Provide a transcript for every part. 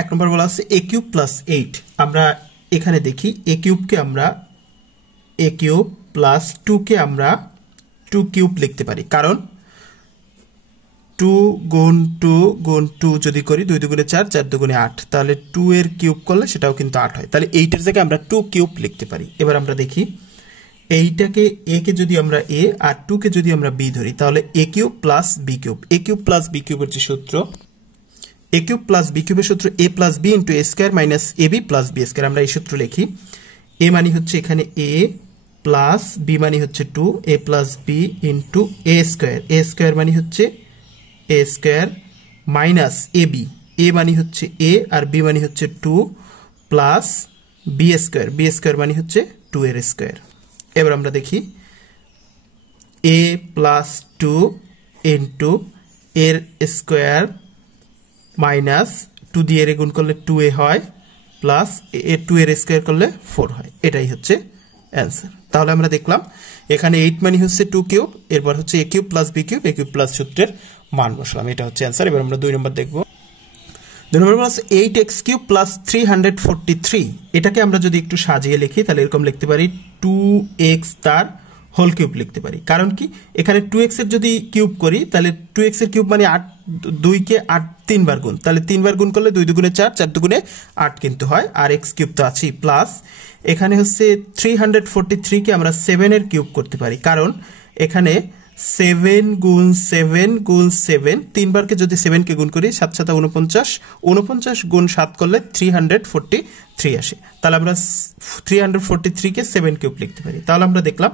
এক নম্বর বলা আছে a কিউব প্লাস 8। আমরা এখানে দেখি a কিউবকে আমরা a কিউব প্লাস 2 কে আমরা 2 কিউব লিখতে পারি, কারণ 2 গুণ 2 গুণ 2 যদি করি 2 দুগুণে 4, 4 দুগুণে 8, তাহলে 2 এর কিউব করলে সেটাও কিন্তু 8 হয়। তাহলে 8 এর জায়গায় আমরা 2 কিউব লিখতে পারি। এবার আমরা দেখি এইটাকে a কে যদি আমরা a আর 2 কে যদি আমরা b ধরি, তাহলে a cube plus b cube. a cube plus b কিউবের যে সূত্র, a কিউব প্লাস b কিউবের সূত্র a plus b into a square minus ab plus b square. আমরা এই সূত্র লিখি। a মানে হচ্ছে এখানে a প্লাস b মানে হচ্ছে 2, a plus b into a square. a square মানে হচ্ছে a square minus ab, a মানে হচ্ছে a আর b মানে হচ্ছে 2 plus b square. b square মানে হচ্ছে 2 এর স্কয়ার। এবার আমরা দেখি a প্লাস 2 ইন্টু এর স্কয়ার মাইনাস 2 দিয়ে এর গুণ করলে 2a হয়, প্লাস এ 2 এর স্কয়ার করলে 4 হয়। এটাই হচ্ছে অ্যান্সার। তাহলে আমরা দেখলাম এখানে 8 মানে হচ্ছে 2 কিউব, এরপর হচ্ছে a cube plus b cube, a cube plus সূত্রের মান বসালাম, এটা হচ্ছে অ্যান্সার। এবার আমরা 2 নম্বর দেখব। 2 নম্বর বলা আছে 8x কিউব প্লাস 343। এটাকে আমরা যদি একটু সাজিয়ে লিখি তাহলে এরকম লিখতে পারি 2x তার হোল কিউব লিখতে পারি। কারণ কি এখানে 2x এর যদি কিউব করি তাহলে 2x এর কিউব মানে 8, 2 কে 8 তিনবার গুণ, তাহলে 3 বার গুণ করলে 2 দুগুণে 4, 4 দুগুণে 8 কিন্তু হয়, আর x কিউব তো আছেই, প্লাস এখানে হচ্ছে 343 কে আমরা 7 এর কিউব করতে পারি, কারণ এখানে 7 গুণ 7 গুণ 7, 3 বারকে যদি 7 কে গুণ করি 7 7 49, 49 গুণ 7 করলে 343 আসে। তাহলে আমরা 343 কে 7 কিউব লিখতে পারি। তাহলে আমরা দেখলাম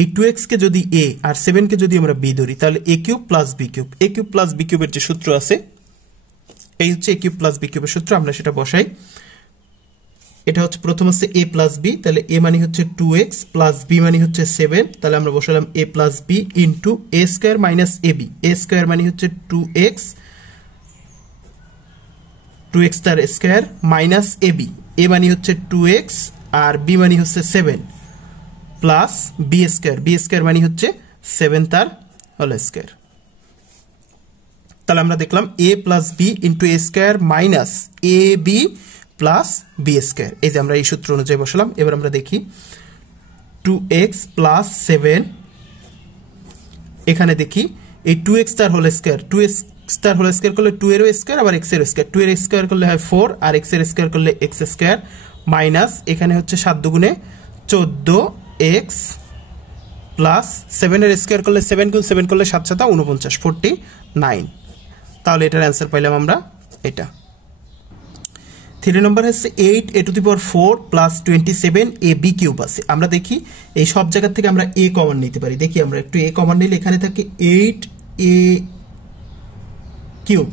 এই 2x কে যদি a আর 7 কে যদি আমরা b ধরি, তাহলে a cube plus b cube. a cube plus b কিউবের যে সূত্র আছে, এই হচ্ছে a কিউব প্লাস b কিউবের সূত্র, আমরা সেটা বসাই। এটা হচ্ছে প্রথম হচ্ছে a প্লাস b, তাহলে a মানে হচ্ছে 2x প্লাস b মানে হচ্ছে 7, তাহলে আমরা বসালাম a plus b into a square minus ab। a square মানে হচ্ছে 2x তার স্কয়ার মাইনাস ab, a মানে হচ্ছে 2x আর b মানে হচ্ছে 7 প্লাস b স্কয়ার মানে হচ্ছে 7 তার হোল স্কয়ার। তাহলে আমরা দেখলাম a plus b into a square minus ab plus b square. এই যে আমরা এই সূত্র অনুযায়ী বসালাম। এবার আমরা দেখি 2x প্লাস 7, এখানে দেখি এই 2x তার হোল স্কয়ার, 2x তার হোল স্কয়ার করলে 2 এর স্কয়ার আবার x এর স্কয়ার, 2 এর স্কয়ার করলে হয় 4 আর x এর স্কয়ার করলে x স্কয়ার, মাইনাস এখানে হচ্ছে 7 দুগুণে 14x প্লাস 7 এর স্কয়ার করলে 7 গুণ 7 করলে 7 7 49, 49। তাহলে এটার অ্যান্সার পাইলাম আমরা এটা। 3 নম্বর হচ্ছে 8a two the power 4 plus 27ab cube আছে। আমরা দেখি এই সব জায়গা থেকে আমরা a কমন নিতে পারি। দেখি আমরা একটু a কমন নিলে এখানে থাকে 8a কিউব,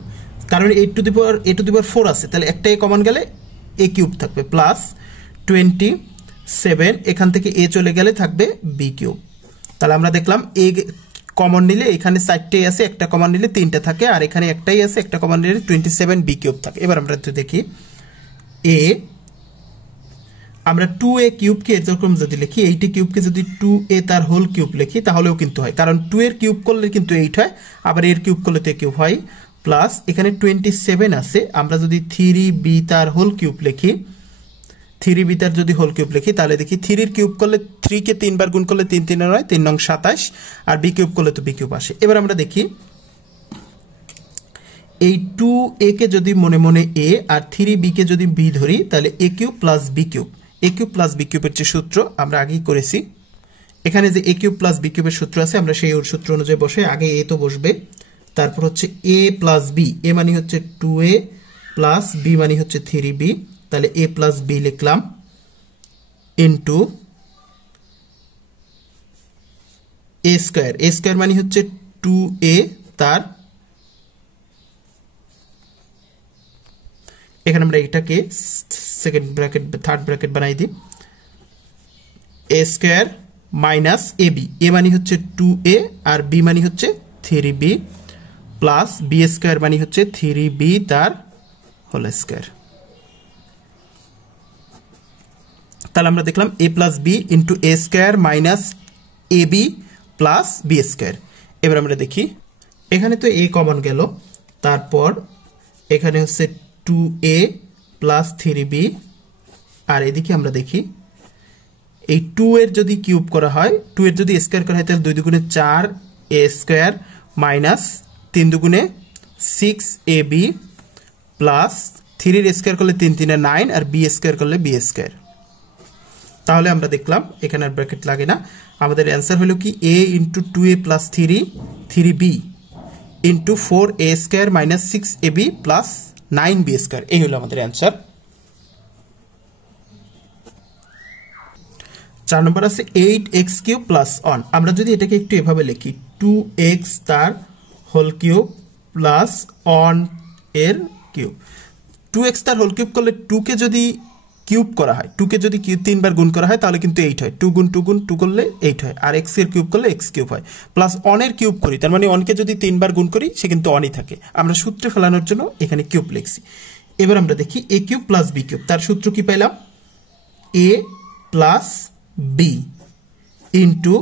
কারণ a টু দি পাওয়ার 4 আছে, তাহলে একটা a কমন গেলে a কিউব থাকবে, প্লাস 27, এখান থেকে a চলে গেলে থাকবে b কিউব। তাহলে আমরা দেখলাম a কমন নিলে এখানে 4টে আছে, একটা কমন নিলে 3টা থাকে, আর এখানে একটাই আছে, একটা কমন নিলে 27b কিউব থাকে। এবার আমরা একটু দেখি a, আমরা 2a কিউবকে এরকম যদি লিখি, 8a কিউবকে যদি 2a তার হোল কিউব লিখি তাহলেও কিন্তু হয়, কারণ 2 এর কিউব করলে কিন্তু 8 হয়, আবার এর কিউব করলে তো কিউব হয়, প্লাস এখানে 27 আছে, আমরা যদি 3b তার হোল কিউব লিখি, 3b তার যদি হোল কিউব লিখি তাহলে দেখি 3 এর কিউব করলে 3 কে 3 বার গুণ করলে 3 3 হয়, 3 নং 27, আর b কিউব করলে তো b কিউব আসে। এবার আমরা দেখি এই 2a কে যদি মনে মনে a আর 3b কে যদি b ধরি, তাহলে a cube plus b cube. a cube plus b কিউবের যে সূত্র আমরা আগেই করেছি, এখানে যে a কিউব প্লাস b কিউবের সূত্র আছে আমরা সেই সূত্র অনুযায়ী বসে আগে a তো বসবে, তারপর হচ্ছে a প্লাস b, a মানে হচ্ছে 2a প্লাস b মানে হচ্ছে 3b, তাহলে a প্লাস b লিখলাম ইন্টু a স্কয়ার মানে হচ্ছে 2a তার, এখানে আমরা এটাকে সেকেন্ড ব্র্যাকেট থার্ড ব্র্যাকেট বানাই দিই, a square minus ab, a মানে হচ্ছে 2a আর b মানে হচ্ছে 3b, প্লাস b স্কয়ার মানে হচ্ছে 3b তার হোল স্কয়ার। তাহলে আমরা দেখলাম a plus b into a square minus ab plus b square. এবার আমরা দেখি এখানে তো a কমন গেল, তারপর এখানে হচ্ছে 2a প্লাস 3b, আর এদিকে আমরা দেখি এই 2 এর যদি কিউব করা হয়, 2 এর যদি স্কয়ার করা হয় তাহলে 2 দুগুণে 4 a স্কয়ার মাইনাস 3 দুগুণে 6ab প্লাস 3 এর স্কয়ার করলে 3 3 9 আর b স্কয়ার করলে b স্কয়ার। তাহলে আমরা দেখলাম এখানে আর ব্র্যাকেট লাগে না, আমাদের অ্যান্সার হলো কি a into 2a plus 3b into 4a square minus 6ab plus 9b square. এই হলো আমাদের অ্যান্সার। 4 নম্বর আছে 8x কিউব প্লাস 1। আমরা যদি এটাকে একটু এভাবে লিখি 2x তার হোল কিউব প্লাস 1 এর কিউব। 2x তার হোল কিউব করলে 2 কে যদি কিউব করা হয়, 2 কে যদি 3 বার গুণ করা হয় তাহলে কিন্তু 8 হয়। 2 গুণ 2 গুণ 2 করলে 8 হয়, আর x এর কিউব করলে x কিউব হয়। প্লাস 1 এর কিউব করি, তার মানে 1 কে যদি 3 বার গুণ করি সে কিন্তু 1ই থাকে। আমরা সূত্রে ফেলানোর জন্য এখানে কিউব লিখছি। এবার আমরা দেখি a cube plus b cube. তার সূত্র কি পেলাম? a plus b into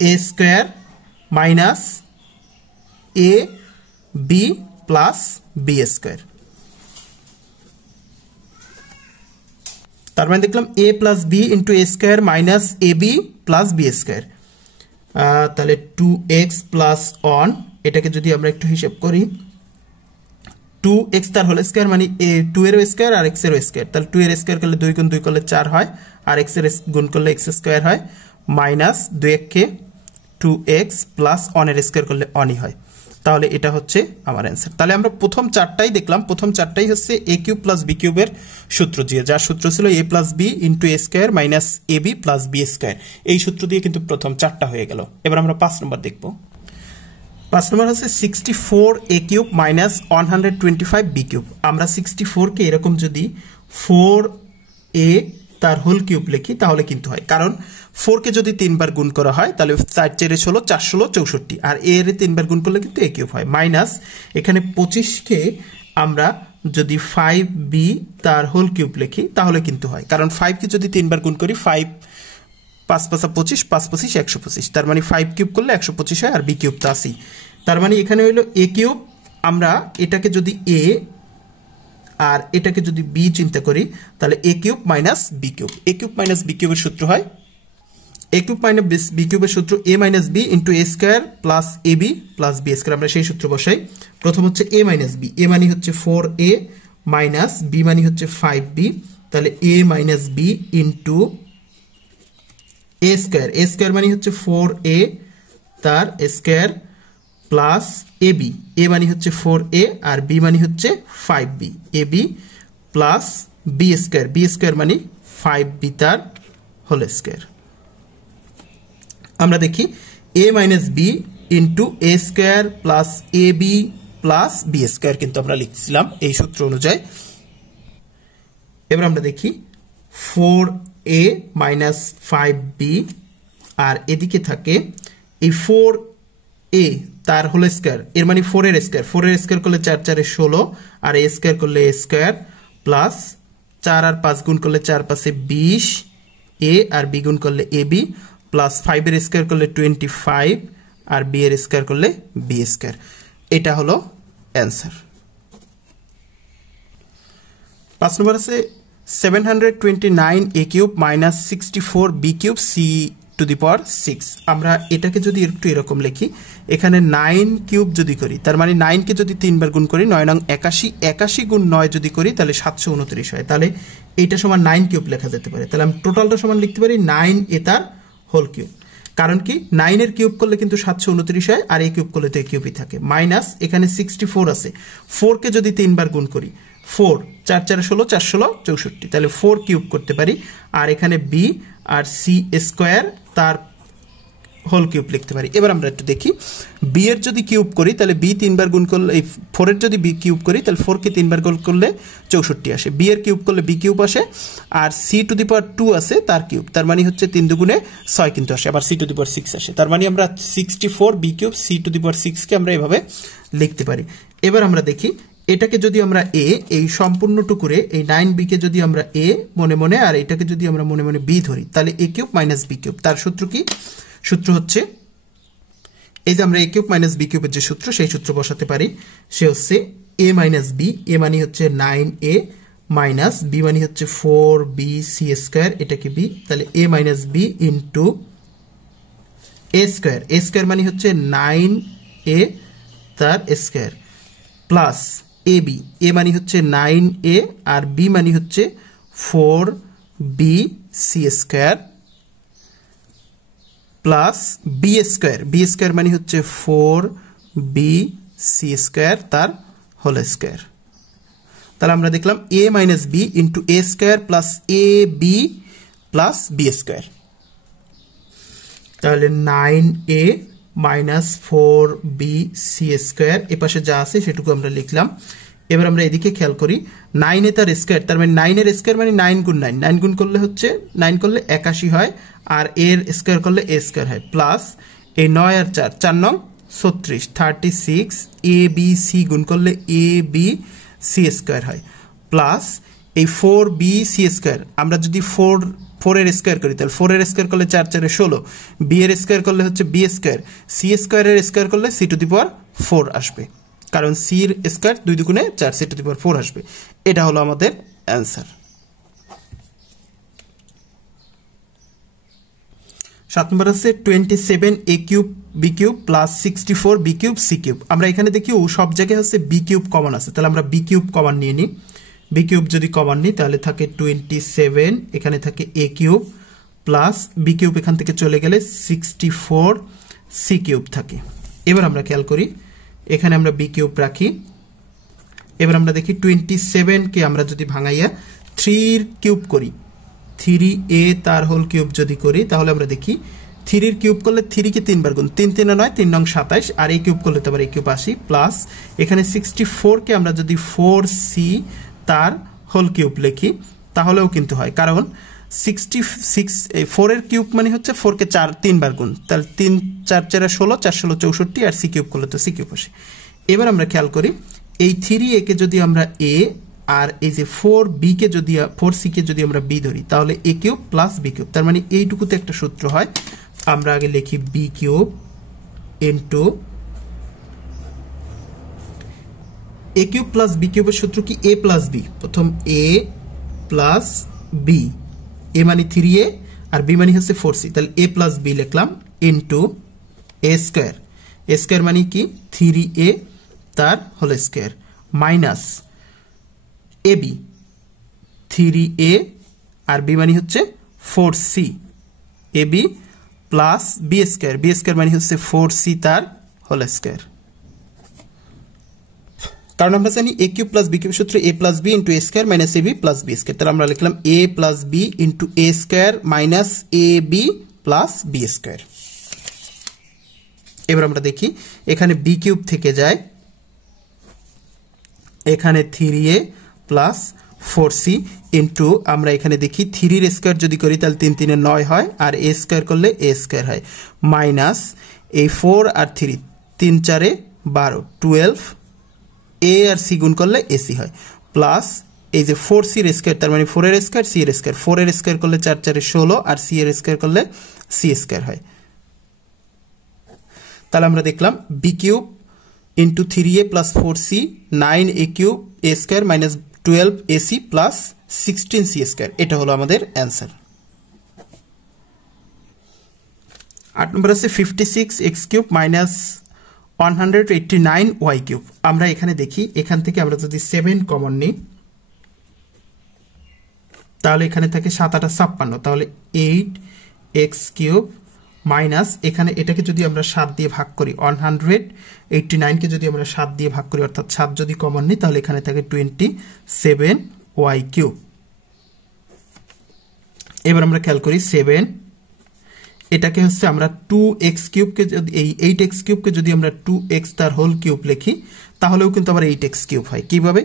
a square minus a b plus b square. তার মানে দেখলাম a plus b into a square minus ab plus b square. তাহলে 2x প্লাস 1, এটাকে যদি আমরা একটু হিসাব করি, 2x তার হোল স্কয়ার মানে 2 এর স্কয়ার আর x এর স্কয়ার। তাহলে 2 এর স্কয়ার করলে 2 গুণ 2 করলে 4 হয়, আর x এর গুণ করলে x স্কয়ার হয়, মাইনাস 2 কে 2x প্লাস 1 এর স্কয়ার করলে 1ই হয়। তাহলে এটা হচ্ছে আমার অ্যান্সার। তাহলে আমরা প্রথম চারটাই দেখলাম, প্রথম চারটাই হচ্ছে a কিউব প্লাস b কিউবের সূত্র দিয়ে, যার সূত্র ছিল a plus b into a square minus ab plus b square. এই সূত্র দিয়ে কিন্তু প্রথম চারটা হয়ে গেল। এবার আমরা 5 নম্বর দেখব। 5 নম্বর হচ্ছে 64a cube minus 125b cube. আমরা 64 কে এরকম যদি 4a তার হোল কিউব লিখি তাহলে কিন্তু হয়, কারণ 4 কে যদি 3 বার গুণ করা হয় তাহলে 4 4 16 4 16 64, আর a এর 3 বার গুণ করলে কিন্তু a কিউব হয়। মাইনাস এখানে 25 কে আমরা যদি 5b তার হোল কিউব লিখি তাহলে কিন্তু হয়, কারণ 5 কে যদি 3 বার গুণ করি 5 5 5 25, 5 25 125, তার মানে 5 কিউব করলে 125 হয়, আর b কিউব তো আছেই। তার মানে এখানে হলো a কিউব, আমরা এটাকে যদি a আর এটাকে যদি b চিন্তা করি তাহলে a cube minus b cube. a cube minus b কিউবের সূত্র হয় a কিউব মাইনাস b কিউবের সূত্র a minus b into a square plus ab plus b square. আমরা সেই সূত্র বসাই। প্রথম হচ্ছে a মাইনাস b, a মানে হচ্ছে 4a মাইনাস b মানে হচ্ছে 5b, তাহলে a minus b into a square, a square মানে হচ্ছে 4a তার স্কয়ার প্লাস ab, a মানে হচ্ছে 4a আর b মানে হচ্ছে 5b, ab plus b square, b square মানে 5b তার হোল স্কয়ার। আমরা দেখি a minus b into a square plus ab plus b square কিন্তু আমরা লিখছিলাম এই সূত্র অনুযায়ী। এবার আমরা দেখি 4a মাইনাস 5b, আর এদিকে থাকে এই 4a তার হোল স্কয়ার, এর মানে 4 এর স্কয়ার, 4 এর স্কয়ার করলে 4 4 16, আর a স্কয়ার করলে a স্কয়ার প্লাস 4 আর 5 গুণ করলে 4 5 20, a আর b গুণ করলে ab প্লাস 5 এর স্কয়ার করলে 25, আর b এর স্কয়ার করলে b স্কয়ার। এটা হলো অ্যান্সার। 5 নম্বর আছে 729a cube minus 64b cube c to the power 6। আমরা এটাকে যদি একটু এরকম লিখি, এখানে 9 কিউব যদি করি তার মানে 9 কে যদি 3 বার গুণ করি 9 নং 81, 81 গুণ 9 যদি করি তাহলে 729 হয়। তাহলে এইটা সমান 9 কিউব লেখা যেতে পারে। তাহলে আমি টোটালটা সমান লিখতে পারি 9a তার হোল কিউব। কারণ কি 9 এর কিউব করলে কিন্তু 729 হয়, আর a কিউব করলে তো a কিউবই থাকে। মাইনাস এখানে 64 আছে, 4 কে যদি 3 বার গুণ করি 4 4 4 16 4 16 64, তাহলে 4 কিউব করতে পারি। আর এখানে b আর c স্কয়ার তার হোল কিউব লিখতে পারি। এবার আমরা একটু দেখি b এর যদি কিউব করি তাহলে b 3 বার গুণ করলে, এই 4 এর যদি b কিউব করি তাহলে 4 কে 3 বার গুণ করলে 64 আসে, b এর কিউব করলে b কিউব আসে, আর c টু দি পাওয়ার 2 আছে তার কিউব, তার মানে হচ্ছে 3 দুগুণে 6 কিন্তু আসে, আবার c টু দি পাওয়ার 6 আসে। তার মানে আমরা 64b cube c to the power 6 কে আমরা এভাবে লিখতে পারি। এবার আমরা দেখি এটাকে যদি আমরা a, এই সম্পূর্ণ টুকুরে এই 9b কে যদি আমরা a মনে মনে, আর এটাকে যদি আমরা মনে মনে b ধরি তাহলে a cube minus b cube. তার সূত্র কি? সূত্র হচ্ছে এই যে আমরা a কিউব মাইনাস b কিউবের যে সূত্র সেই সূত্র বসাতে পারি, সে হচ্ছে এ মাইনাস বি, এ মানে হচ্ছে 9a মাইনাস বি মানে হচ্ছে 4bc স্কোয়ার, এটাকে বি, তাহলে এ minus B into A square, a square মানে হচ্ছে 9a তার স্কোয়ার প্লাস এ বি, এ মানে হচ্ছে 9a আর বি মানে হচ্ছে 4bc square plus B square, B square মানে হচ্ছে 4bc স্কোয়ার তার হোল স্কোয়ার। তাহলে আমরা দেখলাম এ minus B into A square plus A B plus B square, তাহলে 9a মাইনাস 4bc স্কোয়ার, এ পাশে যা আছে সেটুকু আমরা লিখলাম। এবার আমরা এদিকে খেয়াল করি, 9a তার স্কোয়ার, তার মানে 9 এর স্কোয়ার মানে 9 গুণ 9, 9 গুণ করলে হচ্ছে 9 করলে 81 হয়, আর এর স্কোয়ার করলে এ স্কোয়ার হয়, প্লাস এই 9 আর 4, 4 9 36, 36 এ বি সি গুণ করলে এ বি সি স্কোয়ার হয়, প্লাস এই 4bc স্কোয়ার, আমরা যদি 4 এর স্কোয়ার করি তাহলে 4 এর স্কোয়ার করলে 4 4 16, বি এর স্কোয়ার করলে হচ্ছে বি স্কোয়ার, সি স্কোয়ারের স্কোয়ার করলে সি টু দি পাওয়ার 4 আসবে, কারণ সির স্কোয়ার 2 দুগুণে 4, সি টু দি পাওয়ার 4 আসবে। এটা হলো আমাদের অ্যান্সার। 7 নম্বর আছে 27a cube b cube plus 64b cube c cube. আমরা এখানে দেখি সব জায়গায় হচ্ছে বি কিউব কমন আছে, তাহলে আমরা বি কিউব কমন নিয়ে নিই। বি কিউব যদি কমন নিই তাহলে থাকে 27, এখানে থাকে এ কিউব প্লাস বি কিউব এখান থেকে চলে গেলে 64 সি কিউব থাকে। এবার আমরা খেয়াল করি, এখানে আমরা বি কিউব রাখি। এবার আমরা দেখি 27কে আমরা যদি ভাঙাইয়া 3 কিউব করি, 3a তার হোল কিউব যদি করি তাহলে আমরা দেখি 3 এর কিউব করলে 3 কে 3 বার গুণ, 3 3 9, 3 9 27, আর এই কিউব করলে তো আবার এই কিউব 80, প্লাস এখানে 64কে আমরা যদি 4c তার হোল কিউব লিখি তাহলেও কিন্তু হয়, কারণ 4 এর কিউব মানে হচ্ছে 4 কে 3 বার গুণ, তাহলে 3 4 4 16, 4 16 64, আর সি কিউব করলে তো সি কিউব আসে। এবার আমরা খেয়াল করি, এই 3a কে যদি আমরা a আর এই যে 4b কে যদি 4c কে যদি আমরা b ধরি তাহলে a cube plus b cube, তার মানে এইটুকুতে একটা সূত্র হয়, আমরা আগে লিখি b cube into a cube plus b কিউবের সূত্র কি a প্লাস b, প্রথম a প্লাস b, a মানে 3a আর b মানে হচ্ছে 4c, তাহলে a প্লাস b লিখলাম into a square, a square মানে কি 3a তার whole square minus ab 3a আর b মানে হচ্ছে 4c, ab plus b square, b square মানে হচ্ছে 4c তার হোল স্কয়ার। কারণ আমরা জানি a cube plus b cube সূত্র a plus b into a square minus ab plus b square, তাহলে আমরা লিখলাম a plus b into a square minus ab plus b square. এবার আমরা দেখি এখানে b কিউব থেকে যায়, এখানে 3a প্লাস 4c ইন্টু আমরা এখানে দেখি 3 এর স্কয়ার যদি করি তাহলে 3 3 9 হয়, আর a স্কয়ার করলে a স্কয়ার হয়, মাইনাস এই 4 আর 3 3 4 12 12, a আর c গুণ করলে ac হয়, প্লাস এই যে 4c এর স্কয়ার, তার মানে 4 এর স্কয়ার c এর স্কয়ার, 4 এর স্কয়ার করলে 4 4 16, আর c এর স্কয়ার করলে c স্কয়ার হয়। তাহলে আমরা দেখলাম b cube into 3a plus 4c 9a cube a square minus 12ac plus 16c square, এটা হলো আমাদের অ্যান্সার। 8 নম্বর আছে 56x cube minus 189y cube. আমরা এখানে দেখি, এখান থেকে আমরা যদি 7 কমন নিই তাহলে এখানে থাকে 7 8 56, তাহলে 8x কিউব মাইনাস এখানে এটাকে যদি আমরা 7 দিয়ে ভাগ করি, 189 কে যদি আমরা 7 দিয়ে ভাগ করি অর্থাৎ 7 যদি কমন নিই তাহলে এখানে থাকে 27y কিউব। এবার আমরা খেয়াল করি 7, এটাকে হচ্ছে আমরা 2x কিউবকে যদি এই 8x কিউবকে যদি আমরা 2x তার হোল কিউব লিখি তাহলেও কিন্তু আবার 8x কিউব হয়। কিভাবে?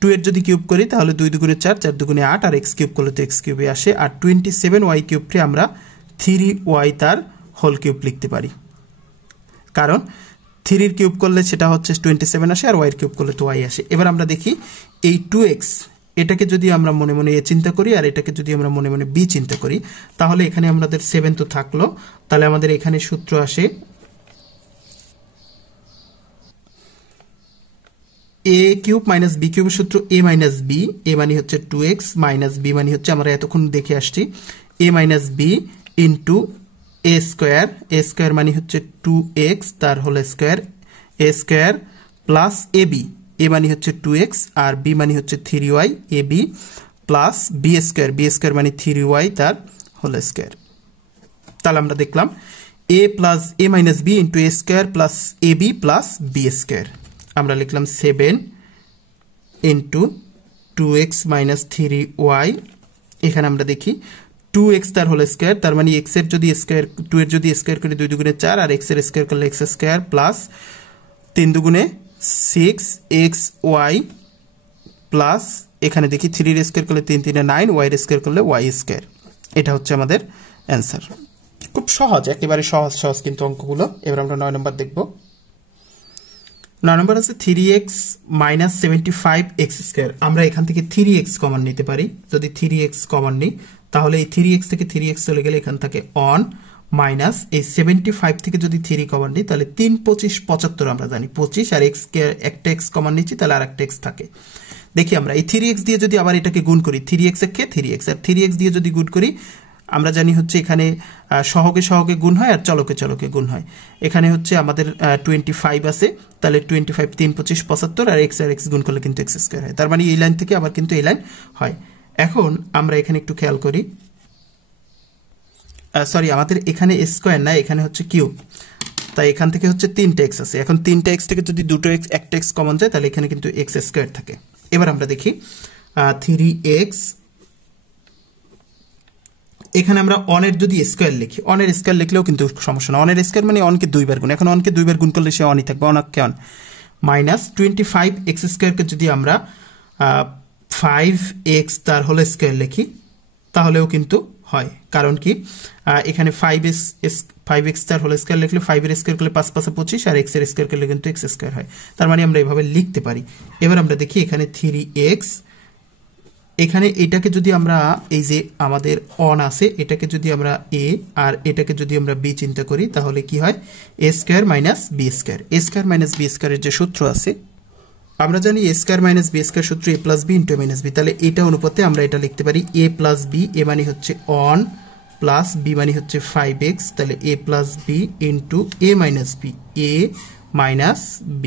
2 এর যদি কিউব করি তাহলে 2 দুগুণে 4, 4 দুগুণে 8, আর x কিউব করলে তো x কিউবে আসে, আর 27y কিউবকে আমরা 3y তার হোল কিউব লিখতে পারি, কারণ 3 এর কিউব করলে সেটা হচ্ছে 27 আসে, আর y এর কিউব করলে তো y আসে। এবার আমরা দেখি এই 2x এটাকে যদি আমরা মনে মনে a চিন্তা করি আর এটাকে যদি আমরা মনে মনে b চিন্তা করি তাহলে এখানে আমাদের 7 তো থাকলো, তাহলে আমাদের এখানে সূত্র আসে এ কিউব মাইনাস বি কিউবের সূত্র এ মাইনাস বি, এ মানে হচ্ছে 2x মাইনাস বি মানে হচ্ছে আমরা এতক্ষণ দেখে আসছি এ মাইনাস বি ইন্টু এ স্কোয়ার মানে হচ্ছে 2x তার whole square, a square plus A B, এ মানে হচ্ছে 2x আর বি মানে হচ্ছে 3y, A B plus B square মানে 3y তার হোল স্কোয়ার। তাহলে আমরা দেখলাম A plus A minus B into A square plus A B plus B square, আমরা লিখলাম 7 ইন্টু 2x মাইনাস 3y, এখানে আমরা দেখি 2x তার হোল স্কোয়ার, তার মানে x এর যদি স্কোয়ার 2 এর যদি স্কোয়ার করি 2 দুগুণে 4 আর x এর স্কোয়ার করলে x স্কোয়ার প্লাস 3 দুগুণে 6xy প্লাস এখানে দেখি 3 এর স্কোয়ার করলে 3 3 9, y এর স্কোয়ার করলে y স্কোয়ার। এটা হচ্ছে আমাদের অ্যান্সার। খুব সহজ, একেবারে সহজ কিন্তু অঙ্কগুলো। এবার আমরা 9 নম্বর দেখব। 9 নম্বর আছে 3x মাইনাস 75x স্কোয়ার। আমরা এখান থেকে 3x কমন নিতে পারি। যদি 3x কমন নিই তাহলে এই 3x থেকে 3x চলে গেলে এখান থেকে অন মাইনাস এই 75 থেকে যদি 3 কমন নিই তাহলে 3 25 75 আমরা জানি 25 আর x কে একটা x কমন নিচ্ছি তাহলে আর একটা x থাকে। দেখি আমরা এই 3x দিয়ে যদি আবার এটাকে গুণ করি 3x এর কে 3x আর 3x দিয়ে যদি গুণ করি আমরা জানি হচ্ছে এখানে সহগে গুণ হয় আর চলকে গুণ হয়। এখানে হচ্ছে আমাদের 25 আছে, তাহলে 25 3 25 75 আর x গুণ করলে কিন্তু x স্কয়ার হয়। তার মানে এই লাইন থেকে আবার কিন্তু এই লাইন হয়। এখন আমরা এখানে একটু খেয়াল করি, সরি আমাদের এখানে স্কয়ার না, এখানে হচ্ছে কিউব, তাই এখান থেকে হচ্ছে 3টা x আছে। এখন 3টা x থেকে যদি দুটো x একটা x কমন যায় তাহলে এখানে কিন্তু x স্কয়ার থাকে। এবার আমরা দেখি 3x, এখানে আমরা অনের যদি স্কয়ার লিখি, অনের স্কয়ার লিখলেও কিন্তু সমস্যা না, অনের স্কয়ার মানে অনকে দুইবার গুণ, এখন অনকে দুইবার গুণ করলে সে অনই থাকবে, অনকে অন মাইনাস 25x স্কয়ারকে যদি আমরা 5x তার হোল স্কয়ার লিখি তাহলেও কিন্তু হয়। কারণ কি এখানে 5x তার হোল স্কয়ার লিখলে 5 এর স্কয়ার করলে 5 5 25 আর x এর স্কয়ার করলে কিন্তু x স্কয়ার হয়। তার মানে আমরা এভাবে লিখতে পারি। এবার আমরা দেখি এখানে 3x, এখানে এটাকে যদি আমরা এই যে আমাদের অন আছে এটাকে যদি আমরা a আর এটাকে যদি আমরা b চিন্তা করি তাহলে কি হয় a square minus b square. a square minus b স্কয়ারের যে সূত্র আছে আমরা জানি a square minus b square সূত্র a plus b into a minus b, তাহলে এটা অনুপাতে আমরা এটা লিখতে পারি a প্লাস b, a মানে হচ্ছে অন প্লাস b মানে হচ্ছে 5x, তাহলে a plus b into a minus b, a minus b।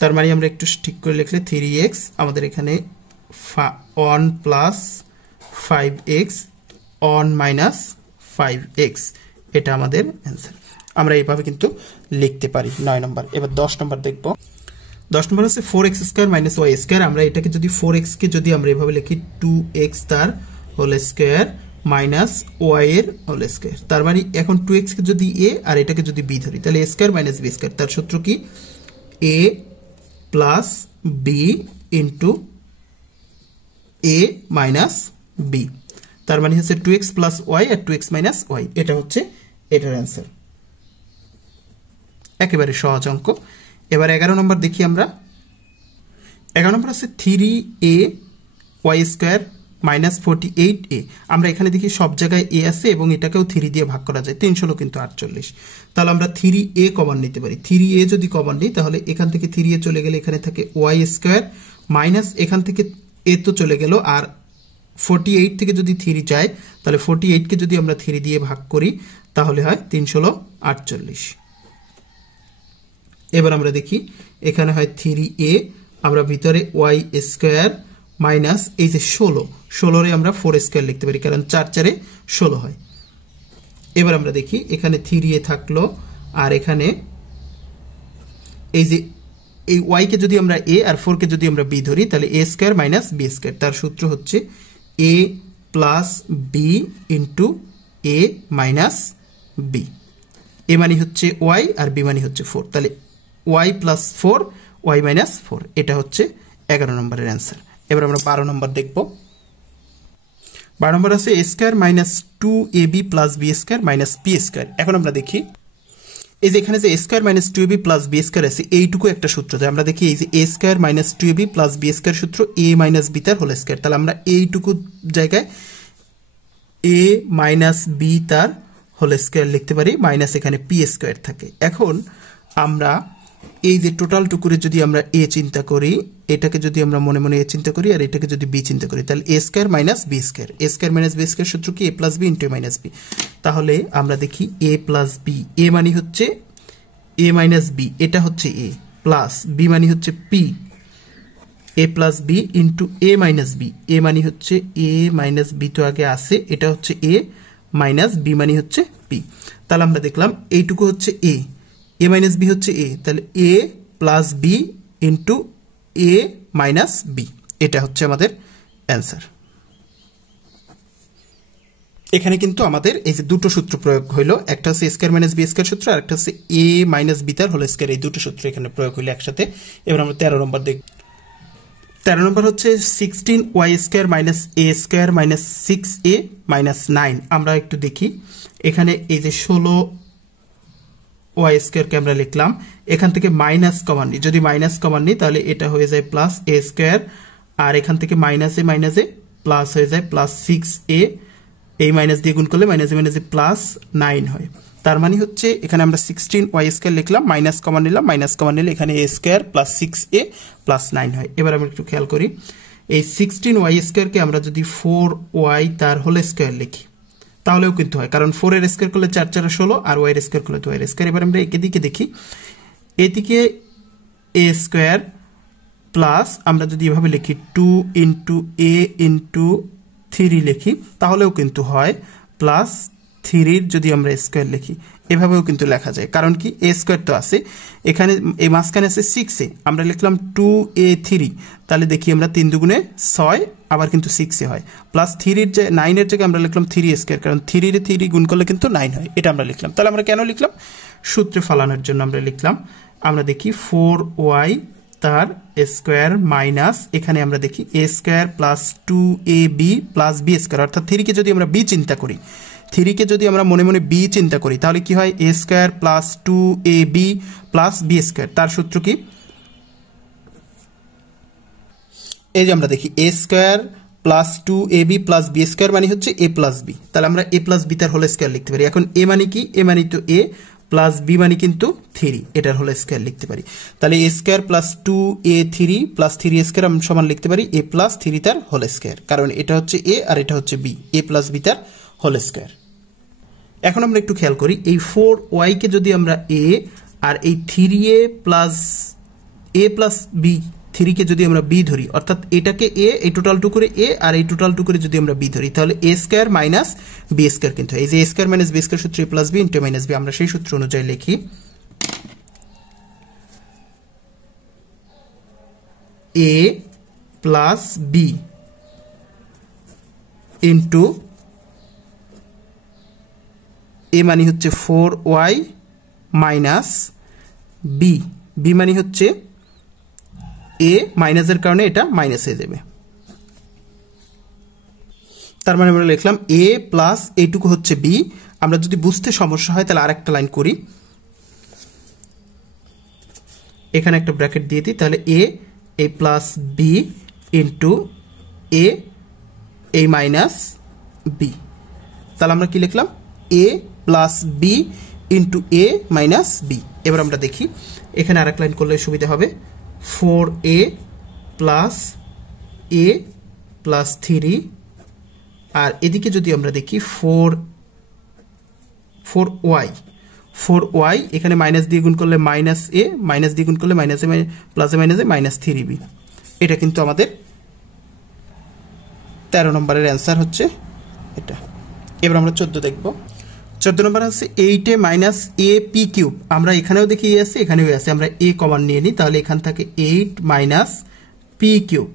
তার মানে আমরা একটু ঠিক করে লিখলে 3x আমাদের এখানে on plus 5x on minus 5x, এটা আমাদের অ্যান্সার। আমরা এইভাবে কিন্তু লিখতে পারি 9 নম্বর। এবার 10 নম্বর দেখব। 10 নম্বর হচ্ছে 4x square minus y square. আমরা এটাকে যদি 4x কে যদি আমরা এভাবে লিখি 2x তার হোল স্কয়ার মাইনাস y এর হোল স্কয়ার, তার মানে এখন 2x কে যদি a আর এটাকে যদি b ধরি তাহলে a square minus b square, তার সূত্র কি a plus B into a minus B, তার মানে হচ্ছে 2x প্লাস ওয়াই আর 2x মাইনাস ওয়াই, এটা হচ্ছে এটার অ্যান্সার। একেবারে সহজ অঙ্ক। এবার 11 নম্বর দেখি আমরা। 11 নম্বর আছে 3a Y square minus 48a। আমরা এখানে দেখি সব জায়গায় a আছে এবং এটাকেও 3 দিয়ে ভাগ করা যায়, 3 ষোলো কিন্তু 48। তাহলে আমরা 3a কমন নিতে পারি। 3a যদি কমন নিই তাহলে এখান থেকে 3a চলে গেলে এখানে থাকে ওয়াই স্কোয়ার মাইনাস এখান থেকে a তো চলে গেল, আর 48 থেকে যদি 3 যায় তাহলে 48কে যদি আমরা 3 দিয়ে ভাগ করি তাহলে হয় 3 ষোলো 48। এবার আমরা দেখি এখানে হয় 3a, আমরা ভিতরে ওয়াই স্কোয়ার মাইনাস এই যে 16 আমরা 4 স্কয়ার লিখতে পারি কারণ 4 4 16 হয়। এবার আমরা দেখি এখানে 3a থাকলো আর এখানে এই যে এই y কে যদি আমরা a আর 4 কে যদি আমরা b ধরি তাহলে a square minus b square, তার সূত্র হচ্ছে a plus b into a minus b। a মানে হচ্ছে y আর b মানে হচ্ছে 4, তাহলে y প্লাস 4 y মাইনাস 4, এটা হচ্ছে 11 নম্বরের অ্যান্সার। এবার আমরা 12 নম্বর দেখব। 12 নম্বর আছে a square minus 2ab plus b square minus p square. এখন আমরা দেখি এই যে এখানে যে a square minus 2ab plus b square আছে এইটুকু একটা সূত্র, যে আমরা দেখি এই যে a square minus 2ab plus b square সূত্র a মাইনাস b তার হোল স্কয়ার, তাহলে আমরা এইটুকু জায়গায় a মাইনাস b তার হোল স্কোয়ার লিখতে পারি, মাইনাস এখানে পি স্কোয়ার থাকে। এখন আমরা এই যে টোটাল টুকুরে যদি আমরা এ চিন্তা করি, এটাকে যদি আমরা মনে মনে এ চিন্তা করি আর এটাকে যদি বি চিন্তা করি, তাহলে এ square minus b square, a square minus b square সূত্র কি? এ plus B into a minus B. তাহলে আমরা দেখি এ প্লাস বি, এ মানে হচ্ছে এ মাইনাস বি, এটা হচ্ছে এ, প্লাস বি মানে হচ্ছে P, A plus B into a minus b, এ মানে হচ্ছে এ মাইনাস বি তো আগে আসে, এটা হচ্ছে এ মাইনাস বি মানে হচ্ছে পি। তাহলে আমরা দেখলাম এইটুকু হচ্ছে এ মাইনাস বি হচ্ছে এ, তাহলে a plus B into a minus B, এটা হচ্ছে আমাদের অ্যান্সার। এখানে কিন্তু আমাদের এই যে দুটো সূত্র প্রয়োগ হইলো, একটা হচ্ছে স্কয়ার মাইনাস বি স্কয়ার সূত্র আর একটা হচ্ছে এ মাইনাস বি তার হোল স্কয়ার, এই দুটো সূত্র এখানে প্রয়োগ হইলো একসাথে। এবার আমরা 13 নম্বর দেখব। 13 নম্বর হচ্ছে 16y স্কয়ার মাইনাস এ স্কয়ার মাইনাস 6a মাইনাস 9। আমরা একটু দেখি এখানে এই যে 16y স্কয়ারকে আমরা লিখলাম, এখান থেকে মাইনাস কমন নিই, যদি মাইনাস কমন নিই তাহলে এটা হয়ে যায় প্লাস এ স্কয়ার, আর এখান থেকে মাইনাসে মাইনাসে প্লাস হয়ে যায় প্লাস 6a, এই মাইনাস দিয়ে গুণ করলে মাইনাসে মাইনাসে প্লাস 9 হয়। তার মানে হচ্ছে এখানে আমরা 16y স্কয়ার লিখলাম, মাইনাস কমন নিলাম, মাইনাস কমন নিলে এখানে এ স্কয়ার প্লাস 6a প্লাস 9 হয়। এবার আমরা একটু খেয়াল করি, এই 16y স্কয়ারকে আমরা যদি 4y তার হোল স্কয়ার লিখি তাহলেও কিন্তু হয়, কারণ 4 এর স্কয়ার করলে 4 4 16 আর y এর স্কয়ার করলে 2 এর স্কয়ার। এবার আমরা এদিকে দেখি, এদিকে এ স্কয়ার প্লাস আমরা যদি এভাবে লিখি 2 ইন্টু এ ইন্টু 3 লিখি তাহলেও কিন্তু হয়, প্লাস 3 যদি আমরা স্কয়ার লিখি এভাবেও কিন্তু লেখা যায়, কারণ কি এ স্কয়ার তো আছে এখানে, এই মাঝখানে আছে 6a, আমরা লিখলাম 2a3, তাহলে দেখি আমরা 3 দুগুণে 6 আবার কিন্তু 6a হয়, প্লাস 3 এর যে 9 এর জায়গায় আমরা লিখলাম 3 স্কয়ার, কারণ 3 এর 3 গুণ করলে কিন্তু 9 হয়, এটা আমরা লিখলাম। তাহলে আমরা কেন লিখলাম? সূত্রে ফালানোর জন্য আমরা লিখলাম। আমরা দেখি 4y তার স্কয়ার মাইনাস, এখানে আমরা দেখি A square plus 2ab plus B square, অর্থাৎ 3 কে যদি আমরা বি চিন্তা করি, 3 কে যদি আমরা মনে মনে বি চিন্তা করি তাহলে কি হয়? এ square plus 2ab plus B square, তার সূত্র কি? এই যে আমরা দেখি A square plus 2ab plus B square মানে হচ্ছে এ প্লাস বি, তাহলে আমরা এ প্লাস বি তার হোল স্কয়ার লিখতে পারি। এখন এ মানে কি? এ মানে তো এ, প্লাস বি মানে কিন্তু 3, এটার হোল স্কয়ার লিখতে পারি। তাহলে A square plus 2a3 plus 3 square আমরা সমান লিখতে পারি এ প্লাস 3 তার হোল স্কয়ার, কারণ এটা হচ্ছে এ আর এটা হচ্ছে বি, এ প্লাস বি তার হোল স্কয়ার। এখন আমরা একটু খেয়াল করি, এই 4y কে যদি আমরা এ আর এই 3a প্লাস এ প্লাস বি 3 কে যদি আমরা বি ধরি, অর্থাৎ এটাকে এ, এই টোটাল টু করে এ আর এই টোটাল টু করে যদি আমরা বি ধরি তাহলে A square minus B square, কিন্তু এই যে A square minus B square সূত্র A plus B into minus B, আমরা সেই সূত্র অনুযায়ী লিখি A plus B into A মানে হচ্ছে 4y মাইনাস বি, বি মানে হচ্ছে এ, মাইনাসের কারণে এটা মাইনাস হয়ে যাবে, তার মানে আমরা লিখলাম এ প্লাস এইটুকু হচ্ছে বি। আমরা যদি বুঝতে সমস্যা হয় তাহলে আরেকটা লাইন করি, এখানে একটা ব্র্যাকেট দিয়ে দিই, তাহলে a plus B into a minus B, তাহলে আমরা কি লিখলাম? এ plus B into a minus B. এবার আমরা দেখি এখানে আরেক লাইন করলে সুবিধা হবে, 4a প্লাস এ প্লাস 3, আর এদিকে যদি আমরা দেখি 4y এখানে মাইনাস দিয়ে গুণ করলে মাইনাস এ, মাইনাস দিয়ে গুণ করলে মাইনাস এ, প্লাসে মাইনাসে মাইনাস 3b, এটা কিন্তু আমাদের 13 নম্বরের অ্যান্সার হচ্ছে এটা। এবার আমরা 14 দেখব। 14 নম্বর আছে 8a minus A P cube, আমরা এখানেও দেখি এ আছে এখানেও আছে, আমরা এ কমন নিয়ে নিই, তাহলে এখান থেকে 8 মাইনাস পি কিউব।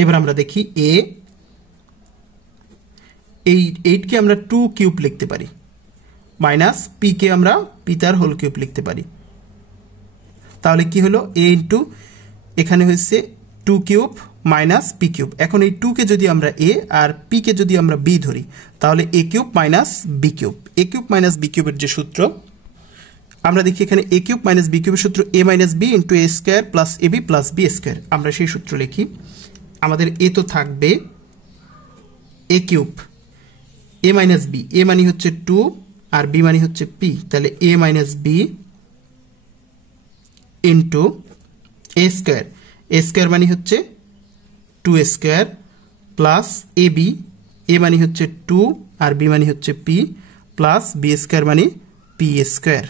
এবার আমরা দেখি এই 8 কে আমরা 2 কিউব লিখতে পারি, মাইনাস পি কে আমরা পি তার হোল কিউব লিখতে পারি, তাহলে কি হলো? এ ইন্টু এখানে হচ্ছে 2 কিউব মাইনাস পি কিউব। এখন এই 2 কে যদি আমরা এ আর পি কে যদি আমরা বি ধরি তাহলে এ কিউব মাইনাস বি কিউব। এ কিউব মাইনাস বি কিউবের যে সূত্র আমরা দেখি এখানে এ কিউব মাইনাস বি কিউবের সূত্র এ minus B into A square plus A B plus B square, আমরা সেই সূত্র লিখি। আমাদের এ তো থাকবে এ কিউব, এ মাইনাস বি, এ মানে হচ্ছে 2 আর বি মানে হচ্ছে পি, তাহলে এ minus B into A square, a square মানে হচ্ছে 2 স্কোয়ার প্লাস এ বি, এ মানে হচ্ছে 2 আর বি মানে হচ্ছে পি প্লাস বি স্কোয়ার মানে পি স্কোয়ার।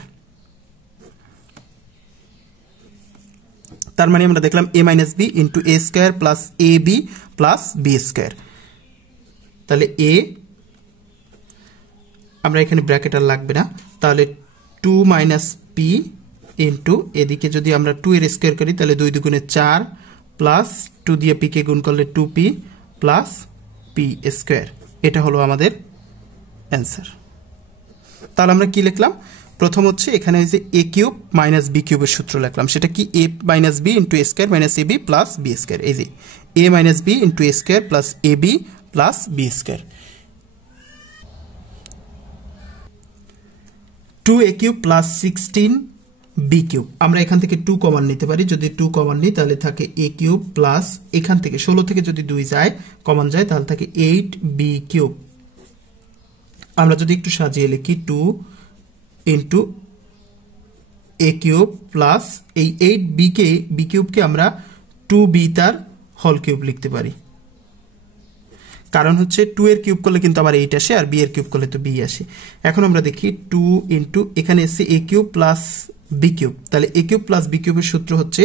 তার মানে আমরা দেখলাম এ minus B into A square plus A B plus B square. তাহলে এ, আমরা এখানে ব্র্যাকেট আর লাগবে না, তাহলে 2 মাইনাস পি ইন্টু এদিকে যদি আমরা 2 এর স্কোয়ার করি তাহলে 2 দুগুণে 4 প্লাস 2 দিয়ে পি কে গুণ করলে 2p প্লাস পি স্কোয়ার। এটা হলো আমাদের অ্যান্সার। তাহলে আমরা কি লিখলাম? প্রথম হচ্ছে এখানে যে এ কিউব মাইনাস বি কিউবের সূত্র লিখলাম, সেটা কি এ minus B into A square minus A B plus B square. এই যে A minus B into A square plus A B plus B square. 2a cube plus 16b cube, আমরা এখান থেকে 2 কমন নিতে পারি, যদি 2 কমন নিই তাহলে থাকে a কিউব প্লাস এখান থেকে 16 থেকে যদি 2 যায় কমন যায় তাহলে থাকে 8b কিউব। আমরা যদি একটু সাজিয়ে লিখি 2 ইন্টু a কিউব প্লাস এই 8b কিউবকে আমরা 2b তার হোল কিউব লিখতে পারি, কারণ হচ্ছে 2 এর কিউব করলে কিন্তু আবার 8 আসে আর b এর কিউব করলে তো b আসে। এখন আমরা দেখি 2 ইন্টু এখানে এসে a cube plus b cube, তাহলে a কিউব প্লাস b কিউবের সূত্র হচ্ছে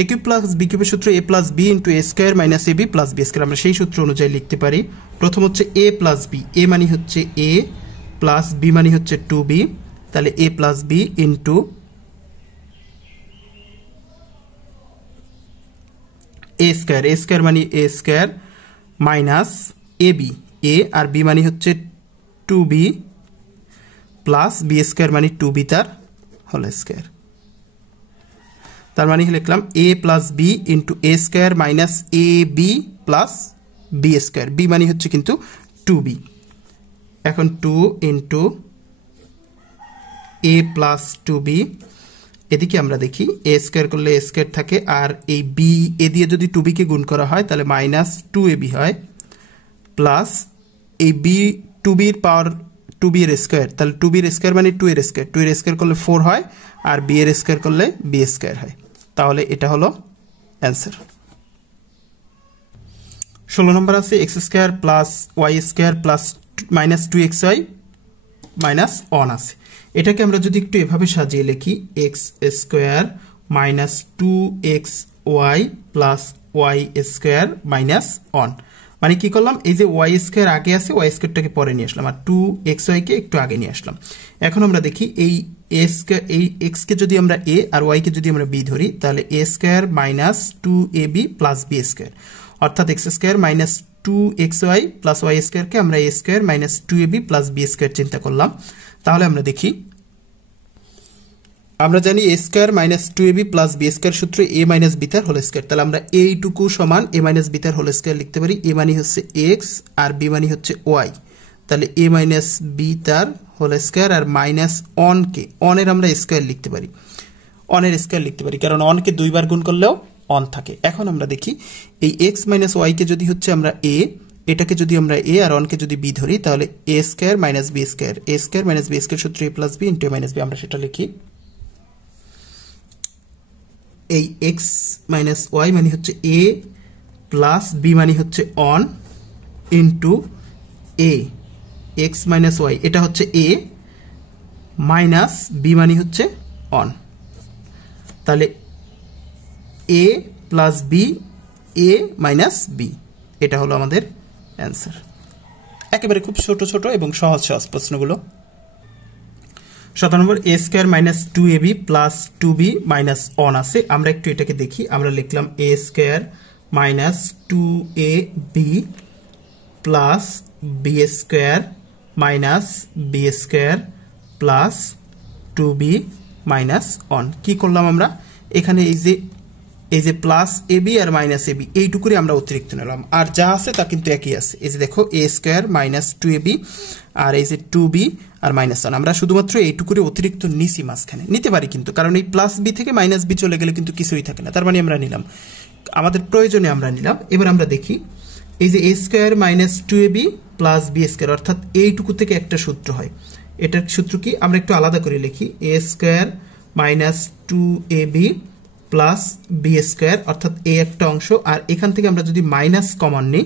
a কিউব প্লাস b কিউবের সূত্র a plus b into a square minus ab plus b square. আমরা সেই সূত্র অনুযায়ী লিখতে পারি। প্রথম হচ্ছে a প্লাস b, a মানে হচ্ছে a প্লাস b মানে হচ্ছে 2b, তাহলে a plus b into a square, a square মানে a square minus ab, a আর b মানে হচ্ছে 2b প্লাস b স্কোয়ার মানে 2b তার হোল স্কোয়ার। তার মানে লিখলাম a plus b into a square minus ab plus b square, b মানে হচ্ছে কিন্তু 2b। এখন 2 ইন্টু a প্লাস 2b, এদিকে আমরা দেখি a স্কোয়ার করলে a স্কোয়ার থাকে আর এই b এ দিয়ে যদি 2b কে গুণ করা হয় তাহলে মাইনাস 2ab হয় প্লাস এই b 2b এর পাওয়ার 2b এর স্কোয়ার, তাহলে 2b এর স্কোয়ার মানে 2 এর স্কোয়ার, 2 এর স্কোয়ার করলে 4 হয় আর b এর স্কোয়ার করলে b স্কোয়ার হয়। তাহলে এটা হলো অ্যান্সার। 16 নম্বর আছে x square plus Y square plus minus 2xy minus 1 আছে। এটাকে আমরা যদি একটু এভাবে সাজিয়ে লিখি x square minus 2xy plus Y square minus 1, মানে কি করলাম, এই যে ওয়াই স্কোয়ার আগে আছে ওয়াই স্কোয়ারটাকে পরে নিয়ে আসলাম আর 2xy কে একটু আগে নিয়ে আসলাম। এখন আমরা দেখি এই এক্স কে যদি আমরা a আর ওয়াই কে যদি আমরা b ধরি তাহলে a square minus 2ab plus b square, অর্থাৎ x square minus 2xy plus Y স্কোয়ারকে আমরা a square minus 2ab plus b square চিন্তা করলাম। তাহলে আমরা দেখি, আমরা জানি a square minus 2ab plus b square সূত্র a মাইনাস b তার হোল স্কোয়ার, তাহলে আমরা এইটুকু সমান a মাইনাস b তার হোল স্কোয়ার লিখতে পারি। a মানে হচ্ছে x আর b মানে হচ্ছে y, তাহলে a মাইনাস b তার হোল স্কোয়ার আর মাইনাস অনকে অনের আমরা স্কোয়ার লিখতে পারি, অনের স্কোয়ার লিখতে পারি কারণ অনকে 2 বার গুণ করলেও অন থাকে। এখন আমরা দেখি এই x মাইনাস ওয়াই কে যদি হচ্ছে আমরা a, এটাকে যদি আমরা a আর অনকে যদি b ধরি তাহলে a square minus b square, a square minus b square সূত্র a plus b into a minus b, আমরা সেটা লিখি। এই x মাইনাস ওয়াই মানে হচ্ছে a প্লাস b মানে হচ্ছে one into a, x minus y এটা হচ্ছে a মাইনাস b মানে হচ্ছে অন, তাহলে a plus b a minus b, এটা হলো আমাদের অ্যান্সার। একেবারে খুব ছোট ছোট এবং সহজ সহজ প্রশ্নগুলো। 17 নম্বর a square minus 2ab plus 2b minus 1 আছে, আমরা একটু এটাকে দেখি। আমরা লিখলাম a square minus 2ab plus b square minus b square plus 2b minus 1। কি করলাম আমরা এখানে, এই যে প্লাস ab আর মাইনাস ab এইটুকুরই আমরা অতিরিক্ত নিলাম, আর যা আছে তা কিন্তু একই আছে। এই যে দেখো a স্কোয়ার মাইনাস 2ab আর এই যে 2b আর মাইনাস 1, আমরা শুধুমাত্র এইটুকুরে অতিরিক্ত নিছি, মাঝখানে নিতে পারি কিন্তু, কারণ এই প্লাস b থেকে মাইনাস b চলে গেলে কিন্তু কিছুই থাকে না, তার মানে আমরা নিলাম, আমাদের প্রয়োজনে আমরা নিলাম। এবার আমরা দেখি এই যে A square minus 2ab plus B square, অর্থাৎ এইটুকু থেকে একটা সূত্র হয়। এটার সূত্র কি আমরা একটু আলাদা করে লিখি, A square minus 2ab plus B square, অর্থাৎ এ একটা অংশ, আর এখান থেকে আমরা যদি মাইনাস কমন নিই,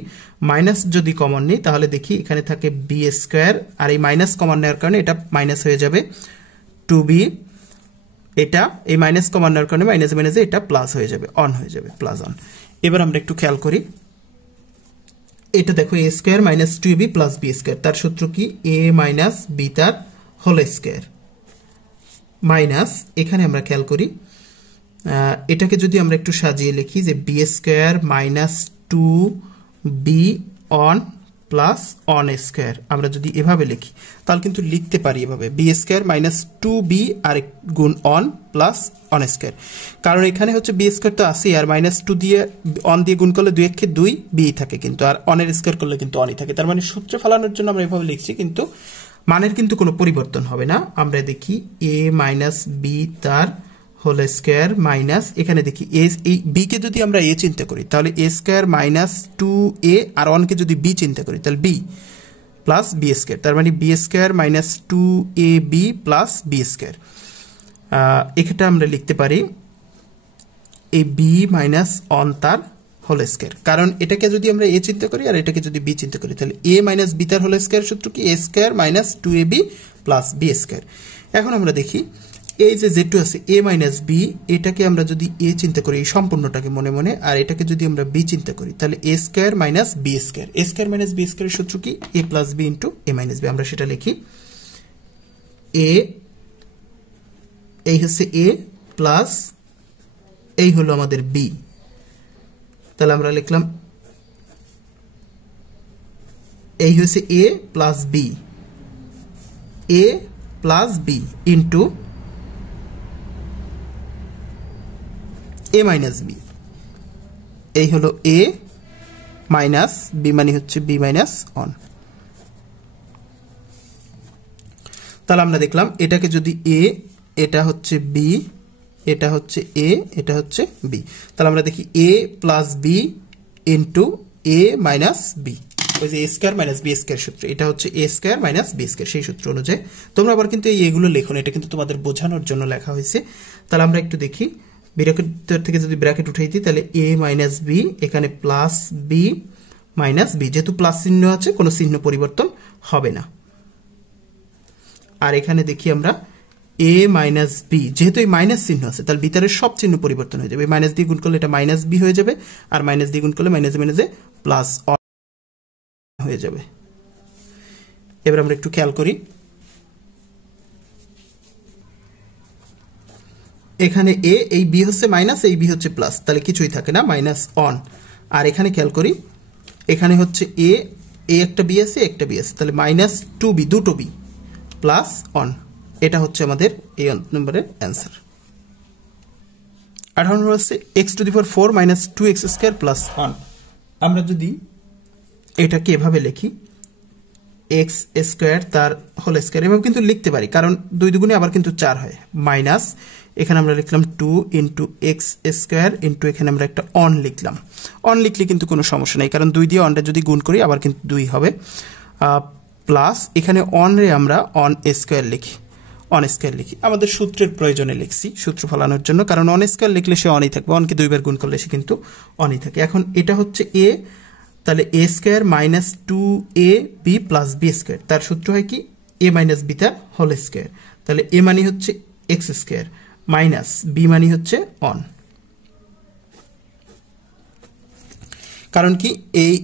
মাইনাস যদি কমন নিই তাহলে দেখি এখানে থাকে বি স্কোয়ার, আর এই মাইনাস কমন নেওয়ার কারণে এটা মাইনাস হয়ে যাবে 2b, এটা এই মাইনাস কমন নেওয়ার কারণে মাইনাসে মাইনাসে এটা প্লাস হয়ে যাবে, অন হয়ে যাবে, প্লাস অন। এবার আমরা একটু খেয়াল করি, এটা দেখো A square minus 2ab plus B square, তার সূত্র কি এ মাইনাস বি তার হোল স্কোয়ার, মাইনাস এখানে আমরা খেয়াল করি এটাকে যদি আমরা একটু সাজিয়ে লিখি যে b square minus 2b one plus one square, আমরা যদি এভাবে লিখি তাহলে কিন্তু লিখতে পারি এভাবে বি স্কোয়ার মাইনাস 2b আর গুণ অন প্লাস অন স্কোয়ার, কারণ এখানে হচ্ছে বি স্কোয়ার তো আসে, আর মাইনাস 2 দিয়ে অন দিয়ে গুণ করলে 2 একে 2 বি থাকে কিন্তু, আর অনের স্কোয়ার করলে কিন্তু অনই থাকে, তার মানে সূত্রে ফেলানোর জন্য আমরা এভাবে লিখছি, কিন্তু মানের কিন্তু কোনো পরিবর্তন হবে না। আমরা দেখি এ মাইনাস বি তার হোল স্কোয়ার মাইনাস, এখানে দেখি এই বি কে যদি আমরা এ চিন্তা করি তাহলে এ স্কোয়ার মাইনাস 2a, আর অনকে যদি বি চিন্তা করি তাহলে বি প্লাস বি স্কোয়ার, তার মানে b square minus 2ab plus B square. এক্ষেত্রে আমরা লিখতে পারি এই বি মাইনাস অন তার হোল স্কোয়ার, কারণ এটাকে যদি আমরা এ চিন্তা করি আর এটাকে যদি বি চিন্তা করি তাহলে এ মাইনাস বি তার হোল স্কোয়ার সূত্র কি A square minus 2ab plus B square. এখন আমরা দেখি এই যে যেটু আছে এ মাইনাস বি, এটাকে আমরা যদি এ চিন্তা করি এই সম্পূর্ণটাকে মনে মনে, আর এটাকে যদি আমরা বি চিন্তা করি তাহলে এ square minus b square, a square minus B স্কোয়ারের সূত্র কি এ plus B into a minus B, আমরা সেটা লিখি এ, এই হচ্ছে এ প্লাস এই হলো আমাদের বি, তাহলে আমরা লিখলাম এই হচ্ছে A plus B, A plus B into a minus B, এই হলো এ মাইনাস বি মানে হচ্ছে বি মাইনাস অন। তাহলে আমরা দেখলাম এটাকে যদি এ, এটা হচ্ছে বি, এটা হচ্ছে এ, এটা হচ্ছে বি, তাহলে আমরা দেখি এ plus B into a minus B, ওই যে A square minus b square সূত্র, এটা হচ্ছে এ স্কোয়ার মাইনাস বি স্কোয়ার, সেই সূত্র অনুযায়ী তোমরা আবার কিন্তু এইগুলো লেখো না, এটা কিন্তু তোমাদের বোঝানোর জন্য লেখা হয়েছে। তাহলে আমরা একটু দেখি ব্র্যাকেট থেকে যদি ব্র্যাকেট উঠাই দিই তাহলে এ মাইনাস বি, এখানে প্লাস বি মাইনাস বি, যেহেতু প্লাস চিহ্ন আছে কোনো চিহ্ন পরিবর্তন হবে না। আর এখানে দেখি আমরা এ মাইনাস বি, যেহেতু এই মাইনাস চিহ্ন আছে তাহলে ভিতরের সব চিহ্ন পরিবর্তন হয়ে যাবে, মাইনাস দিয়ে গুণ করলে এটা মাইনাস বি হয়ে যাবে, আর মাইনাস দিয়ে গুণ করলে মাইনাসে মাইনাসে প্লাস হয়ে যাবে। এবার আমরা একটু খেয়াল করি, এখানে এ, এই বি হচ্ছে মাইনাস, এই বি হচ্ছে প্লাস, তাহলে কিছুই থাকে না, মাইনাস অন। আর এখানে খেয়াল করি এখানে হচ্ছে এ, একটা বি আছে একটা বি আছে, তাহলে মাইনাস 2b, দুটো বি প্লাস অন, এটা হচ্ছে আমাদের এই নম্বরের অ্যান্সার। 18 নম্বর হচ্ছে x two the power 4 minus 2x square plus 1, আমরা যদি এটাকে এভাবে লিখি এক্স স্কোয়ার তার হোল স্কোয়ার, এভাবে কিন্তু লিখতে পারি, কারণ 2 দুগুণে আবার কিন্তু 4 হয়, মাইনাস এখানে আমরা লিখলাম 2 ইন্টু এক্স স্কোয়ার ইন্টু এখানে আমরা একটা অন লিখলাম, অন লিখলে কিন্তু কোনো সমস্যা নেই, কারণ 2 দিয়ে অনটা যদি গুণ করি আবার কিন্তু 2 হবে, প্লাস এখানে অন রে আমরা অন স্কোয়ার লিখি, অন স্কোয়ার লিখি, আমাদের সূত্রের প্রয়োজনে লিখছি সূত্র ফলানোর জন্য, কারণ অন স্কোয়ার লিখলে সে অনই থাকবে, অনকে 2 বার গুণ করলে সে কিন্তু অনই থাকে। এখন এটা হচ্ছে এ, তাহলে এ square minus 2ab plus B square, তার সূত্র হয় কি এ মাইনাস বি তার হোল স্কোয়ার, তাহলে এ মানে হচ্ছে এক্স স্কোয়ার মাইনাস বি মানে হচ্ছে অন, কারণ কি এই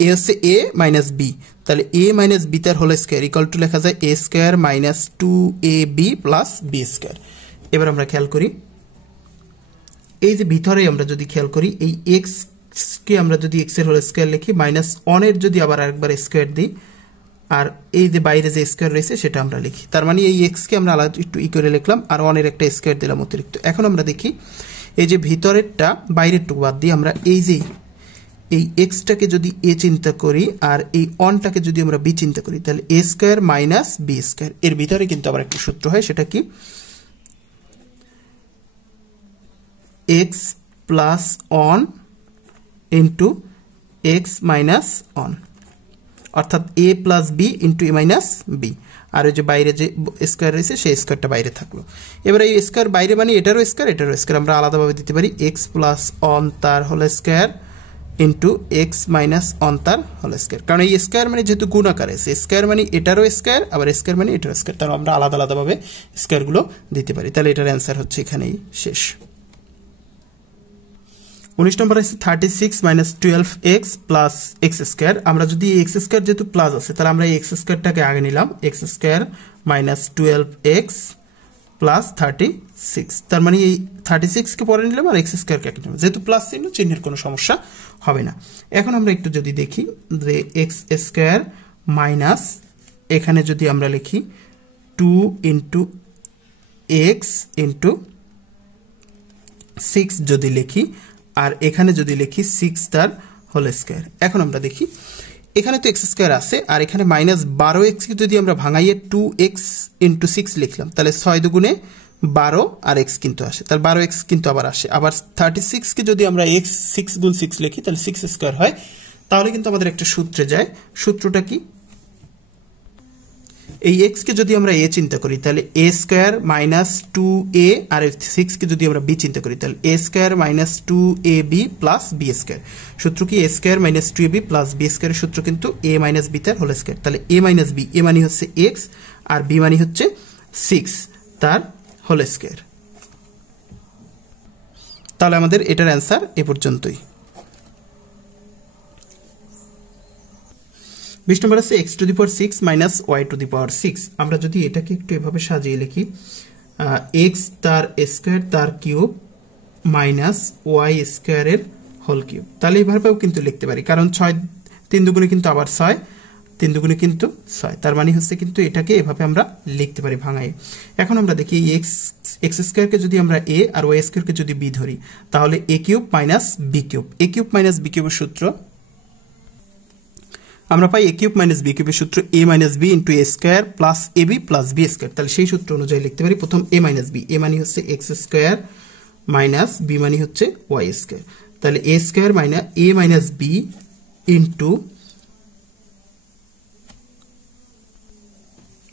এ হচ্ছে এ মাইনাস বি, তাহলে এ মাইনাস বি তার হোল স্কোয়ার ইকুয়াল টু লেখা যায় A square minus 2ab plus B square. এবার আমরা খেয়াল করি এই যে ভিতরে আমরা যদি খেয়াল করি এই এক্স কে আমরা যদি এক্স এর হোল স্কোয়ার লিখি, মাইনাস অনের যদি আবার আরেকবার স্কোয়ার দিই, আর এই যে বাইরে যে স্কোয়ার রয়েছে সেটা আমরা লিখি, তার মানে এই এক্স কে আমরা আলাদা একটু ই করে লিখলাম আর অনের একটা স্কোয়ার দিলাম অতিরিক্ত। এখন আমরা দেখি এই যে ভিতরেরটা বাইরেরটুকু বাদ দিয়ে আমরা এই যে এই এক্সটাকে যদি এ চিন্তা করি আর এই অনটাকে যদি আমরা বি চিন্তা করি তাহলে এ স্কোয়ার মাইনাস বি স্কোয়ার, এর ভিতরে কিন্তু আবার একটা সূত্র হয়, সেটা কি x plus on into x minus one, অর্থাৎ এ plus B into a minus B. আর ওই যে বাইরে যে স্কোয়ার রয়েছে সেই স্কোয়ারটা বাইরে থাকলো। এবার এই স্কোয়ার বাইরে মানে এটারও স্কোয়ার আমরা আলাদাভাবে দিতে পারি, এক্স প্লাস অন তার whole square into x minus one তার হোল স্কোয়ার। কারণ এই স্কোয়ার মানে যেহেতু গুণাকার আছে, স্কোয়ার মানে এটারও স্কোয়ার, আবার স্কোয়ার মানে এটারও স্কোয়ার, তার আমরা আলাদা আলাদাভাবে স্কোয়ারগুলো দিতে পারি। তাহলে এটার অ্যান্সার হচ্ছে এখানেই শেষ। 19 নম্বর আছে 36 minus 12x plus x square. আমরা যদি এক্স স্কোয়ার যেহেতু প্লাস আছে তাহলে আমরা এই এক্স স্কোয়ারটাকে আগে নিলাম, X square minus 12x plus 36, তার মানে এই 36কে পরে নিলাম আর এক্স স্কোয়ারকে আগে নিলাম, যেহেতু প্লাস চিহ্ন, চিহ্নের কোনো সমস্যা হবে না। এখন আমরা একটু যদি দেখি যে এক্স স্কোয়ার মাইনাস এখানে যদি আমরা লিখি 2 ইন্টু এক্স ইন্টু 6 যদি লিখি, আর এখানে যদি লিখি 6 তার হোল স্কোয়ার। এখন আমরা দেখি এখানে তো এক্স স্কোয়ার আছে, আর এখানে মাইনাস 12x যদি আমরা ভাঙাইয়ে 2x ইন্টু 6 লিখলাম, তাহলে 6 দুগুণে 12 আর এক্স কিন্তু আসে, তাহলে 12x কিন্তু আবার আসে। আবার 36কে যদি আমরা এক্স 6 গুণ 6 লিখি তাহলে 6 স্কোয়ার হয়। তাহলে কিন্তু আমাদের একটা সূত্রে যায়, সূত্রটা কি? এই এক্সকে যদি আমরা এ চিন্তা করি তাহলে এ স্কোয়ার মাইনাস 2a, আর 6কে যদি আমরা বি চিন্তা করি তাহলে এ square minus 2ab plus B square. সূত্র কি? A square minus 2ab plus B স্কোয়ারের সূত্র কিন্তু এ মাইনাস বি তার হোল স্কোয়ার। তাহলে এ মাইনাস বি, এ মানে হচ্ছে এক্স আর বি মানে হচ্ছে 6 তার হোল স্কোয়ার। তাহলে আমাদের এটার অ্যান্সার এ পর্যন্তই। 20 নম্বর আছে x to the power 6 minus y to the power 6। আমরা যদি এটাকে একটু এভাবে সাজিয়ে লিখি, x তার স্কোয়ার তার কিউব মাইনাস y স্কোয়ারের হোল কিউব, তাহলে এইভাবেও কিন্তু লিখতে পারি, কারণ 6 3 দুগুণে কিন্তু আবার 6, 3 দুগুণে কিন্তু 6, তার মানে হচ্ছে কিন্তু এটাকে এভাবে আমরা লিখতে পারি ভাঙাই। এখন আমরা দেখি এক্স স্কোয়ারকে যদি আমরা এ আর ওয়াই স্কোয়ারকে যদি বি ধরি, তাহলে এ কিউব মাইনাস বি কিউব, এ কিউব মাইনাস বি কিউবের সূত্র আমরা পাই এ কিউব মাইনাস বি কিউবের সূত্র এ minus B into A square plus A B plus B square. তাহলে সেই সূত্র অনুযায়ী লিখতে পারি প্রথম এ মাইনাস বি, এ মানে হচ্ছে এক্স স্কোয়ার মাইনাস বি মানে হচ্ছে ওয়াই স্কোয়ার। তাহলে এ স্কোয়ার মাইনাস এ মাইনাস বি ইন্টু,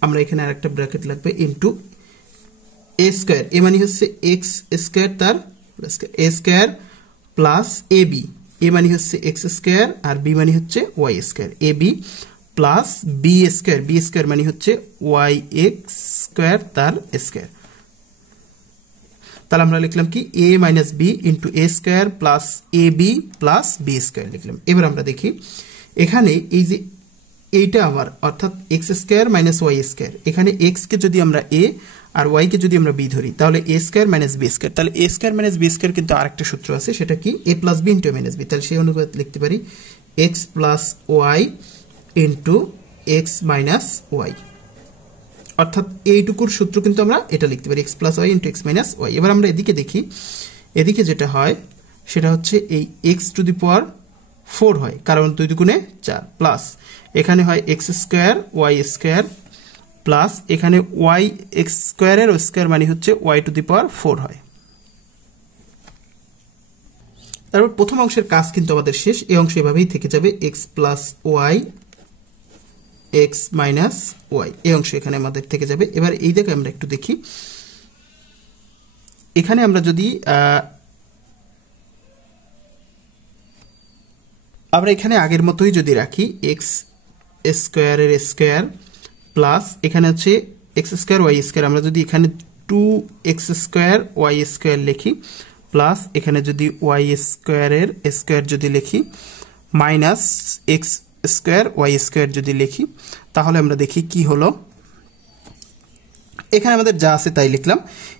আমরা এখানে আর একটা ব্র্যাকেট লাগবে, ইন্টু এ স্কোয়ার, এ মানে হচ্ছে এক্স স্কোয়ার তার A square plus A B, এ মানে হচ্ছে এক্স স্কোয়ার আর বি মানে হচ্ছে Y square, A B plus B square, B square মানে হচ্ছে ওয়াই এক্স স্কোয়ার তার স্কোয়ার। তাহলে আমরা লিখলাম কি এ minus B into A square plus A B plus B square লিখলাম। এবার আমরা দেখি এখানে এই যে এইটা আবার, অর্থাৎ x square minus y square, এখানে এক্সকে যদি আমরা এ আর ওয়াইকে যদি আমরা বি ধরি তাহলে এ স্কোয়ার মাইনাস বি স্কোয়ার, তাহলে এ স্কোয়ার মাইনাস বি স্কোয়ার কিন্তু আরেকটা সূত্র আছে, সেটা কি? এ plus B into a minus B. তাহলে সেই অনুপাত লিখতে পারি x plus y into x minus y, অর্থাৎ এইটুকুর সূত্র কিন্তু আমরা এটা লিখতে পারি x plus y into x minus y. এবার আমরা এদিকে দেখি, এদিকে যেটা হয় সেটা হচ্ছে এই এক্স টু দি পাওয়ার 4 হয়, কারণ 2 দুগুণে 4, প্লাস এখানে হয় x square Y square plus এখানে ওয়াই এক্স স্কোয়ারের স্কোয়ার মানে হচ্ছে ওয়াই টু দি পাওয়ার 4 হয়। তারপর প্রথম অংশের কাজ কিন্তু আমাদের শেষ, এই অংশ এভাবেই থেকে যাবে x plus y x minus y, এই অংশ এখানে আমাদের থেকে যাবে। এবার এই জায়গায় আমরা একটু দেখি, এখানে আমরা যদি আমরা এখানে আগের মতোই যদি রাখি এক্স স্কোয়ারের স্কোয়ার প্লাস এখানে হচ্ছে এক্স স্কোয়ার ওয়াই স্কোয়ার, আমরা যদি এখানে 2x স্কোয়ার ওয়াই স্কোয়ার লিখি প্লাস এখানে যদি ওয়াই স্কোয়ারের স্কোয়ার যদি লিখি minus x square Y square যদি লিখি, তাহলে আমরা দেখি কি হলো। এখানে আমাদের যা আছে তাই লিখলাম,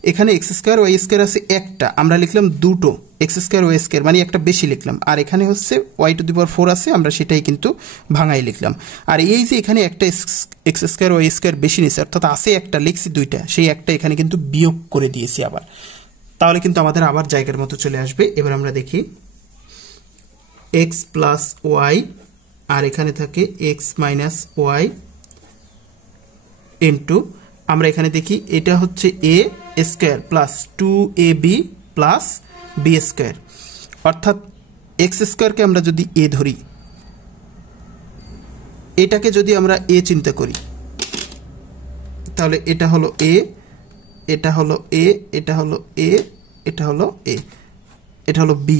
এখানে এক্স স্কোয়ার ওয়াই স্কোয়ার আছে একটা, আমরা লিখলাম দুটো এক্স স্কোয়ার ওয়াই স্কোয়ার মানে একটা বেশি লিখলাম, আর এখানে হচ্ছে ওয়াই টু দি পাওয়ার 4 আছে, আমরা সেটাই কিন্তু ভাঙাই লিখলাম। আর এই যে এখানে একটা এক্স স্কোয়ার ওয়াই স্কোয়ার বেশি নিচ্ছে, অর্থাৎ আছে একটা, লিখছি দুইটা, সেই একটা এখানে কিন্তু বিয়োগ করে দিয়েছি আবার, তাহলে কিন্তু আমাদের আবার জায়গার মতো চলে আসবে। এবার আমরা দেখি এক্স প্লাস ওয়াই আর এখানে থাকে এক্স মাইনাস ওয়াই ইন্টু, আমরা এখানে দেখি এটা হচ্ছে এ square plus 2ab plus B square, অর্থাৎ এক্স স্কোয়ারকে আমরা যদি এ ধরি এটাকে যদি আমরা এ চিন্তা করি তাহলে এটা হলো এ, এটা হলো এ, এটা হলো এ, এটা হলো এ, এটা হলো বি।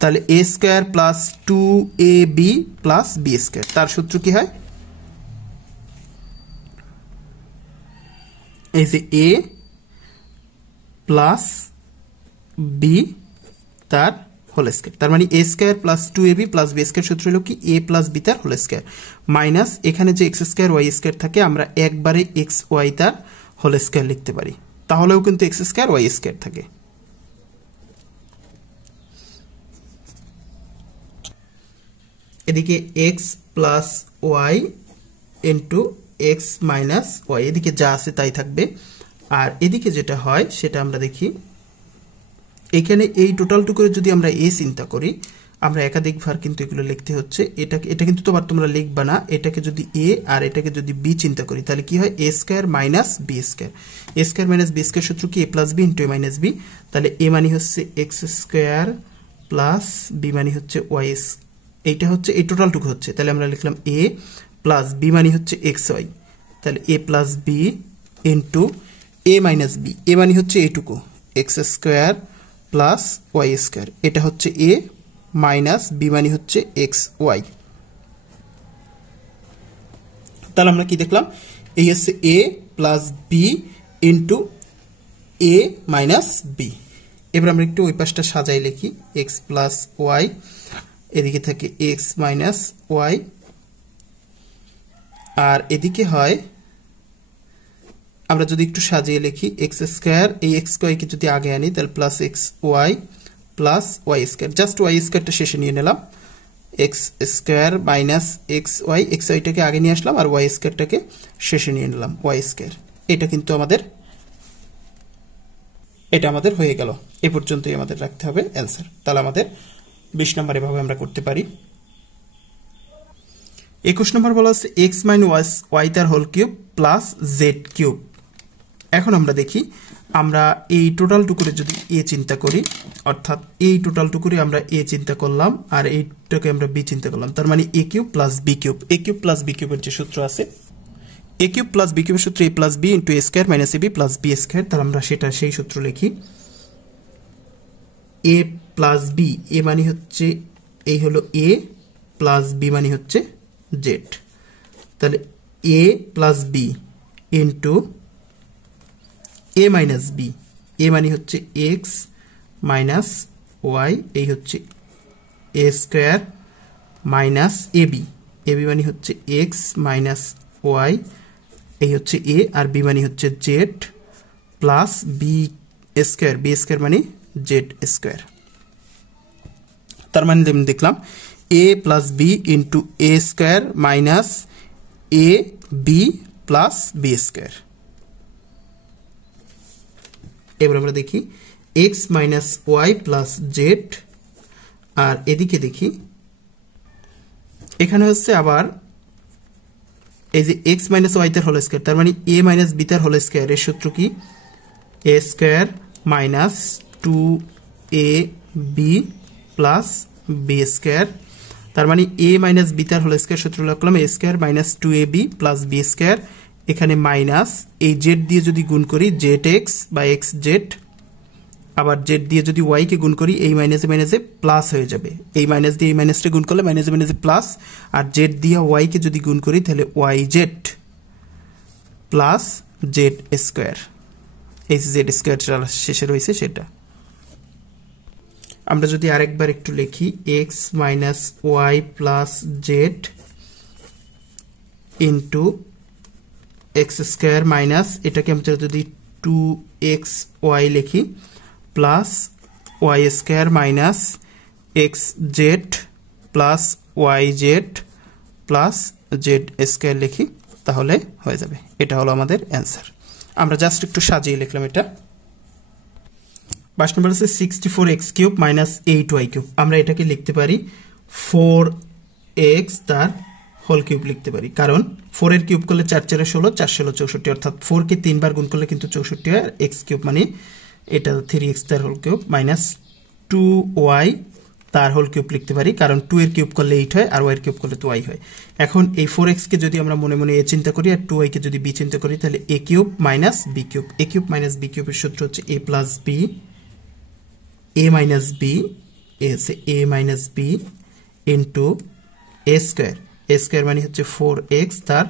তাহলে এ square plus 2ab plus B square, তার সূত্র কি হয়? এই যে এ প্লাস বি তার হোল স্কোয়ার, তার মানে এ square plus 2ab plus B square সূত্র হলো কি এ প্লাস বি তার হোল স্কোয়ার মাইনাস এখানে যে এক্স স্কোয়ার ওয়াই স্কোয়ার থাকে আমরা একবারে এক্স ওয়াই তার হোল স্কোয়ার লিখতে পারি, তাহলেও কিন্তু এক্স স্কোয়ার ওয়াই স্কোয়ার থাকে। এদিকে x plus y into x minus y, এদিকে যা আছে তাই থাকবে। আর এদিকে যেটা হয় সেটা আমরা দেখি, এখানে এই টোটালটুকু যদি আমরা এ চিন্তা করি, আমরা একাধিকবার কিন্তু এগুলো লিখতে হচ্ছে, এটা কিন্তু তোমরা লিখবা না, এটাকে যদি এ আর এটাকে যদি বি চিন্তা করি তাহলে কি হয়? এ square minus b square, a square minus b square সূত্র কি এ plus B into a minus B. তাহলে এ মানে হচ্ছে এক্স স্কোয়ার প্লাস বি মানে হচ্ছে ওয়াই, এইটা হচ্ছে এই টোটালটুকু হচ্ছে, তাহলে আমরা লিখলাম এ প্লাস বি মানে হচ্ছে এক্স ওয়াই, তাহলে a plus B into a minus b, এ মানে হচ্ছে এইটুকু x square plus Y square, এটা হচ্ছে এ মাইনাস বি মানে হচ্ছে এক্স ওয়াই। তাহলে আমরা কি দেখলাম? এই হচ্ছে A plus B into a minus B. এবার আমরা একটু ওই পাশটা সাজাই লিখি, এক্স প্লাস ওয়াই, এদিকে থাকে এক্স মাইনাস ওয়াই, আর এদিকে হয় আমরা যদি একটু সাজিয়ে লিখি এক্স স্কোয়ার, এই এক্স ওয়াইকে যদি আগে আনি তাহলে plus X Y plus Y square, just Y স্কোয়ারটা শেষে নিয়ে নিলাম, এক্স স্কোয়ার মাইনাস এক্স ওয়াইটাকে আগে নিয়ে আসলাম আর ওয়াই স্কোয়ারটাকে শেষে নিয়ে নিলাম ওয়াই স্কোয়ার। এটা কিন্তু আমাদের হয়ে গেল, এ পর্যন্তই আমাদের রাখতে হবে অ্যান্সার। তাহলে আমাদের 20 নম্বর এভাবে আমরা করতে পারি। 21 নম্বর বলা হচ্ছে এক্স মাইনাস ওয়াই তার whole cube plus z cube. এখন আমরা দেখি, আমরা এই টোটালটুকুরে যদি এ চিন্তা করি, অর্থাৎ এই টোটালটুকুরে আমরা এ চিন্তা করলাম আর এইটাকে আমরা বি চিন্তা করলাম, তার মানে এ কিউব প্লাস বি কিউব। এ কিউব প্লাস বি কিউবের যে সূত্র আছে, এ কিউব প্লাস বি কিউবের সূত্র A plus B into A square minus A B plus B square, তাহলে আমরা সেই সূত্র লিখি। এ প্লাস বি, এ মানে হচ্ছে এই হলো এ প্লাস বি মানে হচ্ছে জেড, তাহলে a plus B into a minus b, এ মানে হচ্ছে এক্স মাইনাস ওয়াই, এই হচ্ছে এ square minus A B, A B মানে হচ্ছে এক্স মাইনাস ওয়াই, এই হচ্ছে এ, আর বি মানে হচ্ছে Z plus B square, B square মানে জেড স্কোয়ার। তার মানে দেখলাম A plus B into A square minus A B plus B square. এবার আমরা দেখি X minus Y plus Z, আর এদিকে দেখি এখানে হচ্ছে আবার এই যে এক্স মাইনাস ওয়াই তার হোল স্কোয়ার, তার মানে এ মাইনাস বি তার হোল স্কোয়ার, এর সূত্র কি A square minus 2ab plus B square, তার মানে এ মাইনাস বি তার হোল স্কোয়ার সূত্র লিখলাম a square minus 2ab plus B square, এখানে মাইনাস এই জেড দিয়ে যদি গুণ করি জেড এক্স বা এক্স জেড, আবার জেড দিয়ে যদি ওয়াই কে গুণ করি এই মাইনাসে মাইনাসে প্লাস হয়ে যাবে, এই মাইনাস দিয়ে এই মাইনাসটা গুণ করলে মাইনাসে মাইনাসে প্লাস, আর জেড দিয়ে ওয়াই কে যদি গুণ করি তাহলে y z plus z square, এই জেড স্কোয়ার শেষে রয়েছে সেটা। আমরা যদি আরেকবার একটু লিখি x minus Y plus z into x square minus এটাকে আমরা যদি 2xy লিখি plus Y square minus x z plus y z plus z square লিখি, তাহলে হয়ে যাবে। এটা হলো আমাদের অ্যান্সার। আমরা জাস্ট একটু সাজিয়ে লিখলাম এটা। 22 নম্বর আছে 64x cube minus 8y cube. আমরা এটাকে লিখতে পারি 4x তার হোল কিউব লিখতে পারি, কারণ 4 এর কিউব করলে 4 4 16, 4 16 64, অর্থাৎ 4 কে 3 বার গুণ করলে কিন্তু 64 হয়, আর x কিউব মানে এটা 3x তার হোল কিউব মাইনাস 2y তার হোল কিউব লিখতে পারি, কারণ 2 এর কিউব করলে 8 হয় আর y এর কিউব করলে 2y হয়। এখন এই 4x কে যদি আমরা মনে মনে a চিন্তা করি আর 2y কে যদি b চিন্তা করি, তাহলে a cube minus b cube. a cube minus b কিউবের সূত্র হচ্ছে a plus b, a minus b, a minus b into a square. a square মানে হচ্ছে 4x, তার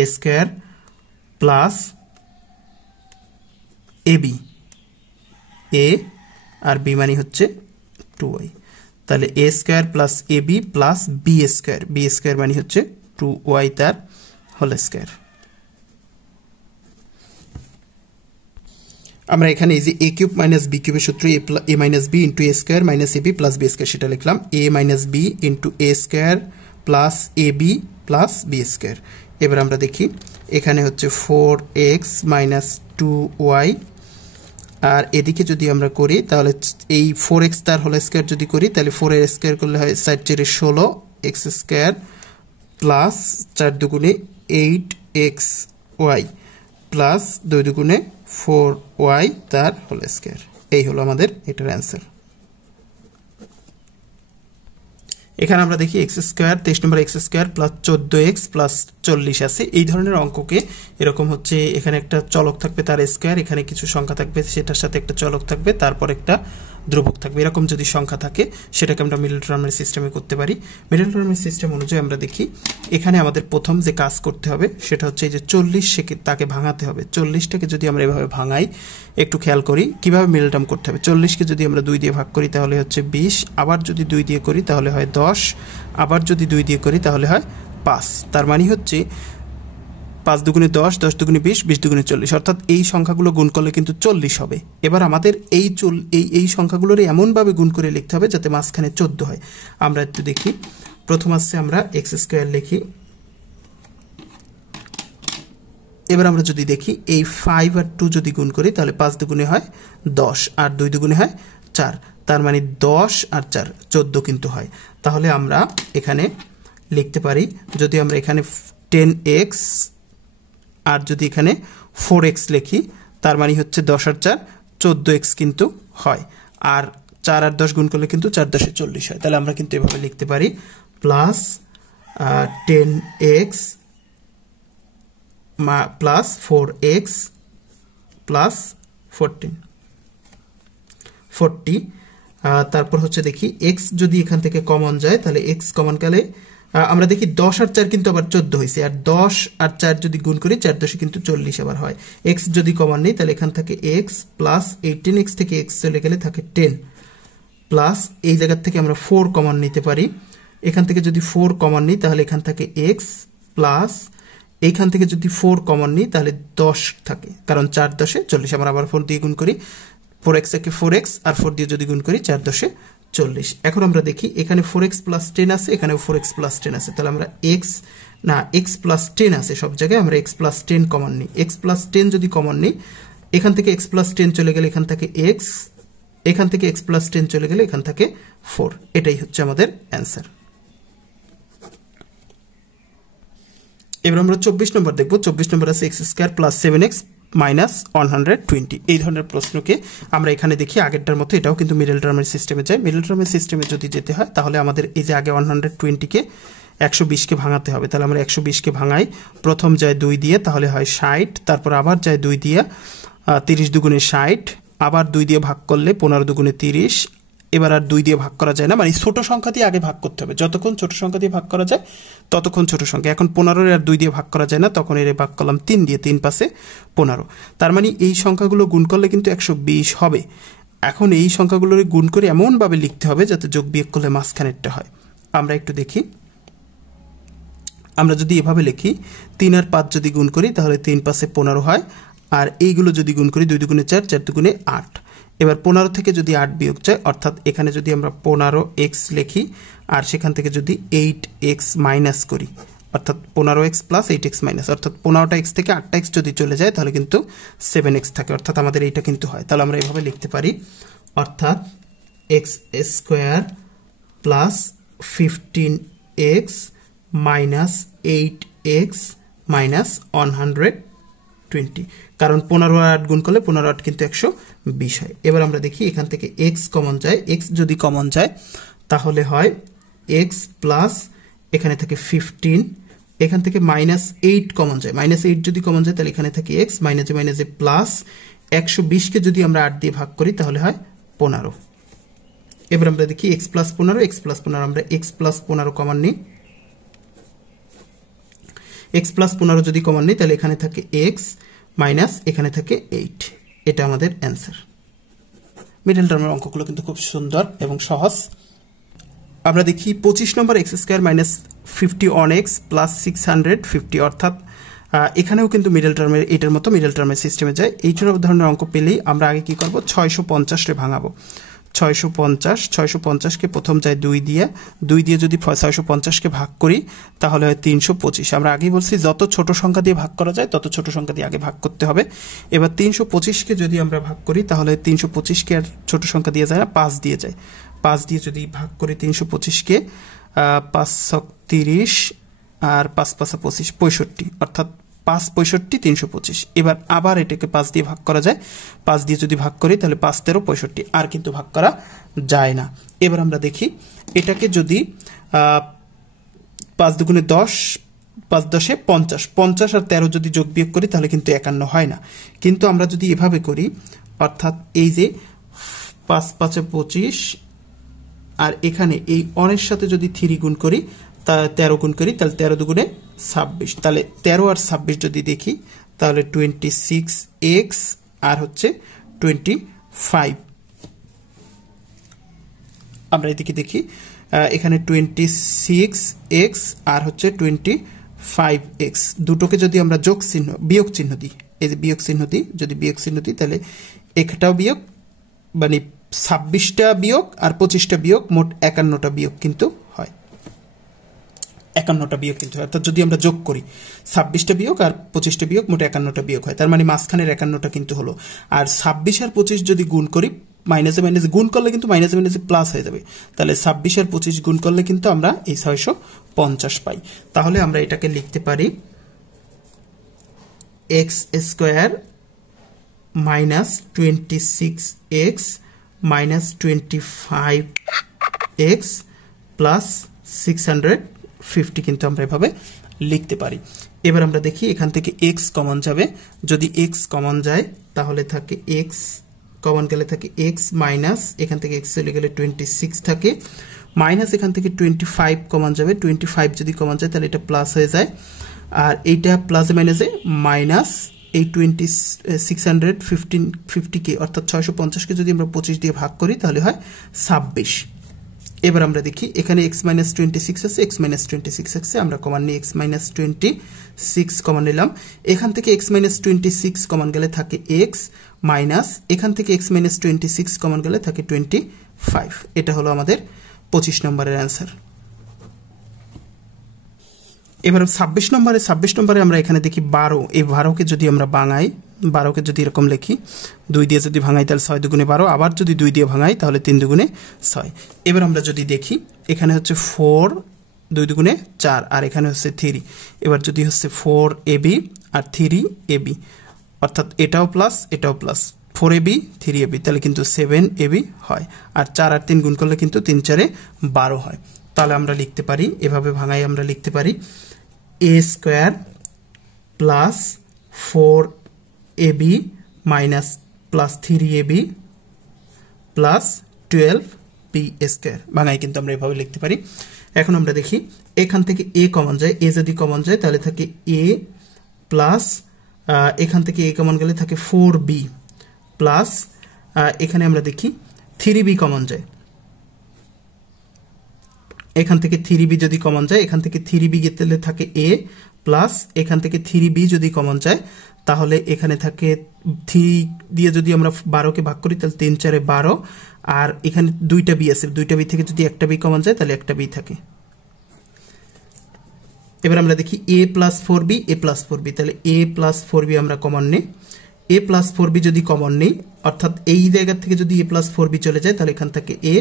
a square plus ab, a আর b মানে হচ্ছে 2y। তাহলে a square plus ab plus b square, b square মানে হচ্ছে 2y তার হোল স্কোয়ার। আমরা এখানে এই যে a কিউব মাইনাস b কিউবের সূত্র a minus b into a square minus ab plus b square সেটা লিখলাম, a minus b into a square plus ab plus b square. এবার আমরা দেখি এখানে হচ্ছে 4x মাইনাস 2y, আর এদিকে যদি আমরা করি তাহলে এই 4x তার হোল স্কোয়ার যদি করি তাহলে 4 এর স্কোয়ার করলে হয় 4 এর 16 x স্কোয়ার প্লাস 4 দুগুণে 8xy প্লাস 2 দুগুণে 4y তার হোল স্কোয়ার। এই হলো আমাদের এটার অ্যান্সার। এখানে আমরা দেখি x square 23 number x square plus 14x plus 40 আছে। এই ধরনের অঙ্ককে এরকম হচ্ছে এখানে একটা চলক থাকবে তার স্কোয়ার, এখানে কিছু সংখ্যা থাকবে সেটার সাথে একটা চলক থাকবে, তারপর একটা ধ্রুবক থাকবে। এরকম যদি সংখ্যা থাকে সেটাকে আমরা মিডল টার্মের সিস্টেমে করতে পারি। মিডল টার্মের সিস্টেম অনুযায়ী আমরা দেখি এখানে আমাদের প্রথম যে কাজ করতে হবে সেটা হচ্ছে এই যে 40 তাকে ভাঙাতে হবে। 40টাকে যদি আমরা এভাবে ভাঙাই, একটু খেয়াল করি কিভাবে মিডল টার্ম করতে হবে। 40কে যদি আমরা 2 দিয়ে ভাগ করি তাহলে হচ্ছে 20, আবার যদি 2 দিয়ে করি তাহলে হয় 10, আবার যদি 2 দিয়ে করি তাহলে হয় 5। তার মানে হচ্ছে 5 দুগুণে 10, 10 দুগুণে 20, 20 দুগুণে 40, অর্থাৎ এই সংখ্যাগুলো গুণ করলে কিন্তু 40 হবে। এবার আমাদের এই সংখ্যাগুলোর এমনভাবে গুণ করে লিখতে হবে যাতে মাঝখানে 14 হয়। আমরা একটু দেখি, প্রথম আসছে আমরা এক্স স্কোয়ার লিখি। এবার আমরা যদি দেখি এই 5 আর 2 যদি গুণ করি তাহলে 5 দুগুণে হয় 10 আর 2 দুগুণে হয় 4, তার মানে 10 আর 4 14 কিন্তু হয়। তাহলে আমরা এখানে লিখতে পারি, যদি আমরা এখানে 10x আর যদি এখানে 4x লিখি তার মানে হচ্ছে 10 আর 4 14x কিন্তু হয়, আর 4 আর 10 গুণ করলে কিন্তু 4 10 40 হয়। তাহলে আমরা কিন্তু এভাবে লিখতে পারি plus 10x plus 4x plus 40। তারপর হচ্ছে দেখি x যদি এখান থেকে কমন যায় তাহলে x কমন গেলে আমরা দেখি 10 আর 4 কিন্তু আবার 14 হয়েছে, আর 10 আর 4 যদি গুণ করি 4 10 কিন্তু 40 আবার হয়। x যদি কমন নেই তাহলে এখান থেকে x প্লাস 18x থেকে x চলে গেলে থাকে 10 প্লাস এই জায়গা থেকে আমরা 4 কমন নিতে পারি। এখান থেকে যদি 4 কমন নিই তাহলে এখান থেকে x প্লাস এইখান থেকে যদি 4 কমন নিই তাহলে 10 থাকে, কারণ 4 10 40। আমরা আবার 4 দিয়ে গুণ করি, 4x একে 4x আর 4 দিয়ে যদি গুণ করি 4 10 40। এখন আমরা দেখি এখানে 4x প্লাস 10 আছে, এখানে 4x প্লাস 10 আছে, তাহলে আমরা x প্লাস 10 আছে সব জায়গায়, আমরা x প্লাস 10 কমন নিই। x প্লাস 10 যদি কমন নিই এখান থেকে x প্লাস 10 চলে গেলে এখান থেকে x, এখান থেকে x প্লাস 10 চলে গেলে এখান থেকে 4। এটাই হচ্ছে আমাদের অ্যান্সার। এবার আমরা 24 নম্বর দেখব। 24 নম্বর আছে x square plus 7x minus 120। এই ধরনের প্রশ্নকে আমরা এখানে দেখি আগেরটার মতো এটাও কিন্তু মিডল টার্মের সিস্টেমে যায়। মিডল টার্মের সিস্টেমে যদি যেতে হয় তাহলে আমাদের এই যে আগে 120কে 120কে ভাঙাতে হবে। তাহলে আমরা 120কে ভাঙাই, প্রথম যায় 2 দিয়ে তাহলে হয় 60, তারপর আবার যায় 2 দিয়ে 30 দুগুণে 60, আবার 2 দিয়ে ভাগ করলে 15 দুগুণে 30। এবার আর 2 দিয়ে ভাগ করা যায় না, মানে ছোট সংখ্যা দিয়ে আগে ভাগ করতে হবে, যতক্ষণ ছোট সংখ্যা দিয়ে ভাগ করা যায় ততক্ষণ ছোট সংখ্যা। এখন 15 আর 2 দিয়ে ভাগ করা যায় না, তখন এর ভাগ করলাম 3 দিয়ে, 3 পাশে 15। তার মানে এই সংখ্যাগুলো গুণ করলে কিন্তু 120 হবে। এখন এই সংখ্যাগুলোর গুণ করে এমনভাবে লিখতে হবে যাতে যোগ বিয়োগ করলে মাঝখানেরটা হয়। আমরা একটু দেখি, আমরা যদি এভাবে লিখি 3 আর 5 যদি গুণ করি তাহলে 3 পাশে 15 হয়, আর এইগুলো যদি গুণ করি 2 দুগুণে 4, 4 দুগুণে 8। এবার 15 থেকে যদি 8 বিয়োগ যায়, অর্থাৎ এখানে যদি আমরা 15x লিখি আর সেখান থেকে যদি 8x মাইনাস করি, অর্থাৎ 15x প্লাস 8x মাইনাস, অর্থাৎ 15টা x থেকে 8টা x যদি চলে যায় তাহলে কিন্তু 7x থাকে, অর্থাৎ আমাদের এইটা কিন্তু হয়। তাহলে আমরা এইভাবে লিখতে পারি, অর্থাৎ x square plus 15x minus 8x minus 120, কারণ 15 আর 8 গুণ করলে 15 8 কিন্তু 120 হয়। এবার আমরা দেখি এখান থেকে x কমন যায়, x যদি কমন যায় তাহলে হয় এক্স প্লাস এখানে থাকে 15, এখান থেকে -8 কমন যায়, -8 যদি কমন যায় তাহলে এখানে থাকে এক্স, মাইনাসে প্লাস 120কে যদি আমরা 8 দিয়ে ভাগ করি তাহলে হয় 15। এবার আমরা দেখি এক্স প্লাস 15, আমরা এক্স প্লাস 15 কমন নিই। এক্স প্লাস 15 যদি কমন নিই তাহলে এখানে থাকে এক্স মাইনাস এখানে থাকে 8, এটা আমাদের অ্যান্সার। মিডল টার্মের অঙ্কগুলো কিন্তু খুব সুন্দর এবং সহজ। আমরা দেখি 25 number x square minus 50 on x plus 650, অর্থাৎ এখানেও কিন্তু মিডল টার্মের এটার মতো মিডল টার্মের সিস্টেমে যায়। এইটার ধরনের অঙ্ক পেলেই আমরা আগে কি করব, 650 ভাঙাবো। 650কে প্রথম যায় 2 দিয়ে যদি 650কে ভাগ করি তাহলে হয় 325। আমরা আগেই বলছি যত ছোট সংখ্যা দিয়ে ভাগ করা যায় তত ছোট সংখ্যা দিয়ে আগে ভাগ করতে হবে। এবার 325কে যদি আমরা ভাগ করি তাহলে 325কে আর ছোট সংখ্যা দিয়ে যায় না, 5 দিয়ে যায়। 5 দিয়ে যদি ভাগ করি 325কে, 5 × 30 আর 5 × 25 65, অর্থাৎ 5 65 325। এবার আবার এটাকে 5 দিয়ে ভাগ করা যায়, 5 দিয়ে যদি ভাগ করি তাহলে 5 13 65, আর কিন্তু ভাগ করা যায় না। এবার আমরা দেখি এটাকে যদি 5 দুগুণে 10, 5 10 50, 50 আর 13 যদি যোগ বিয়োগ করি তাহলে কিন্তু 51 হয় না। কিন্তু আমরা যদি এভাবে করি, অর্থাৎ এই যে 5 5 25 আর এখানে এই অনের সাথে যদি 3 গুণ করি, 13 গুণ করি তাহলে 13 দুগুণে 26, তাহলে 13 আর 26 যদি দেখি তাহলে 26x আর হচ্ছে 25। আমরা এদিকে দেখি এখানে 26x আর হচ্ছে 25x, দুটোকে যদি আমরা বিয়োগ চিহ্ন দিই, এই যে বিয়োগ চিহ্ন দিই, যদি বিয়োগ চিহ্ন দিই তাহলে একটাও বিয়োগ, মানে 26টা বিয়োগ আর 25টা বিয়োগ, মোট 51টা বিয়োগ কিন্তু হয়। 51টা বিয়োগ কিন্তু হয়, অর্থাৎ যদি আমরা যোগ করি 26টা বিয়োগ আর 25টা বিয়োগ, মোট 51টা বিয়োগ হয়। তার মানে মাঝখানের 51টা কিন্তু হলো। আর 26 আর 25 যদি গুণ করি, মাইনাসে গুণ করলে কিন্তু মাইনাসে প্লাস হয়ে যাবে, তাহলে 26 আর 25 গুণ করলে কিন্তু আমরা এই 650 পাই। তাহলে আমরা এটাকে লিখতে পারি x square minus 26x minus 25x plus 650 কিন্তু আমরা এভাবে লিখতে পারি। এবার আমরা দেখি এখান থেকে x কমন যাবে, যদি x কমন যায় তাহলে থাকে x কমন গেলে থাকে x মাইনাস এখান থেকে x চলে গেলে 26 থাকে, মাইনাস এখান থেকে 25 কমন যাবে, 25 যদি কমন যায় তাহলে এটা প্লাস হয়ে যায়, আর এইটা প্লাসে মাইনাসে মাইনাস এই 650কে অর্থাৎ 650কে যদি আমরা 25 দিয়ে ভাগ করি তাহলে হয় 26। এবার আমরা দেখি এখানে x মাইনাস 26 আছে, x মাইনাস 26 আছে, আমরা কমন নিই x মাইনাস 26 কমন নিলাম। এখান থেকে x মাইনাস 26 কমন গেলে থাকে x মাইনাস এখান থেকে x মাইনাস 26 কমন গেলে থাকে 25। এটা হলো আমাদের 25 নম্বরের অ্যান্সার। এবার 26 নম্বরে আমরা এখানে দেখি 12, এই 12কে যদি আমরা ভাঙাই, 12কে যদি এরকম লিখি 2 দিয়ে যদি ভাঙাই তাহলে 6 দুগুণে 12, আবার যদি 2 দিয়ে ভাঙাই তাহলে 3 দুগুণে 6। এবার আমরা যদি দেখি এখানে হচ্ছে 4, 2 দুগুণে 4 আর এখানে হচ্ছে 3। এবার যদি হচ্ছে 4ab আর 3ab, অর্থাৎ এটাও প্লাস এটাও প্লাস, 4ab 3ab তাহলে কিন্তু 7ab হয়, আর 4 আর 3 গুণ করলে কিন্তু 3 4 12 হয়। তাহলে আমরা লিখতে পারি এভাবে ভাঙাই, আমরা লিখতে পারি a square plus 4ab minus plus 3ab plus 12b square, ভাঙাই কিন্তু আমরা এভাবে লিখতে পারি। এখন আমরা দেখি এখান থেকে a কমন যায়, a যদি কমন যায় তাহলে থাকে a প্লাস এখান থেকে a কমন গেলে থাকে 4b প্লাস এখানে আমরা দেখি 3b কমন যায়, এখান থেকে 3b যদি কমন যায়, এখান থেকে 3b গেলে থাকে a প্লাস এখান থেকে 3b যদি কমন যায় তাহলে এখানে থাকে 3 দিয়ে যদি আমরা 12কে ভাগ করি তাহলে 3 4 12, আর এখানে 2টা b আছে, 2টা b থেকে যদি একটা b কমন যায় তাহলে একটা b থাকে। এবার আমরা দেখি a plus 4b, a plus 4b, তাহলে a প্লাস 4b আমরা কমন নেই, a প্লাস 4b যদি কমন নেই, অর্থাৎ এই জায়গা থেকে যদি a প্লাস 4b চলে যায় তাহলে এখান থেকে a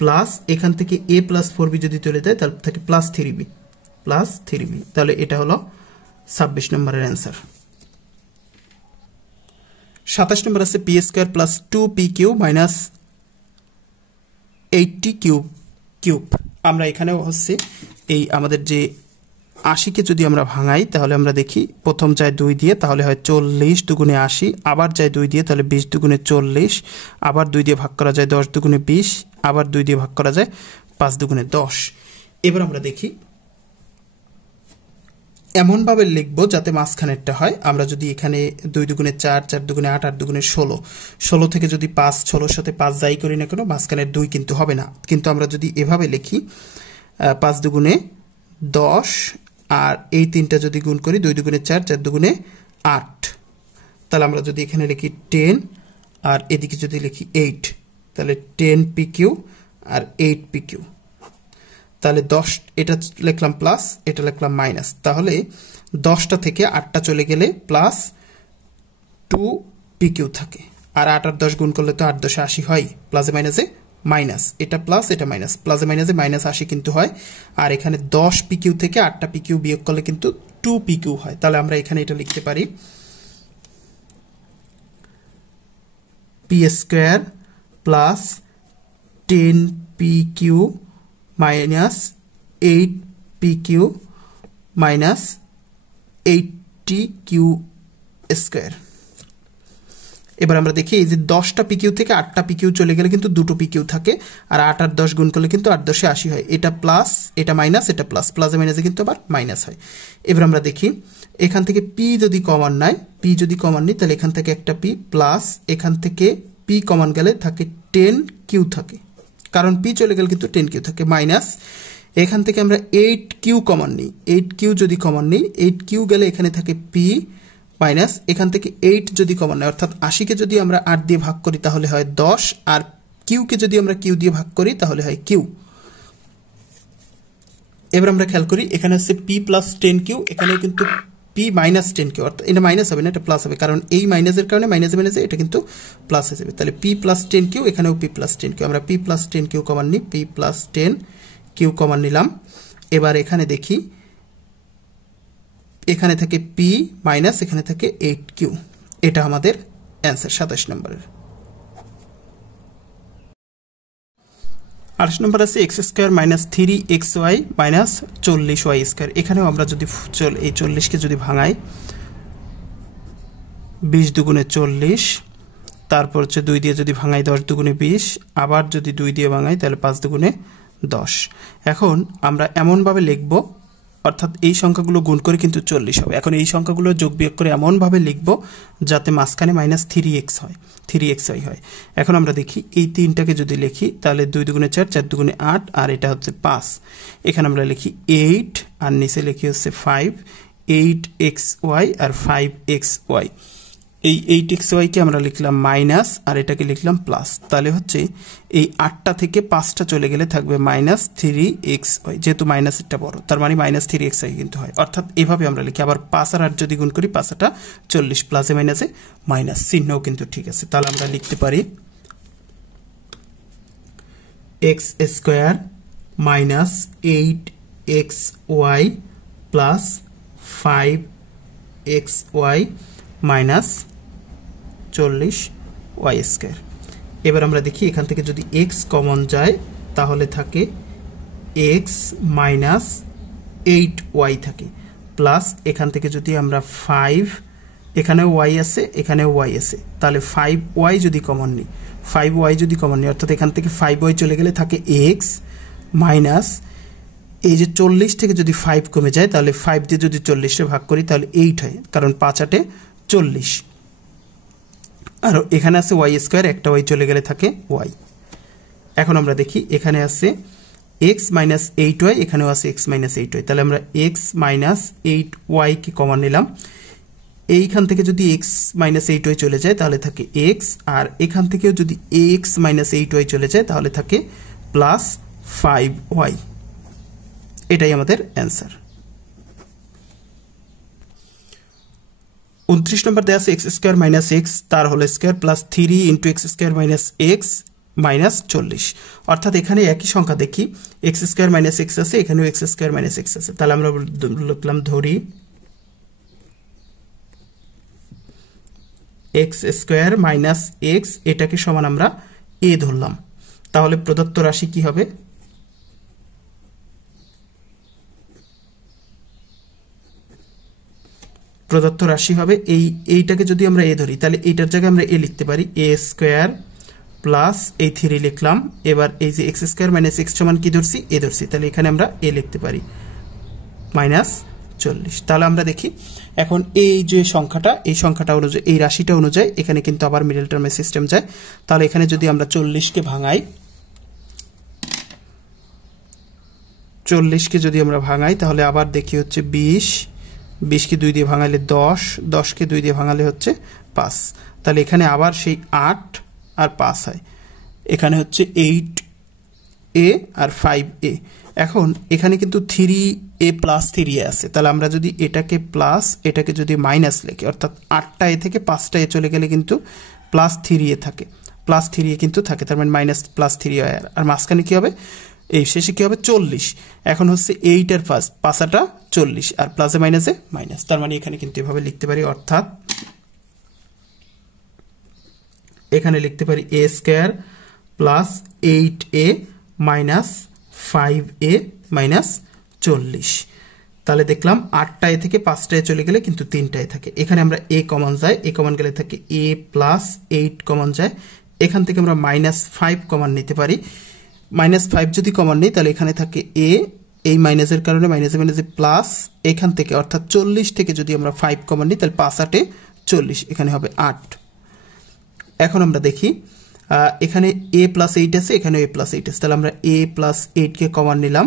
প্লাস এখান থেকে a প্লাস 4b যদি চলে যায় তাহলে থাকে প্লাস 3b, তাহলে এটা হলো 26 নম্বরের অ্যান্সার। 27 নম্বর আছে P square plus 2p cube minus 80 cube cube. আমরা এখানেও হচ্ছে এই আমাদের যে 80-কে যদি আমরা ভাঙাই তাহলে আমরা দেখি প্রথম যায় 2 দিয়ে, তাহলে হয় 40 দুগুণে 80, আবার যায় 2 দিয়ে, তাহলে 20 দুগুণে 40, আবার 2 দিয়ে ভাগ করা যায় 10 দুগুণে 20, আবার 2 দিয়ে ভাগ করা যায় 5 দুগুণে 10। এবার আমরা দেখি এমনভাবে লিখবো যাতে মাঝখানেরটা হয়। আমরা যদি এখানে 2 দুগুণে 4, 4 দুগুণে 8, 8 দুগুণে 16, 16 থেকে যদি 5, 16-র সাথে 5 যাই করি না কেন মাঝখানের 2 কিন্তু হবে না। কিন্তু আমরা যদি এভাবে লিখি 5 দুগুণে 10, আর এই 3টা যদি গুণ করি 2 দুগুণে 4, 4 দুগুণে 8, তাহলে আমরা যদি এখানে লিখি 10 আর এদিকে যদি লিখি 8, তাহলে 10 PQ আর 8 PQ, তাহলে 10 এটা লিখলাম প্লাস, এটা লিখলাম মাইনাস, তাহলে 10টা থেকে 8টা চলে গেলে প্লাস 2 PQ থাকে। আর 8 আর 10 গুণ করলে তো 8 10 80 হয়, প্লাসে মাইনাসে মাইনাস, এটা প্লাস এটা মাইনাস, প্লাসে মাইনাসে মাইনাস 80 কিন্তু হয়। আর এখানে 10 PQ থেকে 8টা PQ বিয়োগ করলে কিন্তু 2 PQ হয়। তাহলে আমরা এখানে এটা লিখতে পারি P square plus 10 PQ minus 8 PQ minus 80Q square. এবার আমরা দেখি এই যে 10টা PQ থেকে 8টা PQ চলে গেলে কিন্তু 2টো PQ থাকে, আর 8 আর 10 গুণ করলে কিন্তু 8 10 80 হয়। এটা প্লাস এটা মাইনাস, এটা প্লাস, প্লাসে মাইনাসে কিন্তু আবার মাইনাস হয়। এবার আমরা দেখি এখান থেকে P যদি কমন নাই, P যদি কমন নিই তাহলে এখান থেকে একটা P প্লাস এখান থেকে P কমন গেলে থাকে 10Q থাকে, কারণ P চলে গেলে কিন্তু 10Q থাকে, মাইনাস এখান থেকে আমরা 8Q কমন নিই, 8Q যদি কমন নিই 8Q গেলে এখানে থাকে P মাইনাস এখান থেকে 8 যদি কমন নেয়, অর্থাৎ 80-কে যদি আমরা 8 দিয়ে ভাগ করি তাহলে হয় 10, আর Q-কে যদি আমরা Q দিয়ে ভাগ করি তাহলে হয় Q। এবার আমরা খেয়াল করি এখানে হচ্ছে P প্লাস 10Q, এখানে কিন্তু P মাইনাস 10Q, অর্থাৎ এটা মাইনাস হবে না, এটা প্লাস হবে, কারণ এই মাইনাসের কারণে মাইনাসে মাইনাসে এটা কিন্তু প্লাস হয়ে যাবে। তাহলে P প্লাস 10Q, এখানেও P প্লাস 10Q, আমরা P প্লাস 10Q কমন নিই, P প্লাস 10Q কমন নিলাম। এবার এখানে দেখি এখানে থেকে P মাইনাস এখানে থেকে 8Q, এটা আমাদের অ্যান্সার 27 নম্বরের। 28 নম্বর আছে x square minus 3xy minus 40y square. এখানেও আমরা যদি এই 40-কে যদি ভাঙাই 20 দুগুণে 40, তারপর হচ্ছে 2 দিয়ে যদি ভাঙাই 10 দুগুণে 20, আবার যদি 2 দিয়ে ভাঙাই তাহলে 5 দুগুণে 10। এখন আমরা এমনভাবে লিখব, অর্থাৎ এই সংখ্যাগুলো গুণ করে কিন্তু 40 হবে। এখন এই সংখ্যাগুলো যোগ বিয়োগ করে এমনভাবে লিখব যাতে মাঝখানে মাইনাস 3x হয়, 3xy হয়। এখন আমরা দেখি এই 3টাকে যদি লিখি তাহলে 2 দুগুণে 4, 4 দুগুণে 8, আর এটা হচ্ছে 5। এখানে আমরা লিখি 8 আর নিচে লিখি হচ্ছে 5, 8xy আর 5xy। এই 8xy-কে আমরা লিখলাম মাইনাস আর এটাকে লিখলাম প্লাস, তাহলে হচ্ছে এই 8টা থেকে 5টা চলে গেলে থাকবে মাইনাস 3xy, যেহেতু মাইনাসেরটা বড় তার মানে মাইনাস 3xy কিন্তু হয়, অর্থাৎ এভাবে আমরা লিখি। আবার 5 আর 8 যদি গুণ করি 5টা 40, প্লাসে মাইনাসে মাইনাস, চিহ্নও কিন্তু ঠিক আছে। তাহলে আমরা লিখতে পারি x square minus 8xy plus 5xy minus 40y square. এবার আমরা দেখি এখান থেকে যদি x কমন যায় তাহলে থাকে x মাইনাস 8y থাকে, প্লাস এখান থেকে যদি আমরা 5, এখানেও y আছে এখানেও y আছে, তাহলে 5y যদি কমন নিই, 5y যদি কমন নিই, অর্থাৎ এখান থেকে 5y চলে গেলে থাকে x মাইনাস এই যে 40 থেকে যদি 5 কমে যায় তাহলে 5 দিয়ে যদি 40-কে ভাগ করি তাহলে 8 হয়, কারণ 5 8 40, আর এখানে আছে y স্কয়ার, একটা y চলে গেলে থাকে y। এখন আমরা দেখি এখানে আছে x মাইনাস 8y, এখানেও আছে x মাইনাস 8y, তাহলে আমরা x মাইনাস 8y কে কমন নিলাম। এইখান থেকে যদি x মাইনাস 8y চলে যায় তাহলে থাকে x, আর এখান থেকেও যদি x মাইনাস 8y চলে যায় তাহলে থাকে প্লাস 5y। এটাই আমাদের অ্যান্সার। 29 নম্বর দেওয়া আছে এক্স স্কোয়ার মাইনাস এক্স তার whole square plus 3 into x square minus x minus 40, অর্থাৎ এখানে একই সংখ্যা দেখি, এক্স স্কোয়ার মাইনাস এক্স আছে, এখানেও এক্স স্কোয়ার মাইনাস এক্স আছে, তাহলে আমরা লিখলাম ধরি এক্স স্কোয়ার মাইনাস এক্স, এটাকে সমান আমরা এ ধরলাম, তাহলে প্রদত্ত রাশি কি হবে প্রদত্ত রাশি হবে এইটাকে যদি আমরা এ ধরি তাহলে এইটার জায়গায় আমরা এ লিখতে পারি এ স্কোয়ার প্লাস এই 3 লিখলাম। এবার এই যে এক্স স্কোয়ার মাইনাস এক্স সমান কি ধরছি, এ ধরছি, তাহলে এখানে আমরা এ লিখতে পারি -40। তাহলে আমরা দেখি এখন এই যে সংখ্যাটা, এই সংখ্যাটা অনুযায়ী, এই রাশিটা অনুযায়ী এখানে কিন্তু আবার মিডল টার্মের সিস্টেম যায়। তাহলে এখানে যদি আমরা 40কে ভাঙাই, 40কে যদি আমরা ভাঙাই তাহলে আবার দেখি হচ্ছে 20কে 2 দিয়ে ভাঙালে 10কে 2 দিয়ে ভাঙালে হচ্ছে 5। তাহলে এখানে আবার সেই 8 আর 5 হয়, এখানে হচ্ছে 8a আর 5a। এখন এখানে কিন্তু 3a প্লাস 3a আছে, তাহলে আমরা যদি এটাকে প্লাস এটাকে যদি মাইনাস লিখি, অর্থাৎ 8টা এ থেকে 5টা এ চলে গেলে কিন্তু প্লাস 3a থাকে, প্লাস 3a কিন্তু থাকে, তার মানে মাইনাস প্লাস 3a হয়। আর মাঝখানে কি হবে, এই শেষে কি হবে 40। এখন হচ্ছে 8 এর 5টা 40 আর প্লাসে মাইনাসে মাইনাস, তার মানে এখানে কিন্তু এভাবে লিখতে পারি, অর্থাৎ এখানে লিখতে পারি a square plus 8a minus 5a minus 40। তাহলে দেখলাম 8টা এ থেকে 5টায় চলে গেলে কিন্তু 3টায় থাকে। এখানে আমরা a কমন যায়, a কমন গেলে থাকে a প্লাস 8 কমন যায়। এখান থেকে আমরা -5 কমন নিতে পারি। -5 যদি কমন নিই তাহলে এখানে থাকে a, এই মাইনাসের কারণে মাইনাসে মাইনাসে প্লাস, এখান থেকে অর্থাৎ 40 থেকে যদি আমরা 5 কমন নিই তাহলে 5 8 40, এখানে হবে 8। এখন আমরা দেখি এখানে a প্লাস 8 আছে, এখানে a প্লাস 8 আছে, তাহলে আমরা a প্লাস 8কে কমন নিলাম।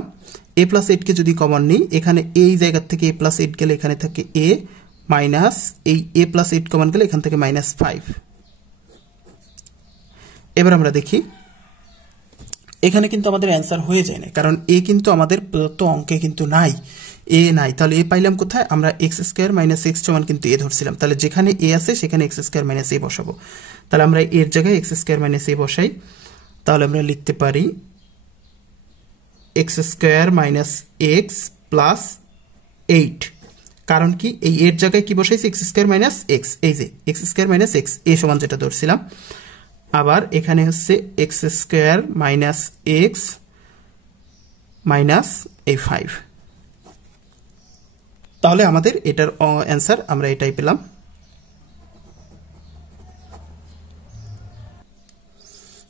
a প্লাস 8কে যদি কমন নিই, এখানে এই জায়গা থেকে a প্লাস 8 গেলে এখানে থাকে a মাইনাস, এই a প্লাস 8 কমন গেলে এখান থেকে -5। এবার আমরা দেখি এখানে কিন্তু আমাদের অ্যান্সার হয়ে যায় না, কারণ a কিন্তু আমাদের প্রদত্ত অঙ্কে কিন্তু নাই, a নাই। তাহলে a পাইলাম কোথায়, আমরা এক্স স্কোয়ার মাইনাস এক্স সমান কিন্তু a ধরছিলাম, তাহলে যেখানে a আছে সেখানে এক্স স্কোয়ার মাইনাস a বসাবো। তাহলে আমরা এর জায়গায় এক্স স্কোয়ার মাইনাস a বসাই, তাহলে আমরা লিখতে পারি x square minus x plus 8। কারণ কি, এই এর জায়গায় কি বসাইছি, এক্স স্কোয়ার মাইনাস এক্স, এই যে X square minus x, a সমান যেটা ধরছিলাম। আবার এখানে হচ্ছে X square minus x minus এই 5। তাহলে আমাদের এটার অ্যান্সার আমরা এটাই পেলাম।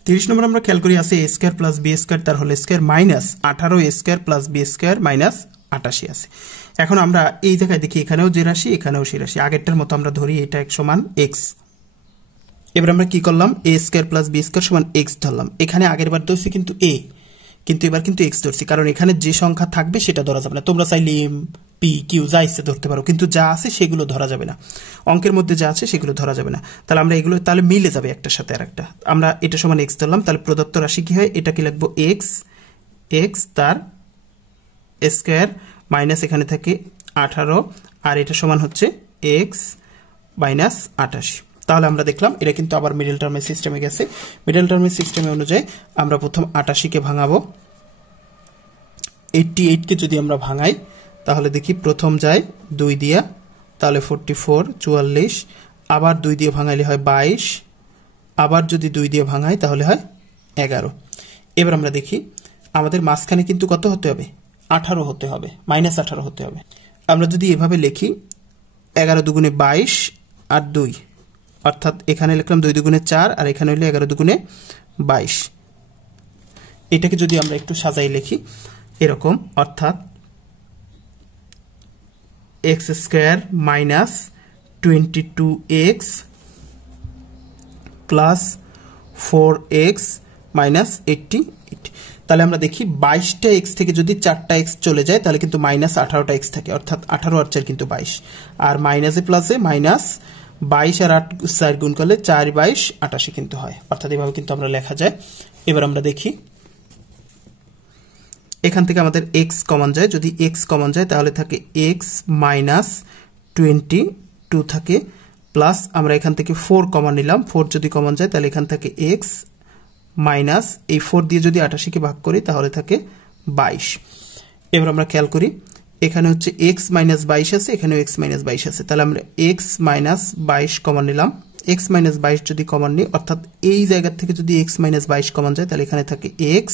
তিরিশ নম্বর আমরা খেয়াল করি আছে a square plus B square তার whole square minus 18 a square plus B square minus 88 আছে। এখন আমরা এই জায়গায় দেখি এখানেও যে রাশি এখানেও সেই রাশি, আগেরটার মতো আমরা ধরি এটা এক সমান এক্স। এবার আমরা কি করলাম, a square plus B square সমান এক্স ধরলাম। এখানে আগের বার ধরছি কিন্তু a, কিন্তু এবার কিন্তু এক্স ধরছি, কারণ এখানে যে সংখ্যা থাকবে সেটা ধরা যাবে না। তোমরা চাইলে এম পি কিউ যা ইচ্ছে ধরতে পারো, কিন্তু যা আছে সেগুলো ধরা যাবে না, অঙ্কের মধ্যে যা আছে সেগুলো ধরা যাবে না। তাহলে আমরা এগুলো তাহলে মিলে যাবে একটার সাথে আর একটা। আমরা এটা সমান এক্স ধরলাম, তাহলে প্রদত্ত রাশি কি হয়, এটা কি লিখবো এক্স তার স্কোয়ার মাইনাস এখানে থাকে 18 আর এটা সমান হচ্ছে এক্স মাইনাস 88। তাহলে আমরা দেখলাম এটা কিন্তু আবার মিডল টার্মের সিস্টেমে গেছে। মিডল টার্মের সিস্টেমে অনুযায়ী আমরা প্রথম 88কে ভাঙাবো, 88কে যদি আমরা ভাঙাই তাহলে দেখি প্রথম যায় 2 দিয়া, তাহলে 44 44, আবার 2 দিয়ে ভাঙাইলে হয় 22, আবার যদি 2 দিয়ে ভাঙাই তাহলে হয় 11। এবার আমরা দেখি আমাদের মাঝখানে কিন্তু কত হতে হবে, 18 হতে হবে, -18 হতে হবে। আমরা যদি এভাবে লিখি 11 দুগুণে 22 আর 2, অর্থাৎ এখানে লিখলাম 2 দুগুণে 4 আর এখানে হইলে 11 দুগুণে 22। এটাকে যদি আমরা একটু সাজাই লিখি এরকম, অর্থাৎ x square minus 22x plus 4x minus 88। তাহলে আমরা দেখি 22টা এক্স থেকে যদি 4টা এক্স চলে যায় তাহলে কিন্তু -18টা এক্স থাকে, অর্থাৎ 18 আর 4 কিন্তু 22, আর মাইনাসে প্লাসে মাইনাস 22 আর 8 4 গুণ করলে 4 22 88 কিন্তু হয়, অর্থাৎ এভাবে কিন্তু আমরা লেখা যায়। এবার আমরা দেখি এখান থেকে আমাদের x কমন যায়, যদি x কমন যায় তাহলে থাকে x মাইনাস 22 থাকে, প্লাস আমরা এখান থেকে 4 কমন নিলাম, 4 যদি কমন যায় তাহলে এখান থেকে x মাইনাস এই 4 দিয়ে যদি 88কে ভাগ করি তাহলে থাকে 22। এবার আমরা খেয়াল করি এখানে হচ্ছে x মাইনাস 22 আছে, এখানেও x মাইনাস 22 আছে, তাহলে আমরা x মাইনাস 22 কমন নিলাম। x মাইনাস 22 যদি কমন নিই, অর্থাৎ এই জায়গা থেকে যদি x মাইনাস 22 কমন যায় তাহলে এখানে থাকে x,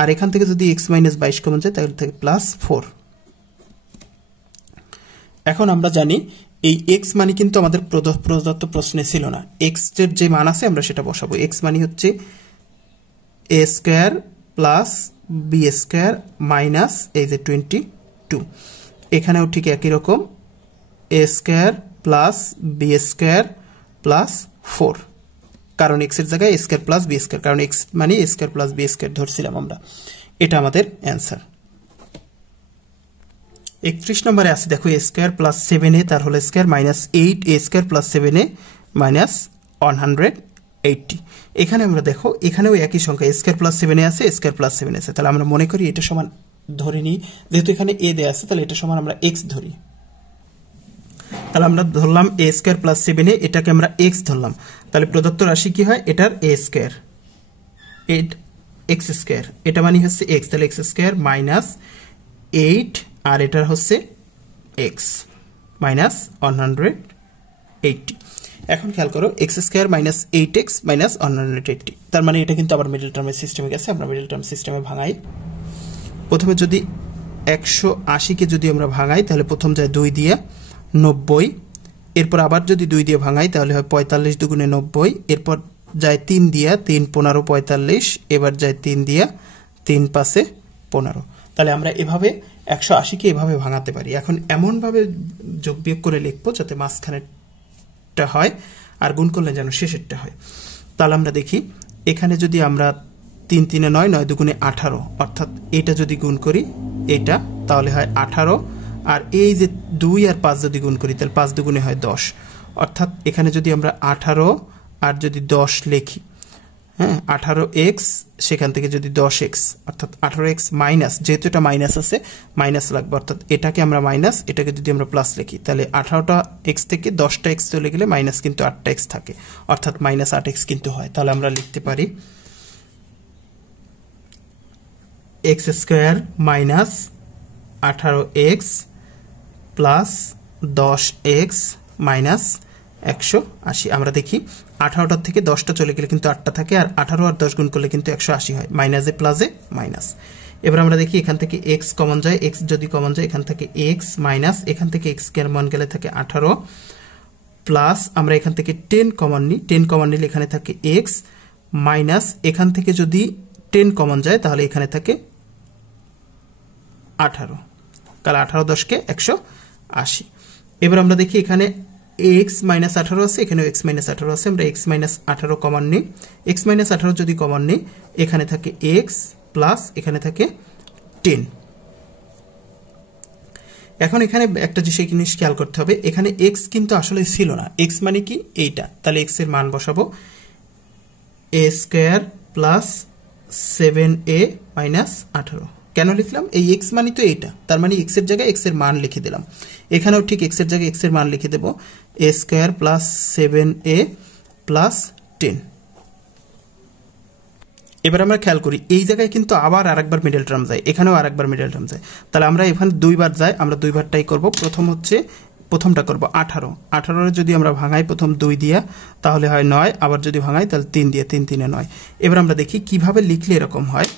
আর এখান থেকে যদি x মাইনাস 22 কমন যায় তাহলে থাকে +4। এখন আমরা জানি এই এক্স মানে কিন্তু আমাদের প্রদত্ত প্রশ্নে ছিল না, এক্স এর যে মান আছে আমরা সেটা বসাবো। এক্স মানে হচ্ছে এ square plus B square minus এই যে 22, এখানেও ঠিক একই রকম a square plus B square plus 4, কারণ এক্স এর জায়গায় a square plus B square, কারণ এক্স মানে এ স্কোয়ার প্লাস বি স্কোয়ার ধরছিলাম আমরা। এটা আমাদের অ্যান্সার। 31 নম্বরে আছে দেখো এ স্কোয়ার প্লাস 7a তার whole square minus 8a square plus 7a minus 180। এখানে আমরা দেখো এখানেও একই সংখ্যা, এ স্কোয়ার প্লাস 7a আছে, এ স্কোয়ার প্লাস 7 আছে, তাহলে আমরা মনে করি এটা সমান ধরে নিই, যেহেতু এখানে এ দেয়া আছে তাহলে এটা সমান আমরা এক্স ধরি। তাহলে আমরা ধরলাম এ স্কোয়ার প্লাস 7a, এটাকে আমরা এক্স ধরলাম, তাহলে প্রদত্ত রাশি কি হয়, এটার এ স্কোয়ার এক্স স্কোয়ার, এটা মানে হচ্ছে এক্স, তাহলে এক্স স্কোয়ার মাইনাস 8 আর এটার হচ্ছে এক্স মাইনাস 180। এখন খেয়াল করো x square minus 8x minus 180, তার মানে এটা কিন্তু আবার মিডল টার্মের সিস্টেমে গেছে। আমরা মিডল টার্ম সিস্টেমে ভাঙাই। প্রথমে যদি 180কে যদি আমরা ভাঙাই তাহলে প্রথম যায় 2 দিয়ে 90, এরপর আবার যদি 2 দিয়ে ভাঙাই তাহলে হয় 45 দুগুণে 90, এরপর যায় 3 দিয়া 3 15 45, এবার যায় 3 দিয়া 3 5 15। তাহলে আমরা এভাবে 180কে এভাবে ভাঙাতে পারি। এখন এমনভাবে যোগ বিয়োগ করে লিখবো যাতে মাঝখানেরটা হয় আর গুণ করলে যেন শেষেরটা হয়। তাহলে আমরা দেখি এখানে যদি আমরা 3 3 9 9 দুগুণে 18, অর্থাৎ এটা যদি গুণ করি এটা তাহলে হয় 18, আর এই যে 2 আর 5 যদি গুণ করি তাহলে 5 দুগুণে হয় 10, অর্থাৎ এখানে যদি আমরা 18 আর যদি 10 লিখি, হ্যাঁ 18x সেখান থেকে যদি 10x অর্থাৎ 18x মাইনাস, যেহেতু এটা মাইনাস আছে মাইনাস লাগবে, অর্থাৎ এটাকে আমরা মাইনাস, এটাকে যদি আমরা প্লাস লিখি তাহলে 18টা x থেকে 10টা x চলে গেলে মাইনাস কিন্তু 8টা x থাকে, অর্থাৎ মাইনাস 8x কিন্তু হয়। তাহলে আমরা লিখতে পারি x square minus 18x plus 10x minus 180। আমরা দেখি 18টার থেকে 10টা চলে গেলে কিন্তু 8টা থাকে, আর 18 আর 10 গুণ করলে কিন্তু 180 হয়, মাইনাসে প্লাসে মাইনাস। এবার আমরা দেখি এখান থেকে x কমন যায়, x যদি কমন যায় এখান থেকে x মাইনাস, এখান থেকে x কমন গেলে থাকে 18 প্লাস, আমরা এখান থেকে 10 কমন নিই, 10 কমন নিলে এখানে থাকে x মাইনাস, এখান থেকে যদি 10 কমন যায় তাহলে এখানে থাকে 18, তাহলে 18 10কে 180। এবার আমরা দেখি এখানে x মাইনাস 18 আছে, এখানেও x মাইনাস 18 আছে, আমরা x মাইনাস 18 কমন নিই, x মাইনাস 18 যদি কমন নিই এখানে থাকে x প্লাস এখানে থাকে 10। এখন এখানে একটা জিনিস খেয়াল করতে হবে, এখানে x কিন্তু আসলে ছিল না, x মানে কি এইটা, তাহলে x এর মান বসাবো a square plus 7a minus 18। কেন লিখলাম, এই x মানে তো এইটা, তার মানে x এর জায়গায় x এর মান লিখে দিলাম, এখানেও ঠিক x এর জায়গায় x এর মান লিখে দেব a square plus 7a plus 10। এবার আমরা খেয়াল করি এই জায়গায় কিন্তু আবার আরেকবার মিডল টার্ম যায়, এখানেও আরেকবার মিডল টার্ম যায়, তাহলে আমরা এখানে দুইবার যাই, আমরা দুইবারটাই করব। প্রথম হচ্ছে প্রথমটা করব 18, 18 যদি আমরা ভাঙাই প্রথম 2 দিয়া তাহলে হয় 9, আবার যদি ভাঙাই তাহলে 3 দিয়ে 3 3 9। এবার আমরা দেখি কিভাবে লিখলে এরকম হয়।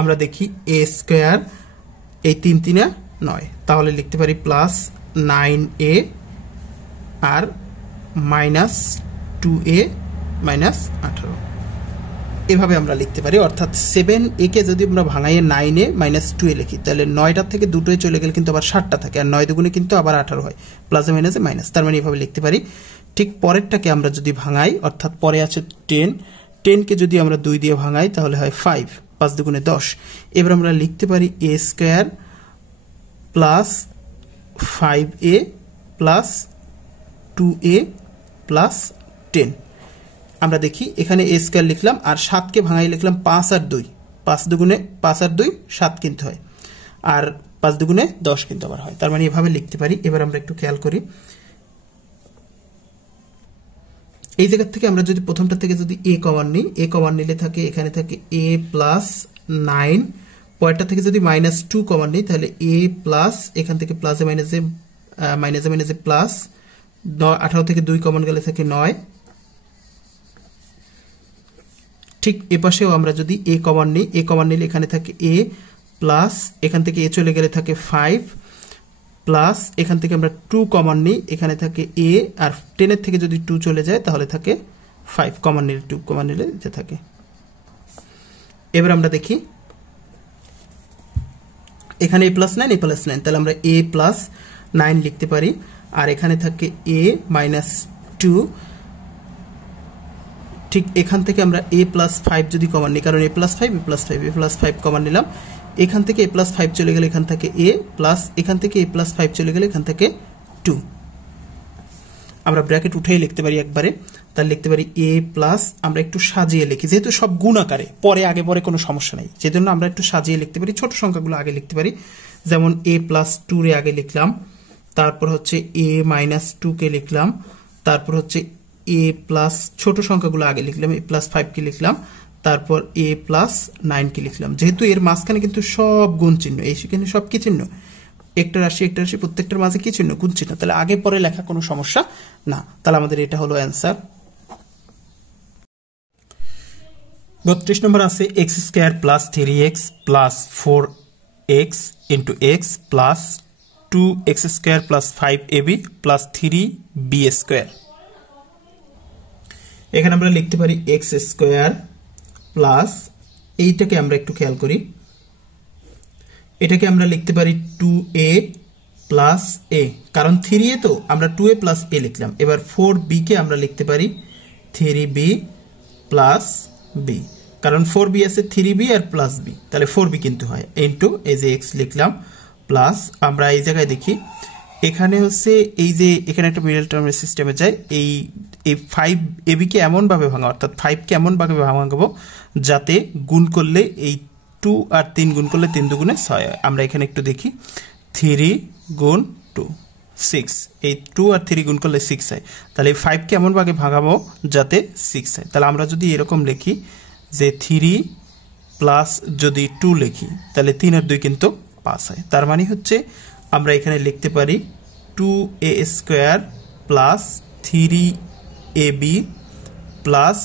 আমরা দেখি a স্কোয়ার এই 3 3 9, তাহলে লিখতে পারি প্লাস 9a আর মাইনাস 2a মাইনাস 18, এভাবে আমরা লিখতে পারি। অর্থাৎ 7a কে যদি আমরা ভাঙাইয়ে 9a মাইনাস 2a লিখি তাহলে 9টার থেকে 2টোয় চলে গেলে কিন্তু আবার 7টা থাকে, আর 9 দুগুণে কিন্তু আবার 18 হয়, প্লাসে মাইনাসে মাইনাস, তার মানে এভাবে লিখতে পারি। ঠিক পরেরটাকে আমরা যদি ভাঙাই, অর্থাৎ পরে আছে 10, 10কে যদি আমরা 2 দিয়ে ভাঙাই তাহলে হয় 5, 5 দুগুণে 10। এবার আমরা লিখতে পারি a square plus 5a plus 2a plus 10। আমরা দেখি এখানে a স্কোয়ার লিখলাম আর 7কে ভাঙাই লিখলাম 5 আর 2, 5 দুগুণে 5 আর 2 7 কিন্তু হয়, আর 5 দুগুণে 10 কিন্তু আবার হয়, তার মানে এভাবে লিখতে পারি। এবার আমরা একটু খেয়াল করি, এই জায়গা থেকে আমরা যদি প্রথমটা থেকে যদি a কমন নিই, a কমন নিলে থাকে এখানে থাকে a প্লাস 9, পরেরটা থেকে যদি মাইনাস 2 কমন নিই তাহলে a প্লাস এখান থেকে প্লাসে মাইনাসে মাইনাসে মাইনাসে প্লাস 18 থেকে 2 কমন গেলে থাকে 9। ঠিক এপাশেও আমরা যদি a কমন নিই, a কমন নিলে এখানে থাকে a প্লাস এখান থেকে a চলে গেলে থাকে 5 প্লাস এখান থেকে আমরা 2 কমন নিই, এখানে থাকে a, আর 10 এর থেকে যদি 2 চলে যায় তাহলে থাকে 5, কমন নিলে 2 কমন নিলে যে থাকে। এবার আমরা দেখি এখানে a + 9 a + 9, তাহলে আমরা a + 9 লিখতে পারি, আর এখানে থাকে a - 2। ঠিক এখান থেকে আমরা a + 5 যদি কমন নিই, কারণ a + 5 a + 5 a + 5 কমন নিলাম, এখান থেকে a + 5 চলে গেলে এখান থেকে a, প্লাস এখান থেকে a + 5 চলে গেলে এখান থেকে 2। আমরা ব্র্যাকেট উঠেই লিখতে পারি একবারে, তাহলে লিখতে পারি a প্লাস, আমরা একটু সাজিয়ে লিখি যেহেতু সব গুণ আকারে, পরে আগে পরে কোনো সমস্যা নেই, সেজন্য আমরা একটু সাজিয়ে লিখতে পারি, ছোট সংখ্যাগুলো আগে লিখতে পারি। যেমন a + 2 রে আগে লিখলাম, তারপর হচ্ছে a - 2 কে লিখলাম, তারপর হচ্ছে a প্লাস ছোট সংখ্যাগুলো আগে লিখলাম, a + 5 কে লিখলাম, তারপর a + 9 কে লিখলাম। যেহেতু এর মাঝখানে কিন্তু সব গুণ চিহ্ন, এই সেখানে সব কি চিহ্ন, একটা রাশি প্রত্যেকটার মাঝে কি চিহ্ন, গুণ চিহ্ন, তাহলে আগে পরে লেখা কোনো সমস্যা না। তাহলে আমাদের এটা হলো অ্যান্সার। 32 নম্বর আছে x² + 3x + 4x * x + 2x² + 5ab + 3b²। এখানে আমরা লিখতে পারি x² প্লাস, এইটাকে আমরা একটু খেয়াল করি, এটাকে আমরা লিখতে পারি 2a + a, কারণ 3a তো আমরা 2a + a লিখলাম। এবার 4b কে আমরা লিখতে পারি 3b + b, কারণ 4b আছে 3b আর প্লাস b, তাহলে 4b কিন্তু হয়, ইনটু এই যে x লিখলাম, প্লাস আমরা এই জায়গায় দেখি এখানে হচ্ছে এই যে এখানে একটা মিডল টার্মের সিস্টেমে যায়, এই 5ab কে এমন ভাবে ভাঙা, অর্থাৎ 5 কে এমন ভাবে ভাঙাবো যাতে গুণ করলে এই 2 আর 3 গুণ করলে 3 × 2 = 6 হয়। আমরা এখানে একটু দেখি 3 × 2 6, এই 2 আর 3 গুণ করলে 6 হয়, তাহলে এই 5 কে এমন ভাবে ভাঙাবো যাতে 6 হয়। তাহলে আমরা যদি এরকম লিখি যে 3 প্লাস যদি 2 লিখি তাহলে 3 আর 2 কিন্তু 5 হয়। তার মানে হচ্ছে আমরা এখানে লিখতে পারি 2a² + 3ab +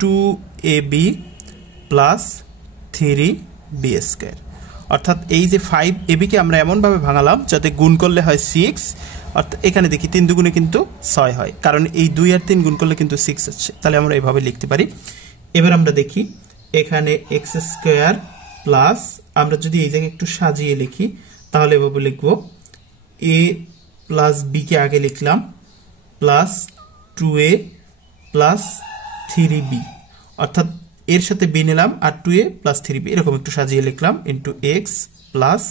2ab + 3b²। অর্থাৎ এই যে 5ab কে আমরা এমনভাবে ভাঙালাম যাতে গুণ করলে হয় 6, অর্থাৎ এখানে দেখি 3 × 2 = কিন্তু 6 হয়, কারণ এই 2 আর 3 গুণ করলে কিন্তু 6 আসছে, তাহলে আমরা এইভাবে লিখতে পারি। এবার আমরা দেখি এখানে x² প্লাস, আমরা যদি এই জায়গায় একটু সাজিয়ে লিখি তাহলে এভাবে লিখব a + b কে আগে লিখলাম, প্লাস 2a + 3b, অর্থাৎ এর সাথে b নিলাম আর 2a + 3b, এরকম একটু সাজিয়ে লিখলাম, ইনটু x প্লাস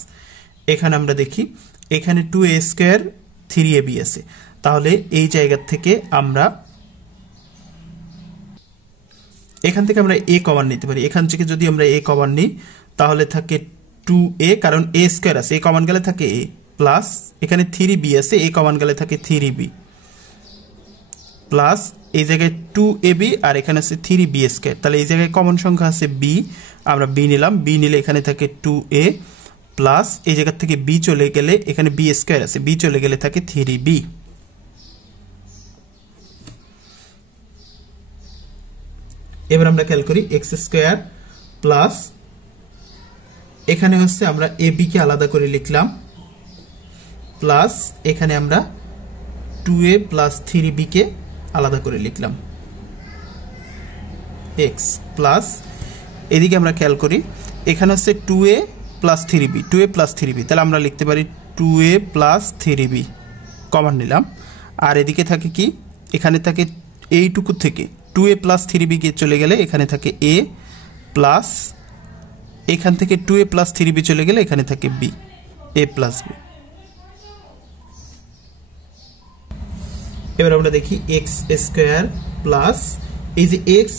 এখানে আমরা দেখি এখানে 2a² 3ab আছে, তাহলে এই জায়গা থেকে আমরা এখান থেকে আমরা a কমন নিতে পারি। এখান থেকে যদি আমরা a কমন নিই তাহলে থাকে 2a, কারণ a² আছে, a কমন গেলে থাকে a, প্লাস এখানে 3b আছে, a কমন গেলে থাকে 3b, প্লাস এই জায়গায় 2ab আর এখানে আছে 3b², তাহলে এই জায়গায় কমন সংখ্যা আছে b, আমরা b নিলাম, b নিলে এখানে থাকে 2a, প্লাস এই জায়গা থেকে b চলে গেলে এখানে b² আছে, b চলে গেলে থাকে 3b। এবার আমরা খেয়াল করি x² প্লাস, এখানে হচ্ছে আমরা ab কে আলাদা করে লিখলাম, প্লাস এখানে আমরা 2a + 3b কে আলাদা করে লিখলাম, x প্লাস এদিকে আমরা খেয়াল করি এখানে হচ্ছে 2a + 3b, 2a + 3b, তাহলে আমরা লিখতে পারি 2a + 3b কমন নিলাম, আর এদিকে থাকে কি, এখানে থাকে এইটুকু থেকে 2a + 3b কে চলে গেলে এখানে থাকে a, প্লাস এখান থেকে 2a + 3b চলে গেলে এখানে থাকে b, a + b। এবার আমরা দেখি x² প্লাস, এই যে x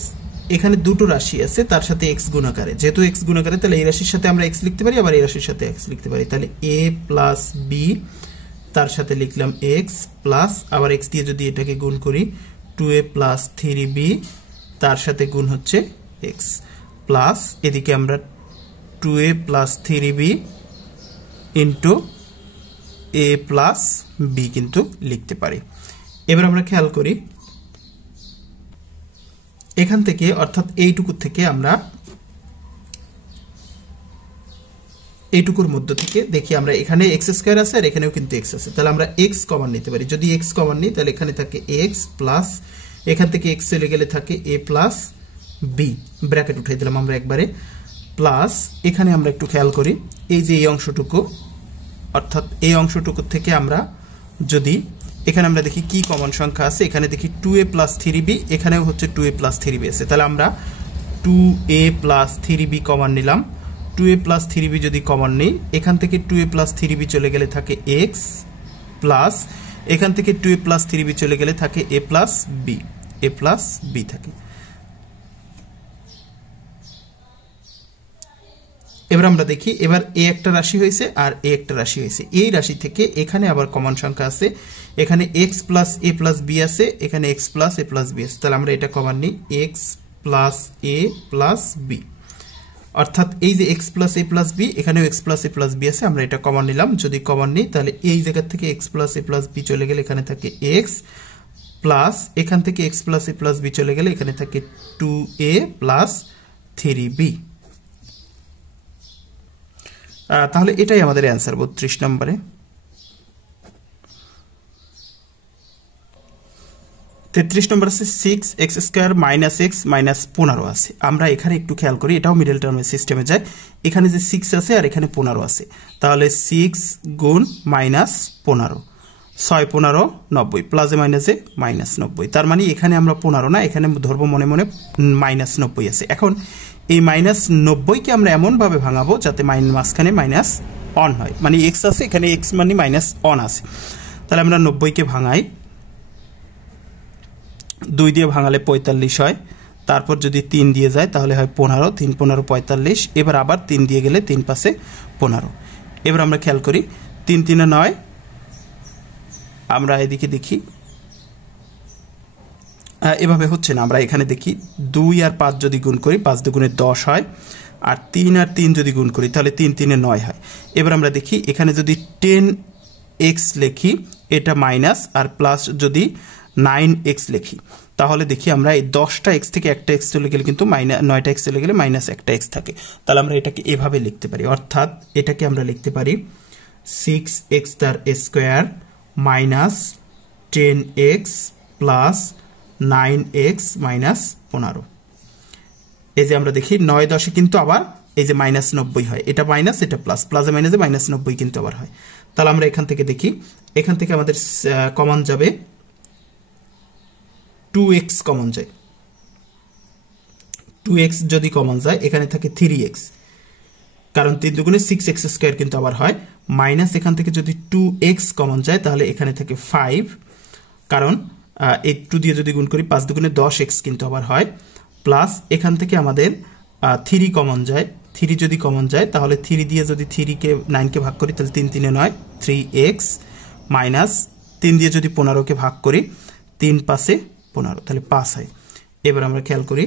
এখানে দুটো রাশি আছে তার সাথে x গুণাকারে, যেহেতু x গুণাকারে তাহলে এই রাশির সাথে আমরা x লিখতে পারি, আবার এই রাশির সাথে x লিখতে পারি, তাহলে a + b তার সাথে লিখলাম x, প্লাস আবার x দিয়ে যদি এটাকে গুণ করি 2a + 3b তার সাথে গুণ হচ্ছে x, প্লাস এদিকে আমরা 2a + 3b into a + b কিন্তু লিখতে পারি। এবার আমরা খেয়াল করি এখান থেকে, অর্থাৎ এইটুকু থেকে আমরা এইটুকুর মধ্য থেকে দেখি আমরা এখানে এক্স স্কোয়ার আছে আর এখানেও কিন্তু এক্স আছে, তাহলে আমরা এক্স কমন নিতে পারি। যদি এক্স কমন নিই তাহলে এখানে থাকে এক্স প্লাস, এখান থেকে এক্স চলে গেলে থাকে এ প্লাস বি, ব্র্যাকেট উঠাই দিলাম আমরা একবারে, প্লাস এখানে আমরা একটু খেয়াল করি এই যে এই অংশটুকু, অর্থাৎ এই অংশটুকু থেকে আমরা যদি এখানে আমরা দেখি কি কমন সংখ্যা আছে, এখানে দেখি 2a প্লাস 3b, এখানেও হচ্ছে 2a প্লাস 3b আছে, তাহলে আমরা 2a প্লাস 3b কমন নিলাম। 2a প্লাস 3b যদি কমন নিই, এখান থেকে 2a প্লাস 3b চলে গেলে থাকে x প্লাস, এখান থেকে 2a প্লাস 3b চলে গেলে থাকে a প্লাস b থাকে। এবার আমরা দেখি, এবার a একটা রাশি হয়েছে আর a একটা রাশি হয়েছে, এই রাশি থেকে এখানে আবার কমন সংখ্যা আছে, এখানে x plus a plus b আছে, এখানে x plus a plus b আছে, তাহলে আমরা এটা কমন নিই x plus a plus b, অর্থাৎ এই যে x plus a plus b, এখানেও x plus a plus b আছে, আমরা এটা কমন নিলাম। যদি কমন নিই তাহলে এই জায়গা থেকে x plus a plus b চলে গেলে এখানে থাকে x প্লাস, এখান থেকে x plus a plus b চলে গেলে এখানে থাকে 2a প্লাস 3b। তাহলে এটাই আমাদের অ্যান্সার 32 নম্বরে। 33 নম্বর আছে 6x square minus x minus 15 আছে। আমরা এখানে একটু খেয়াল করি, এটাও মিডল টার্মের সিস্টেমে যায়, এখানে যে 6 আছে আর এখানে 15 আছে, তাহলে 6 গুণ মাইনাস 15, 6 15 90, প্লাসে মাইনাসে মাইনাস 90, তার মানে এখানে আমরা 15 না, এখানে ধরবো মনে মনে মাইনাস 90 আছে। এখন এই মাইনাস 90কে আমরা এমনভাবে ভাঙাবো যাতে মাঝখানে মাইনাস অন হয়, মানে এক্স আছে এখানে, এক্স মানে মাইনাস অন আছে, তাহলে আমরা 90কে ভাঙাই, 2 দিয়ে ভাঙালে 45 হয়, তারপর যদি 3 দিয়ে যায় তাহলে হয় 15, 3 15 45, এবার আবার 3 দিয়ে গেলে 3 পাশে 15। এবার আমরা খেয়াল করি 3 3 9, আমরা এদিকে দেখি এভাবে হচ্ছে না, আমরা এখানে দেখি 2 আর 5 যদি গুণ করি 5 দুগুণে 10 হয়, আর 3 আর 3 যদি গুণ করি তাহলে 3 3 9 হয়। এবার আমরা দেখি এখানে যদি 10x লিখি এটা মাইনাস, আর প্লাস যদি 9x লিখি তাহলে দেখি আমরা এই 10টা x থেকে একটা x চলে গেলে কিন্তু মাইনাস 9টা x চলে গেলে মাইনাস একটা x থাকে, তাহলে আমরা এটাকে এভাবে লিখতে পারি, অর্থাৎ এটাকে আমরা লিখতে পারি 6x তার square minus 10x plus 9x minus 15। এই যে আমরা দেখি 9 10 কিন্তু আবার এই যে মাইনাস 90 হয়, এটা মাইনাস এটা প্লাস, প্লাসে মাইনাসে মাইনাস 90 কিন্তু আবার হয়। তাহলে আমরা এখান থেকে দেখি, এখান থেকে আমাদের কমন যাবে 2x কমন যায়, 2x যদি কমন যায় এখানে থাকে 3x, কারণ 3 দুগুণে 6x স্কয়ার কিন্তু আবার হয়, মাইনাস এখান থেকে যদি 2x কমন যায় তাহলে এখানে থাকে 5, কারণ এই 2 দিয়ে যদি গুণ করি 5 দুগুণে 10x কিন্তু আবার হয়, প্লাস এখান থেকে আমাদের 3 কমন যায়, 3 যদি কমন যায় তাহলে 3 দিয়ে যদি 3কে 9কে ভাগ করি তাহলে 3 3 9 3x, মাইনাস 3 দিয়ে যদি 15কে ভাগ করি 3 পাশে 15, তাহলে 5 হয়। এবার আমরা খেয়াল করি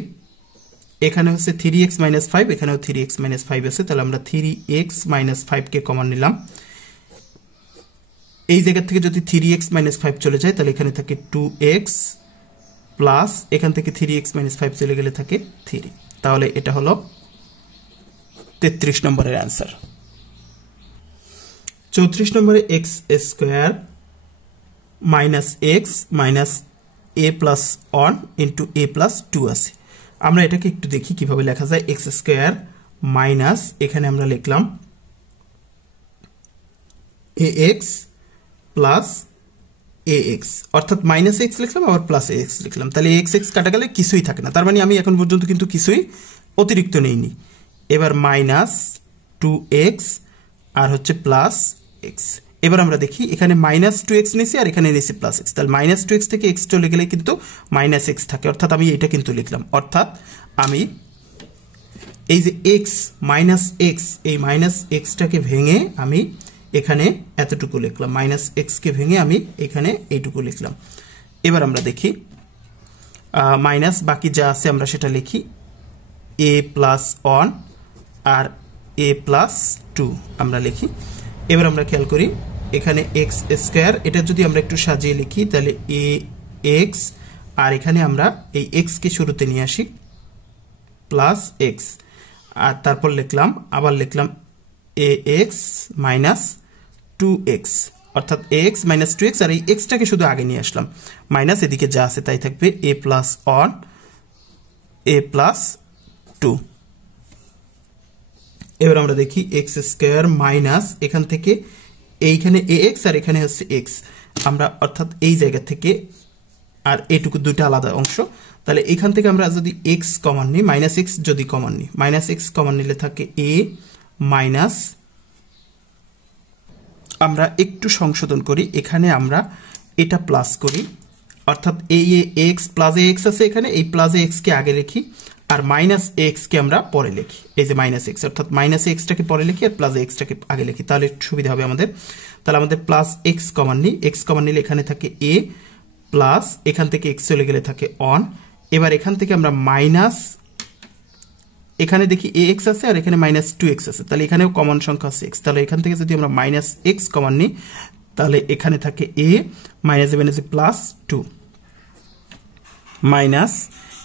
এখানে হচ্ছে 3x মাইনাস 5, এখানেও 3x মাইনাস 5 আছে, তাহলে আমরা 3x মাইনাস 5কে কমন নিলাম, এই জায়গা থেকে যদি 3x মাইনাস 5 চলে যায় তাহলে এখানে থাকে 2x প্লাস, এখান থেকে 3x মাইনাস 5 চলে গেলে থাকে 3, তাহলে এটা হলো 33 নম্বরের অ্যান্সার। 34 নম্বরে x square minus x minus a plus 1 into a plus 2 আছে। আমরা এটাকে একটু দেখি কিভাবে লেখা যায়, x স্কয়ার মাইনাস এখানে আমরা লিখলাম ax প্লাস ax, অর্থাৎ মাইনাস x লিখলাম আবার প্লাস ax লিখলাম, তাহলে x x কাটা গেলে কিছুই থাকে না, তার মানে আমি এখন পর্যন্ত কিন্তু কিছুই অতিরিক্ত নেইনি। এবার মাইনাস 2x আর হচ্ছে প্লাস x, এবার আমরা দেখি এখানে মাইনাস 2x নিয়েছি আর এখানে নিয়েছি প্লাস x, তাহলে মাইনাস 2x থেকে x চলে গেলে কিন্তু মাইনাস x থাকে, অর্থাৎ আমি এটা কিন্তু লিখলাম, অর্থাৎ আমি এই যে x মাইনাস x, এই মাইনাস xটাকে ভেঙে আমি এখানে এতটুকু লিখলাম, মাইনাস x কে ভেঙে আমি এখানে এইটুকু লিখলাম। এবার আমরা দেখি মাইনাস বাকি যা আছে আমরা সেটা লিখি, a প্লাস 1 আর a প্লাস 2 আমরা লিখি। এবার আমরা খেয়াল করি এখানে x স্কয়ার, এটা যদি আমরা একটু সাজিয়ে লিখি তাহলে ax, আর এখানে আমরা এই x কে শুরুতে নিয়ে আসি প্লাস x, আর তারপর লিখলাম আবার লিখলাম ax মাইনাস 2x, অর্থাৎ ax মাইনাস 2x, আর এই এক্সটাকে শুধু আগে নিয়ে আসলাম, মাইনাস এদিকে যা আছে তাই থাকবে a প্লাস 1 a প্লাস 2। এবার আমরা দেখি এক্স স্কোয়ার মাইনাস এখান থেকে এইখানে ax আর এখানে হচ্ছে x, আমরা অর্থাৎ এই জায়গা থেকে আর এটুকু দুইটা আলাদা অংশ, তাহলে এখান থেকে আমরা যদি x কমন নিই, মাইনাস এক্স যদি কমন নিই, মাইনাস এক্স কমন নিলে থাকে a মাইনাস, আমরা একটু সংশোধন করি, এখানে আমরা এটা প্লাস করি, অর্থাৎ এই এক্স প্লাস এক্স আছে এখানে, এই প্লাস এক্স কে আগে লিখি আর মাইনাস এক্স কে আমরা পরে লিখি, এই যে মাইনাস এক্স, অর্থাৎ মাইনাস এক্সটাকে পরে লিখি আর প্লাস এক্সটাকে আগে লিখি, তাহলে সুবিধা হবে আমাদের। তাহলে আমাদের প্লাস এক্স কমন নিই, এক্স কমন নিলে এখানে থাকে a প্লাস এখান থেকে এক্স চলে গেলে থাকে 1। এবার এখান থেকে আমরা মাইনাস, এখানে দেখি ax আছে আর এখানে মাইনাস 2x আছে, তাহলে এখানেও কমন সংখ্যা আছে x, তাহলে এখান থেকে যদি আমরা মাইনাস x কমন নিই তাহলে এখানে থাকে a মাইনাস মাইনাসে প্লাস 2 মাইনাস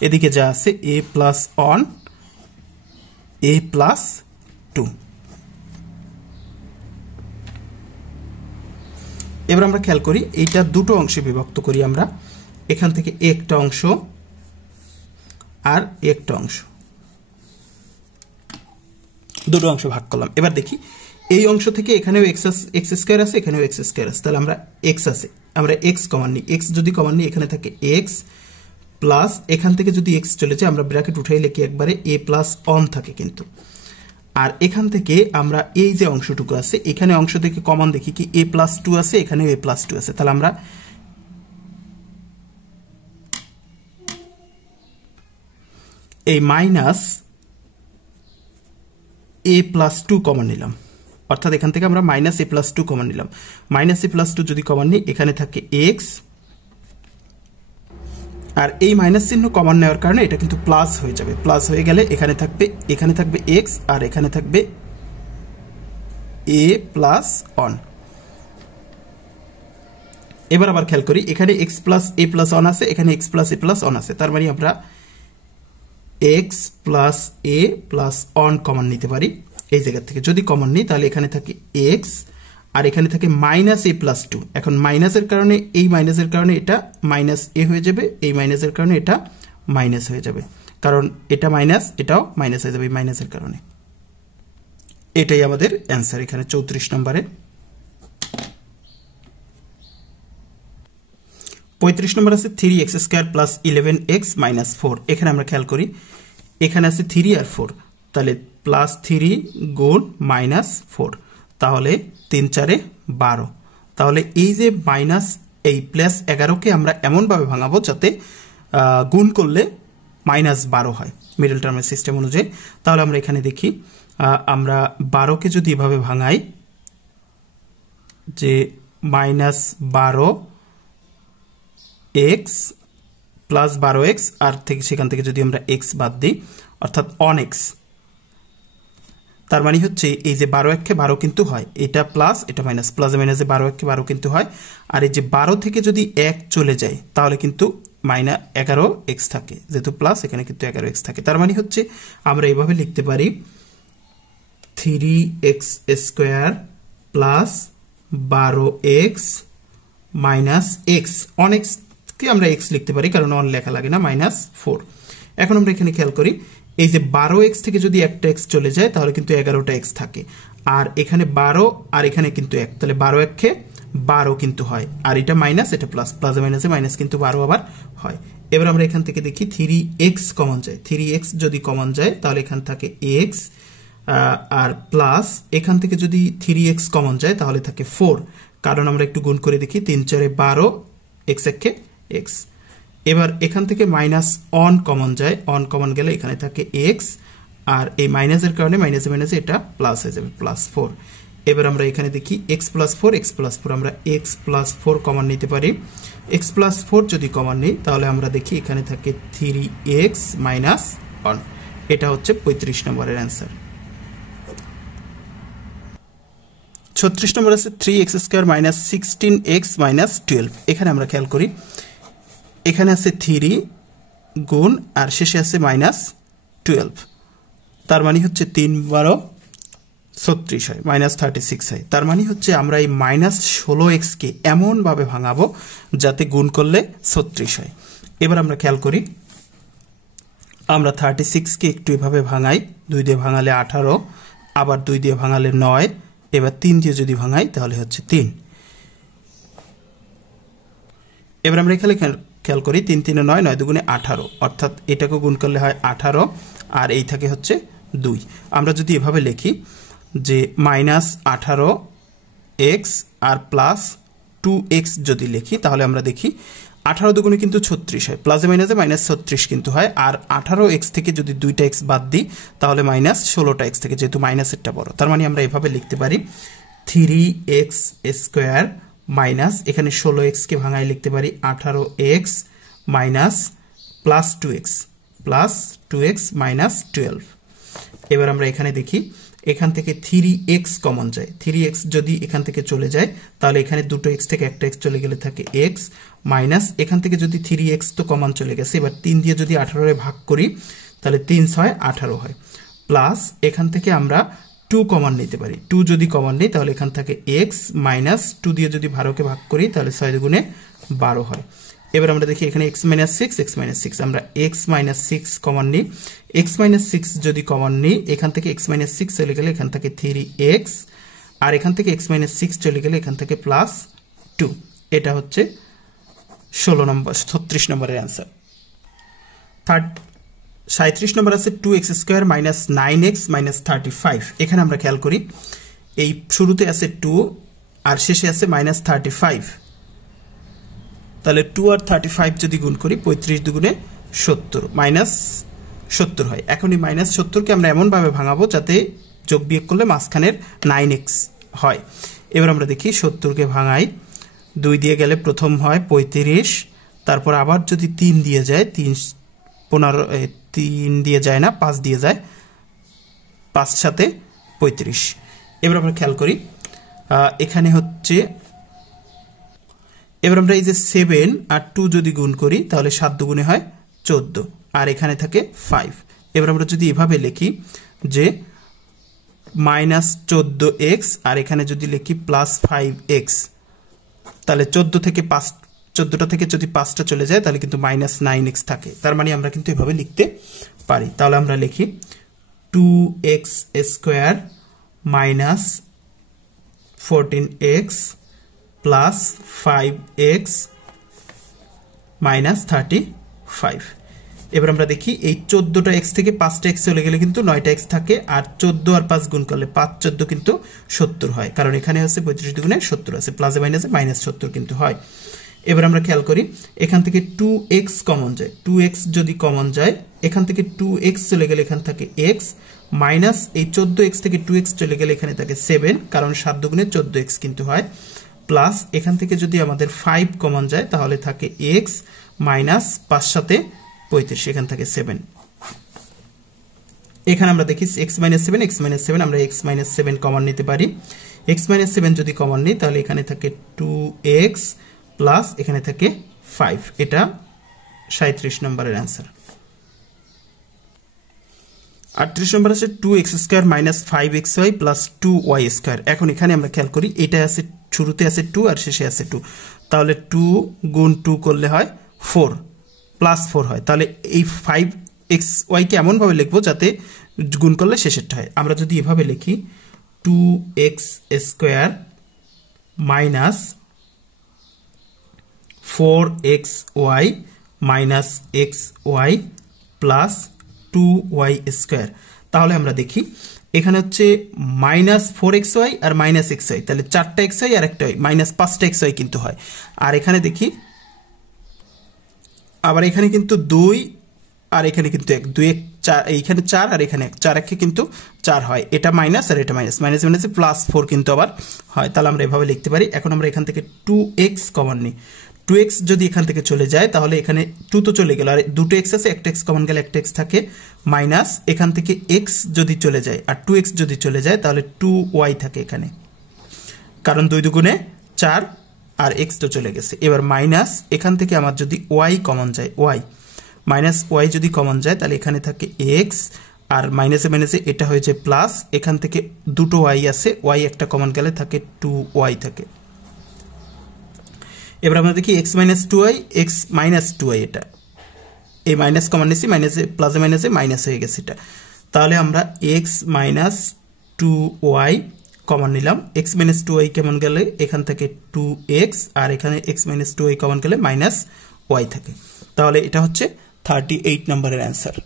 এদিকে যা আছে a প্লাস 1 a প্লাস 2। এবার আমরা খেয়াল করি এইটা দুটো অংশে বিভক্ত করি, আমরা এখান থেকে একটা অংশ আর একটা অংশ, দুটো অংশ ভাগ করলাম। এবার দেখি এই অংশ থেকে এখানেও এক্স স্কোয়ার আছে এখানেও এক্স স্কোয়ার আছে, তাহলে আমরা এক্স আছে, আমরা এক্স কমন নিই, এক্স যদি কমন নিই এখানে থাকে এক্স প্লাস এখান থেকে যদি এক্স চলে যায় আমরা ব্র্যাকেট উঠাই লিখি একবারে a প্লাস 1 থাকে কিন্তু, আর এখান থেকে আমরা এই যে অংশটুকু আছে এখানে অংশ থেকে কমন দেখি কি a প্লাস 2 আছে এখানেও a প্লাস 2 আছে, তাহলে আমরা এই মাইনাস a প্লাস 2 কমন নিলাম, অর্থাৎ এখান থেকে আমরা মাইনাস a প্লাস 2 কমন নিলাম, মাইনাস a প্লাস 2 যদি কমন নিই এখানে থাকে x, আর এই মাইনাস চিহ্ন কমন নেওয়ার কারণে এটা কিন্তু প্লাস হয়ে যাবে, প্লাস হয়ে গেলে এখানে থাকবে x আর এখানে থাকবে a প্লাস 1। এবার আবার খেয়াল করি এখানে x প্লাস a প্লাস 1 আছে এখানে x প্লাস a প্লাস 1 আছে, তার মানে আমরা x plus a plus 1 common নিতে পারি এই জায়গা থেকে, যদি কমন নিই তাহলে এখানে থাকে x আর এখানে থাকে মাইনাস a প্লাস 2, এখন মাইনাসের কারণে এই মাইনাসের কারণে এটা মাইনাস a হয়ে যাবে, এই মাইনাসের কারণে এটা মাইনাস হয়ে যাবে, কারণ এটা মাইনাস এটাও মাইনাস হয়ে যাবে এই মাইনাসের কারণে। এটাই আমাদের অ্যান্সার এখানে 34 নম্বরে। 35 নম্বর আছে 3x square plus 11x minus 4, এখানে আমরা খেয়াল করি এখানে আছে 3 আর 4, তাহলে প্লাস 3 গুণ মাইনাস 4, তাহলে 3 4 12, তাহলে এই যে মাইনাস এই প্লাস 11কে আমরা এমনভাবে ভাঙাবো যাতে গুণ করলে মাইনাস 12 হয় মিডল টার্মের সিস্টেম অনুযায়ী। তাহলে আমরা এখানে দেখি আমরা 12কে যদি এভাবে ভাঙাই যে মাইনাস 12x প্লাস 12x আর থেকে সেখান থেকে যদি আমরা x বাদ দিই অর্থাৎ 1x, তার মানে হচ্ছে এই যে 12 কে 12 কিন্তু হয়, এটা প্লাস এটা মাইনাস, প্লাসে মাইনাসে 12 কে 12 কিন্তু হয়, আর এই যে 12 থেকে যদি 1 চলে যায় তাহলে কিন্তু মাইনাস 11x থাকে, যেহেতু প্লাস এখানে কিন্তু 11x থাকে, তার মানে হচ্ছে আমরা এইভাবে লিখতে পারি 3x square plus 12x minus x, অনেক কে আমরা x লিখতে পারি কারণ অন লেখা লাগে না, মাইনাস 4। এখন আমরা এখানে খেয়াল করি এই যে 12x থেকে যদি একটা x চলে যায় তাহলে কিন্তু 11টা x থাকে, আর এখানে 12 আর এখানে কিন্তু 1, তাহলে 12 1 কে 12 কিন্তু হয়, আর এটা মাইনাস এটা প্লাস, প্লাসে মাইনাসে মাইনাস কিন্তু 12 আবার হয়। এবার আমরা এখান থেকে দেখি 3x কমন যায়, 3x যদি কমন যায় তাহলে এখান থাকে x আর প্লাস এখান থেকে যদি 3x কমন যায় তাহলে থাকে 4, কারণ আমরা একটু গুণ করে দেখি 3 4 12 x 1 কে x। এবার এখান থেকে মাইনাস 1 কমন যায়, 1 কমন গেলে এখানে থাকে x, আর এই মাইনাসের কারণে মাইনাসে মাইনাসে এটা প্লাস হয়ে যাবে প্লাস 4। এবার আমরা এখানে দেখি x প্লাস 4 আমরা x প্লাস 4 কমন নিতে পারি, x প্লাস 4 যদি কমন নিই তাহলে আমরা দেখি এখানে থাকে 3x মাইনাস 1, এটা হচ্ছে 35 নম্বরের অ্যান্সার। 36 নম্বর আছে 3x square minus 16x minus 12, এখানে আমরা খেয়াল করি এখানে আছে 3 গুণ আর শেষে আছে মাইনাস 12, তার মানে হচ্ছে 3 12 36 হয়, -36 হয়। তার মানে হচ্ছে আমরা এই -16x কে এমনভাবে ভাঙাবো যাতে গুণ করলে 36 হয়। এবার আমরা খেয়াল করি, আমরা 36 কে একটু এভাবে ভাঙাই, 2 দিয়ে ভাঙালে 18, আবার 2 দিয়ে ভাঙালে 9, এবার 3 দিয়ে যদি ভাঙাই তাহলে হচ্ছে 3। এবার আমরা এখানে খেয়াল করি, 3 3 9, 9 2 18, অর্থাৎ এটাকে গুণ করলে হয় 18, আর এই থাকে হচ্ছে 2। আমরা যদি এভাবে লিখি যে -18x আর +2x যদি লিখি, তাহলে আমরা দেখি 18 দুগুণে কিন্তু 36 হয়, প্লাসে মাইনাসে -36 কিন্তু হয়। আর 18x থেকে যদি 2টা x বাদ দিই তাহলে -16টা x থেকে, যেহেতু মাইনাসেরটা বড়, তার মানে আমরা এভাবে লিখতে পারি 3x স্কোয়ার মাইনাস, এখানে 16x কে ভাঙায় লিখতে পারি 18x মাইনাস +2x মাইনাস 12। এবার আমরা এখানে দেখি, এখান থেকে 3x কমন যায়, 3x যদি এখান থেকে চলে যায় তাহলে এখানে দুটো x থেকে একটা x চলে গেলে থাকে x, মাইনাস এখান থেকে যদি 3x তো কমন চলে গেছে, এবার 3 দিয়ে যদি 18 এ ভাগ করি তাহলে 3 6 18 হয়, প্লাস এখান থেকে আমরা 2 কমন নিতে পারি, 2 যদি কমন নিই তাহলে এখান থেকে x, মাইনাস 2 দিয়ে যদি 12 কে ভাগ করি তাহলে 6 দুগুণে 12 হয়। এবার আমরা দেখি এখানে x - 6, আমরা x - 6 কমন নিই, x - 6 যদি কমন নিই, এখান থেকে x - 6 চলে গেলে এখান থেকে 3x, আর এখান থেকে x - 6 চলে গেলে এখান থেকে +2। এটা হচ্ছে 36 নম্বরের অ্যান্সার। 37 নম্বর আছে 2x square minus 9x minus 35। এখানে আমরা খেয়াল করি, এই শুরুতে আছে 2 আর শেষে আছে -35, তাহলে 2 আর 35 যদি গুণ করি 35 দুগুণে 70, -70 হয়। এখন এই -70কে আমরা এমনভাবে ভাঙাবো যাতে যোগ বিয়োগ করলে মাঝখানের 9x হয়। এবার আমরা দেখি 70কে ভাঙাই, 2 দিয়ে গেলে প্রথম হয় 35, তারপর আবার যদি 3 দিয়ে যায়, 3 দিয়ে যায় না, 5 দিয়ে যায়, 5 সাথে 35। এবার আমরা খেয়াল করি, এখানে হচ্ছে, এবার আমরা এই যে 7 আর 2 যদি গুণ করি তাহলে 7 দুগুণে হয় 14, আর এখানে থাকে 5। এবার আমরা যদি এভাবে লিখি যে -14x আর এখানে যদি লিখি +5x, তাহলে 14টা থেকে যদি 5টা চলে যায় তাহলে কিন্তু -9x থাকে, তার মানে আমরা কিন্তু এভাবে লিখতে পারি। তাহলে আমরা লিখি 2x square minus 14x plus 5x minus 35। এবার আমরা দেখি এই 14টা x থেকে 5টা x চলে গেলে কিন্তু 9টা x থাকে, আর 14 আর 5 গুণ করলে 5 14 কিন্তু 70 হয়, কারণ এখানে হচ্ছে 35 দুগুণে 70 আছে, প্লাসে মাইনাসে -70 কিন্তু হয়। এবার আমরা খেয়াল করি, এখান থেকে 2x কমন যায়, 2x যদি কমন যায়, এখান থেকে 2x চলে গেলে এখান থাকে x, মাইনাস এই 14x থেকে 2x চলে গেলে এখানে থাকে 7, কারণ 7 দুগুণে 14x কিন্তু হয়, প্লাস এখান থেকে যদি আমাদের 5 কমন যায় তাহলে থাকে x, মাইনাস 5 সাথে 35, এখান থেকে 7। এখানে আমরা দেখি x - 7, আমরা x - 7 কমন নিতে পারি, x - 7 যদি কমন নিই তাহলে এখানে থাকে 2x প্লাস এখানে থাকে 5। এটা 37 নম্বরের অ্যান্সার। 38 নম্বর আছে 2x square minus 5xy plus 2y square. এখন এখানে আমরা খেয়াল করি, এটা আছে শুরুতে আছে 2 আর শেষে আছে 2, তাহলে 2 গুণ 2 করলে হয় 4 প্লাস 4 হয়, তাহলে এই 5xy কে এমনভাবে লিখবো যাতে গুণ করলে শেষেরটা হয়। আমরা যদি এভাবে লিখি 2x square minus 4xy minus xy plus 2y square, তাহলে আমরা দেখি এখানে হচ্ছে -4xy আর -xy, তাহলে 4টা xy আর একটা y, -5টা xy কিন্তু হয়। আর এখানে দেখি আবার এখানে কিন্তু 2 আর এখানে কিন্তু 1, 2 1 4, এইখানে 4 আর এখানে 1, 4 1 কিন্তু 4 হয়, এটা মাইনাস আর এটা মাইনাস, মাইনাসে +4 কিন্তু আবার হয়, তাহলে আমরা এভাবে লিখতে পারি। এখন আমরা এখান থেকে 2x কমন নিই, 2x যদি এখান থেকে চলে যায় তাহলে এখানে 2 তো চলে গেল, আর দুটো x আছে, একটা x কমন গেলে একটা x থাকে, মাইনাস এখান থেকে x যদি চলে যায় আর 2x যদি চলে যায় তাহলে 2y থাকে এখানে, কারণ 2 দুগুণে 4 আর x তো চলে গেছে। এবার মাইনাস এখান থেকে আমার যদি y কমন যায়, y মাইনাস y যদি কমন যায় তাহলে এখানে থাকে x, আর মাইনাসে মাইনাসে এটা হয়েছে প্লাস, এখান থেকে দুটো ওয়াই আছে, ওয়াই একটা কমন গেলে থাকে 2y থাকে। এবার আমরা দেখি x minus 2y, x minus 2y, এটা এই মাইনাস কমন নিচ্ছি, মাইনাসে প্লাসে মাইনাসে মাইনাস হয়ে গেছে এটা। তাহলে আমরা x মাইনাস 2y কমন নিলাম, x মাইনাস 2y কেমন গেলে এখান থেকে 2x, আর এখানে x মাইনাস 2y কমন গেলে মাইনাস y থাকে। তাহলে এটা হচ্ছে 38 নম্বরের অ্যান্সার।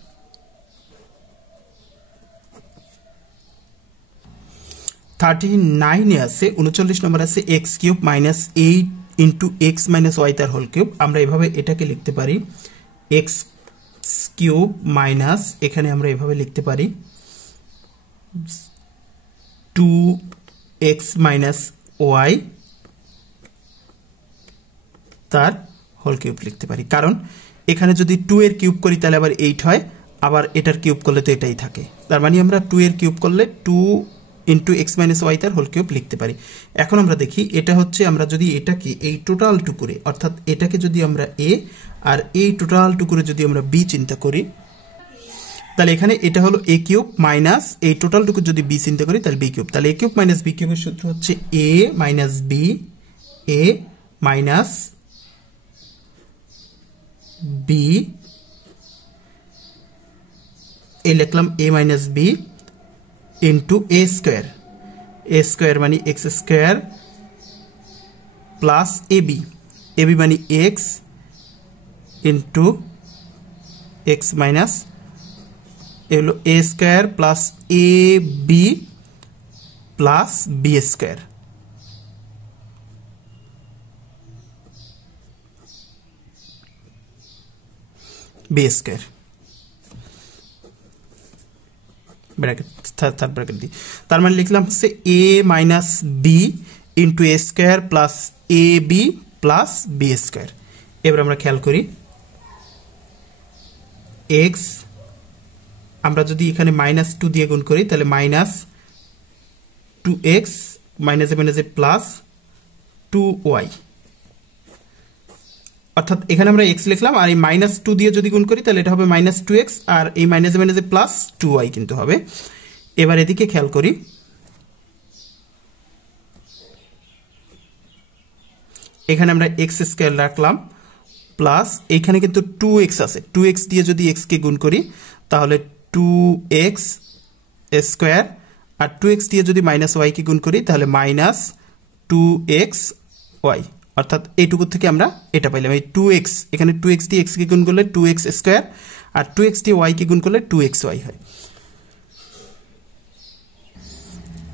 39 আছে, 39 নম্বর আছে x cube minus 8 into x minus Y তার হোল কিউব। আমরা এভাবে এটাকে লিখতে পারি x কিউব মাইনাস, এখানে আমরা এভাবে লিখতে পারি 2x মাইনাস ওয়াই তার হোল কিউব লিখতে পারি, কারণ এখানে যদি 2 এর কিউব করি তাহলে আবার 8 হয়, আবার এটার কিউব করলে তো এটাই থাকে, তার মানে আমরা 2 এর কিউব করলে 2 ইন্টু এক্স মাইনাস ওয়াই তার হোল কিউব লিখতে পারি। এখন আমরা দেখি এটা হচ্ছে, আমরা যদি এটাকে এই টোটাল টুকুরে, অর্থাৎ এটাকে যদি আমরা এ আর এই টোটাল টুকুরে যদি আমরা বি চিন্তা করি, তাহলে এখানে এটা হলো এ কিউব মাইনাস এই টোটাল টুকু যদি বি চিন্তা করি তাহলে বি কিউব। তাহলে এ কিউব মাইনাস বি কিউবের সূত্র হচ্ছে a minus b, a minus b, a লিখলাম a minus B into A square মানে x square plus ab, ab মানে এক্স ইন্টু এক্স মাইনাস এলো a square plus A B plus B square. B square bracket, third bracket দিই, তার মানে লিখলাম হচ্ছে a minus B into A square plus A B plus B square. এবার আমরা খেয়াল করি এক্স, আমরা যদি এখানে মাইনাস 2 দিয়ে গুণ করি তাহলে মাইনাস 2x মাইনাসে মাইনাসে প্লাস 2y, অর্থাৎ এখানে আমরা x লিখলাম, আর এই মাইনাস 2 দিয়ে যদি গুণ করি তাহলে এটা হবে মাইনাস 2x, আর এই মাইনাসে মাইনাসে প্লাস 2y কিন্তু হবে। এবার এদিকে খেয়াল করি, এখানে আমরা x স্কয়ার রাখলাম প্লাস এখানে কিন্তু 2x আছে, 2x দিয়ে যদি x কে গুণ করি তাহলে 2x স্কয়ার, আর 2x দিয়ে যদি মাইনাস y কে গুণ করি তাহলে মাইনাস 2xy, অর্থাৎ এইটুকু থেকে আমরা এটা পাইলাম, এই 2x, এখানে 2x দিয়ে x কে গুণ করলে 2x স্কয়ার, আর 2x দিয়ে y কে গুণ করলে 2xy হয়।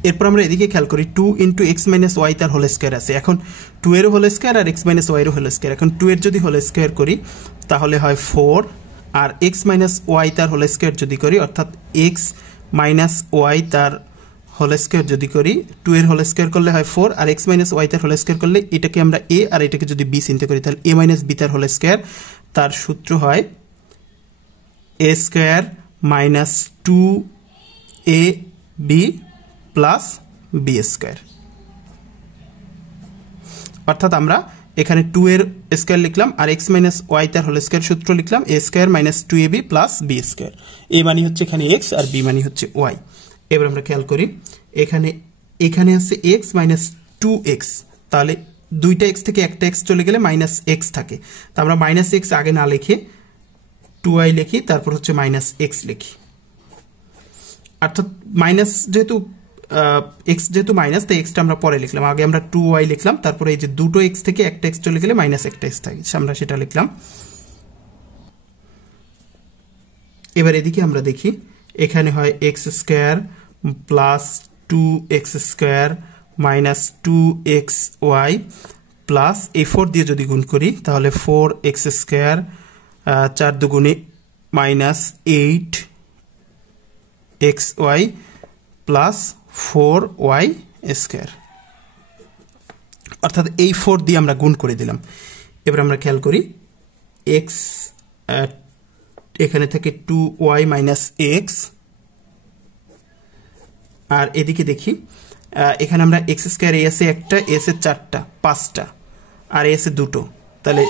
এরপর আমরা এদিকে খেয়াল করি 2 ইন্টু এক্স মাইনাস ওয়াই তার হোল স্কয়ার আছে, এখন 2 এর হোল স্কয়ার আর এক্স মাইনাস ওয়াই এর হোল স্কয়ার, এখন 2 এর যদি হোল স্কয়ার করি তাহলে হয় 4, আর এক্স মাইনাস ওয়াই তার হোল স্কয়ার যদি করি, অর্থাৎ এক্স মাইনাস ওয়াই তার হোল স্কয়ার যদি করি, 2 এর হোল স্কয়ার করলে হয় 4, আর এক্স মাইনাস ওয়াই তার হোল স্কয়ার করলে এটাকে আমরা এ আর এটাকে যদি বি চিন্তা করি তাহলে এ মাইনাস বি তার হোল স্কয়ার, তার সূত্র হয় এ square minus 2 a B plus B square. অর্থাৎ আমরা এখানে 2 এর স্কয়ার লিখলাম আর এক্স মাইনাস ওয়াই তার হোল স্কয়ার সূত্র লিখলাম a square minus 2ab plus B square. A মানে হচ্ছে এখানে এক্স আর বি মানে হচ্ছে ওয়াই। এবার আমরা খেয়াল করি এখানে আছে এক্স মাইনাস 2x, তাহলে দুইটা এক্স থেকে একটা এক্স চলে গেলে মাইনাস এক্স থাকে, তা আমরা মাইনাস এক্স আগে না লিখে 2y লিখি, তারপর হচ্ছে মাইনাস এক্স লিখি, অর্থাৎ মাইনাস যেহেতু এক্স যেহেতু মাইনাস তাই এক্সটা আমরা পরে লিখলাম, আগে আমরা 2y লিখলাম, তারপরে এই যে দুটো এক্স থেকে একটা এক্স চলে গেলে মাইনাস একটা এক্স থাকে, আমরা সেটা লিখলাম। এবার এদিকে আমরা দেখি এখানে হয় x square plus 2x square minus 2xy plus এই 4 দিয়ে যদি গুণ করি তাহলে 4x স্কয়ার 4 দুগুণে minus 8xy plus 4y square, অর্থাৎ এই 4 দিয়ে আমরা গুণ করে দিলাম। এবার আমরা খেয়াল করি x এখানে থেকে 2y মাইনাস এক্স, আর এদিকে দেখি এখানে আমরা এক্স স্কয়ার এ আছে একটা, এস এর 4টা 5টা, আর এস এর 2টো, তাহলে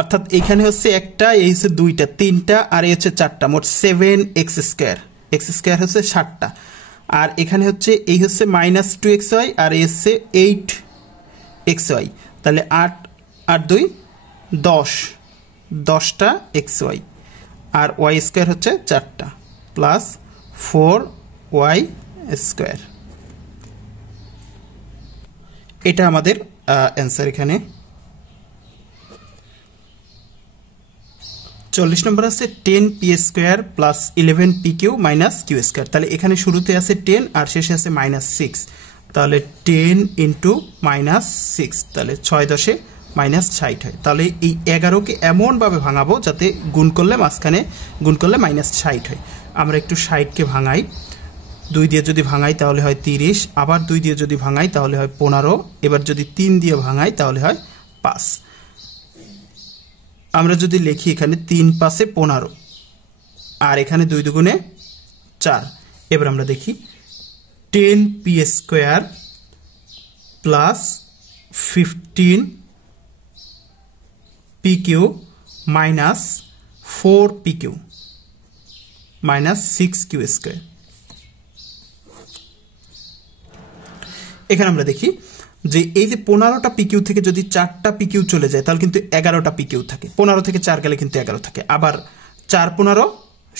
অর্থাৎ এখানে হচ্ছে একটা, এই হচ্ছে দুইটা, তিনটা, আর এই হচ্ছে চারটা, মোট 7x স্কোয়ার। এক্স স্কোয়ার হচ্ছে 60টা। আর এখানে হচ্ছে এই হচ্ছে -2xy, আর এই হচ্ছে 8xy। তাহলে 8 আর 2 10, 10টা xy, আর y স্কোয়ার হচ্ছে 4টা, প্লাস 4y স্কোয়ার। এটা আমাদের অ্যান্সার। এখানে 40 নম্বর আছে 10p square plus 11pq minus q square. তাহলে এখানে শুরুতে আছে 10 আর শেষে আছে -6, তাহলে 10 ইন্টু -6, তাহলে 6 10 -60 হয়। তাহলে এই 11কে এমনভাবে ভাঙাবো যাতে গুণ করলে মাঝখানে গুণ করলে -60 হয়। আমরা একটু 60কে ভাঙাই, 2 দিয়ে যদি ভাঙাই তাহলে হয় 30, আবার 2 দিয়ে যদি ভাঙাই তাহলে হয় 15, এবার যদি 3 দিয়ে ভাঙাই তাহলে হয় 5। আমরা যদি লিখি এখানে 3 5 15, আর এখানে 2 দুগুণে 4। এবার আমরা দেখি 10p square plus 15pq minus 4pq minus 6q square. এখানে আমরা দেখি যে এই যে 15টা পিকিউ থেকে যদি 4টা পিকিউ চলে যায় তাহলে কিন্তু 11টা পিকিউ থাকে। 15 থেকে 4 গেলে কিন্তু 11 থাকে। আবার 4 15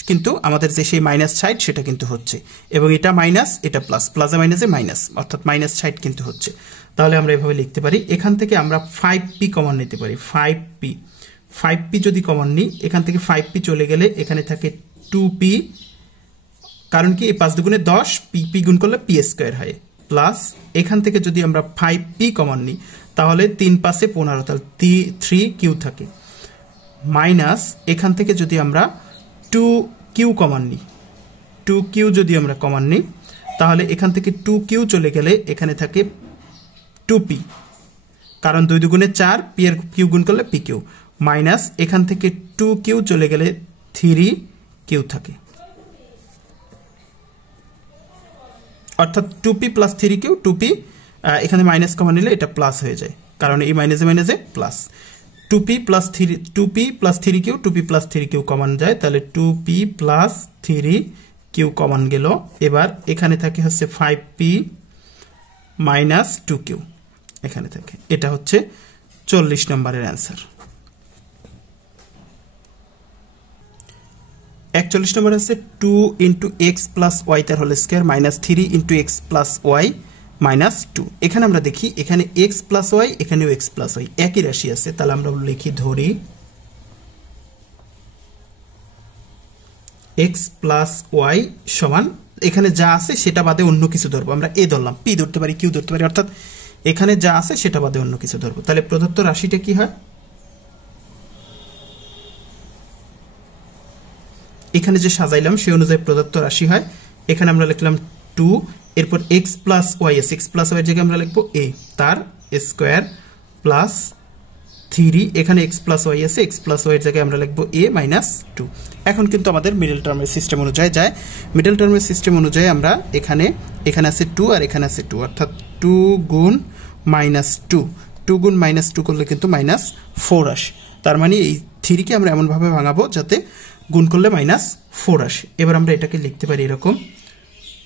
কিন্তু আমাদের যে সেই -60 সেটা কিন্তু হচ্ছে, এবং এটা মাইনাস এটা প্লাস, প্লাসে মাইনাসে মাইনাস, অর্থাৎ -60 কিন্তু হচ্ছে। তাহলে আমরা এভাবে লিখতে পারি। এখান থেকে আমরা 5p কমন নিতে পারি। 5p যদি কমন নিই, এখান থেকে 5p চলে গেলে এখানে থাকে 2p, কারণ কি এই 5 দুগুণে 10, p গুণ করলে p স্কোয়ার হয়, প্লাস এখান থেকে যদি আমরা 5p কমন নিই তাহলে 3 5 15, তাহলে 3q থাকে, মাইনাস এখান থেকে যদি আমরা 2q কমন নিই, 2q যদি আমরা কমন নিই তাহলে এখান থেকে 2q চলে গেলে এখানে থাকে 2p, কারণ 2 দুগুণে 4, p এর q গুণ করলে pq, মাইনাস এখান থেকে 2q চলে গেলে 3q থাকে, অর্থাৎ 2p প্লাস 3q, 2p এখানে মাইনাস কমন নিলে এটা প্লাস হয়ে যায়, কারণ এই মাইনাসে মাইনাসে plus. 2p plus 3q, 2p plus 3q common যায়, তাহলে 2p প্লাস 3q কমন গেল। এবার এখানে থাকে হচ্ছে 5p মাইনাস 2q এখানে থাকে। এটা হচ্ছে 40 নম্বরের অ্যান্সার। 41 নম্বর আছে 2 ইন্টু এক্স প্লাস ওয়াই তার whole square minus 3 into x plus y minus 2। এখানে আমরা দেখি এখানে এক্স প্লাস ওয়াই, এখানেও এক্স প্লাস ওয়াই, একই রাশি আছে। তাহলে আমরা লিখি, ধরি এক্স প্লাস ওয়াই সমান, এখানে যা আছে সেটা বাদে অন্য কিছু ধরবো। আমরা এ ধরলাম, পি ধরতে পারি, কিউ ধরতে পারি, অর্থাৎ এখানে যা আছে সেটা বাদে অন্য কিছু ধরবো। তাহলে প্রদত্ত রাশিটা কি হয়, এখানে যে সাজাইলাম সেই অনুযায়ী প্রদত্ত রাশি হয়। এখানে আমরা লিখলাম 2, এরপর এক্স প্লাস ওয়াই আছে, এক্স প্লাস ওয়াই জায়গায় আমরা লিখবো এ তার স্কোয়ার প্লাস 3, এখানে এক্স প্লাস ওয়াই আছে, এক্স প্লাস ওয়াই জায়গায় আমরা লিখবো এ মাইনাস 2। এখন কিন্তু আমাদের মিডল টার্মের সিস্টেম অনুযায়ী যায়। মিডল টার্মের সিস্টেম অনুযায়ী আমরা এখানে আছে 2 আর এখানে আছে 2, অর্থাৎ 2 গুণ মাইনাস 2 গুণ মাইনাস 2 করলে কিন্তু -4 আসে। তার মানে এই 3কে আমরা এমনভাবে ভাঙাবো যাতে গুণ করলে -4 আসে। এবার আমরা এটাকে লিখতে পারি এরকম,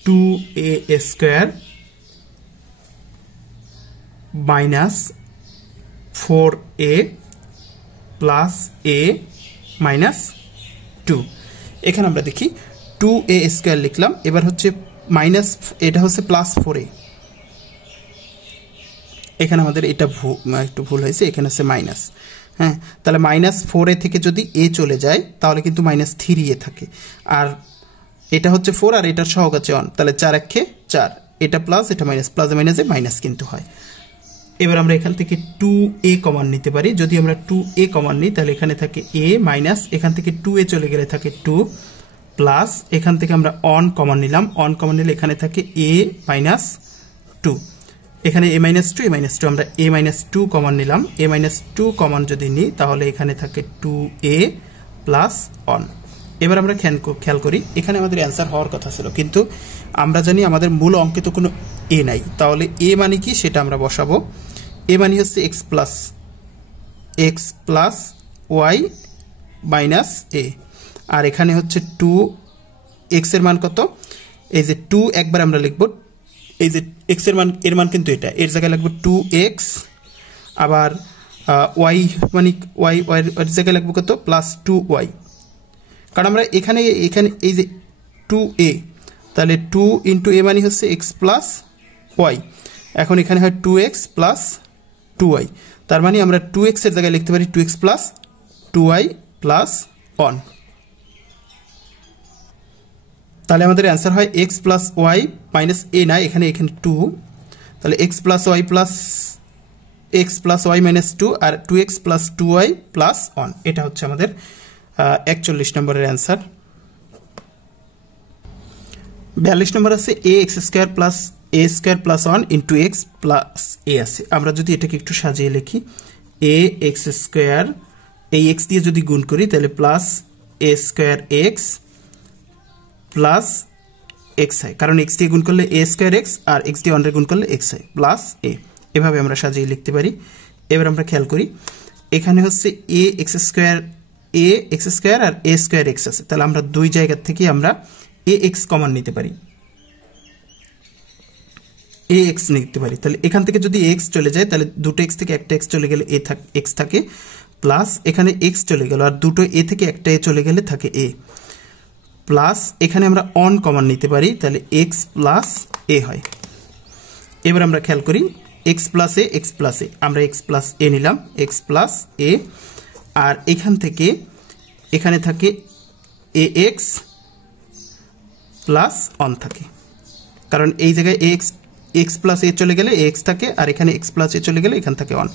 2a square minus 4a plus a minus 2। এখানে আমরা দেখি 2a স্কোয়ার লিখলাম, এবার হচ্ছে মাইনাস, এটা হচ্ছে প্লাস 4a, এখানে আমাদের এটা একটু ভুল হয়েছে, এখানে হচ্ছে মাইনাস। হ্যাঁ, তাহলে -4a থেকে যদি a চলে যায় তাহলে কিন্তু -3a থাকে, আর এটা হচ্ছে 4 আর এটার সহগ আছে 1, তাহলে 4 একে 4, এটা প্লাস এটা মাইনাস, প্লাসে মাইনাসে মাইনাস কিন্তু হয়। এবার আমরা এখান থেকে 2a কমন নিতে পারি। যদি আমরা 2a কমন নিই তাহলে এখানে থাকে a মাইনাস, এখান থেকে 2a চলে গেলে থাকে 2 প্লাস, এখান থেকে আমরা 1 কমন নিলাম, 1 কমন নিলে এখানে থাকে a মাইনাস 2, এখানে a মাইনাস 2, a মাইনাস 2, আমরা a মাইনাস 2 কমন নিলাম, a মাইনাস 2 কমন যদি নিই তাহলে এখানে থাকে 2a প্লাস 1। এবার আমরা খেয়াল করি, এখানে আমাদের অ্যান্সার হওয়ার কথা ছিল, কিন্তু আমরা জানি আমাদের মূল অঙ্কে তো কোনো a নাই, তাহলে a মানে কি সেটা আমরা বসাবো। a মানে হচ্ছে x প্লাস ওয়াই মাইনাস এ, আর এখানে হচ্ছে 2x এর মান কত, এই যে 2 একবার আমরা লিখব, এই যে x এর মান, এর মান কিন্তু এটা, এর জায়গায় লিখব 2x, আবার y মানে y এর জায়গায় লিখব কত, প্লাস 2y, কারণ আমরা এখানে এই যে 2a, তাহলে 2 ইন্টু a মানে হচ্ছে x প্লাস y, এখন এখানে হয় 2x প্লাস 2y, তার মানে আমরা 2x এর জায়গায় লিখতে পারি 2x প্লাস 2y প্লাস 1, তাহলে আমাদের অ্যান্সার হয় x প্লাস ওয়াই মাইনাস এ, না এখানে 2, তাহলে x প্লাস ওয়াই মাইনাস 2 আর 2x প্লাস 2y প্লাস 1, এটা হচ্ছে আমাদের 41 নম্বরের অ্যান্সার। 42 নম্বর আছে a x square plus a square plus 1 into x plus a আছে। আমরা যদি এটাকে একটু সাজিয়ে লিখি, এ এক্স স্কোয়ার, এই এক্স দিয়ে যদি গুণ করি তাহলে plus a square x plus x হয়, কারণ এক্স দিয়ে গুণ করলে এ স্কোয়ার এক্স আর এক্স দিয়ে 1 গুণ করলে এক্স হয়, প্লাস এ, এভাবে আমরা সাজিয়ে লিখতে পারি। এবার আমরা খেয়াল করি, এখানে হচ্ছে এ এক্স স্কোয়ার আর এ স্কোয়ার এক্স আছে, তাহলে আমরা দুই জায়গা থেকে আমরা এ এক্স কমন নিতে পারি, এ এক্স নিতে পারি, তাহলে এখান থেকে যদি এক্স চলে যায় তাহলে দুটো এক্স থেকে একটা এক্স চলে গেলে এক্স থাকে, প্লাস এখানে এক্স চলে গেল আর দুটো এ থেকে একটা এ চলে গেলে থাকে এ, প্লাস এখানে আমরা অন কমন নিতে পারি, তাহলে এক্স প্লাস এ হয়। এবার আমরা খেয়াল করি এক্স প্লাস এ, আমরা এক্স প্লাস এ নিলাম, এক্স প্লাস এ, আর এখান থেকে এখানে থাকে এ এক্স প্লাস অন থাকে, কারণ এই জায়গায় এক্স প্লাস এ চলে গেলে এক্স থাকে, আর এখানে এক্স প্লাস এ চলে গেলে এখান থাকে অন।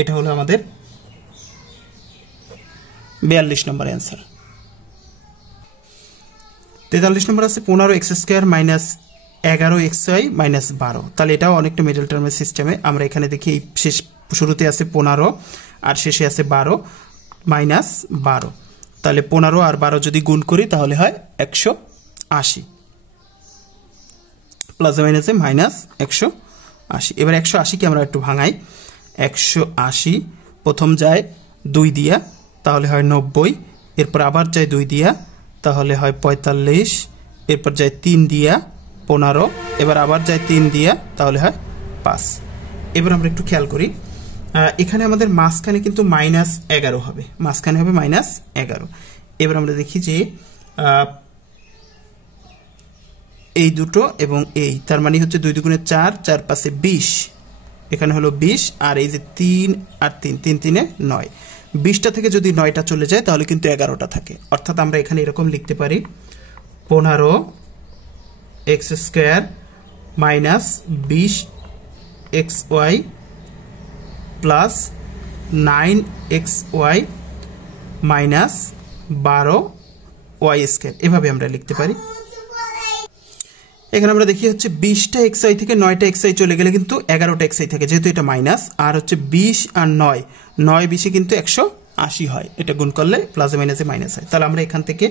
এটা হলো আমাদের 42 নম্বর অ্যান্সার। 43 নম্বর আছে 15x square minus 11xy minus 12, তাহলে এটাও অনেকটা মিডল টার্মের সিস্টেমে। আমরা এখানে দেখি এই শেষ শুরুতে আছে 15 আর শেষে আছে 12 মাইনাস 12, তাহলে 15 আর 12 যদি গুণ করি তাহলে হয় 180, প্লাস মাইনাসে মাইনাস 180। এবার 180কে আমরা একটু ভাঙাই, 180 প্রথম যায় 2 দিয়া তাহলে হয় 90, এরপর আবার যায় 2 দিয়া তাহলে হয় 45, এরপর যায় 3 দিয়া 15, এবার আবার যায় 3 দিয়া তাহলে হয় 5। এবার আমরা একটু খেয়াল করি, এখানে আমাদের মাঝখানে কিন্তু মাইনাস 11 হবে, মাঝখানে হবে মাইনাস 11। এবার আমরা দেখি যে এই দুটো এবং এই, তার মানে হচ্ছে 2 দুগুণে 4, 4 পাশে 20, এখানে হলো 20, আর এই যে 3 আর 3, 3 3 9, 20টা থেকে যদি 9টা চলে যায় তাহলে কিন্তু 11টা থাকে, অর্থাৎ আমরা এখানে এরকম লিখতে পারি 15x square minus 20xy plus 9xy minus 12y square, এভাবে আমরা লিখতে পারি। এখানে আমরা দেখি হচ্ছে 20টা xy থেকে 9টা xy চলে গেলে কিন্তু 11টা xy থাকে, যেহেতু এটা মাইনাস, আর হচ্ছে 20 আর 9, 9 20 কিন্তু 180 হয়, এটা গুণ করলে প্লাসে মাইনাসে মাইনাস হয়। তাহলে আমরা এখান থেকে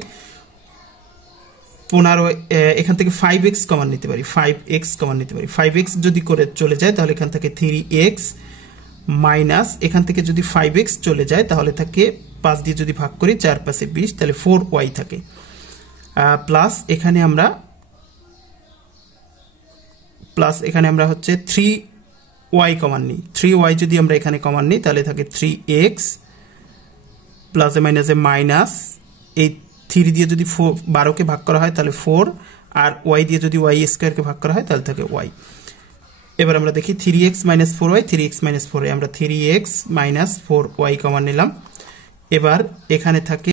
15, এখান থেকে 5x কমন নিতে পারি, 5x কমন নিতে পারি। 5x যদি করে চলে যায় তাহলে এখান থেকে 3x মাইনাস, এখান থেকে যদি 5x চলে যায় তাহলে থাকে 5 দিয়ে যদি ভাগ করি 4 পাশে 20, তাহলে 4y থাকে, প্লাস এখানে আমরা হচ্ছে 3y কমন নিই, 3y যদি আমরা এখানে কমন নিই তাহলে থাকে 3x প্লাসে মাইনাসে মাইনাস, এই 3 দিয়ে যদি 12কে ভাগ করা হয় তাহলে 4, আর y দিয়ে যদি y স্কোয়ারকে ভাগ করা হয় তাহলে থাকে y। এবার আমরা দেখি 3x minus 4y, 3x minus 4y, আমরা 3x মাইনাস 4y কমন নিলাম। এবার এখানে থাকে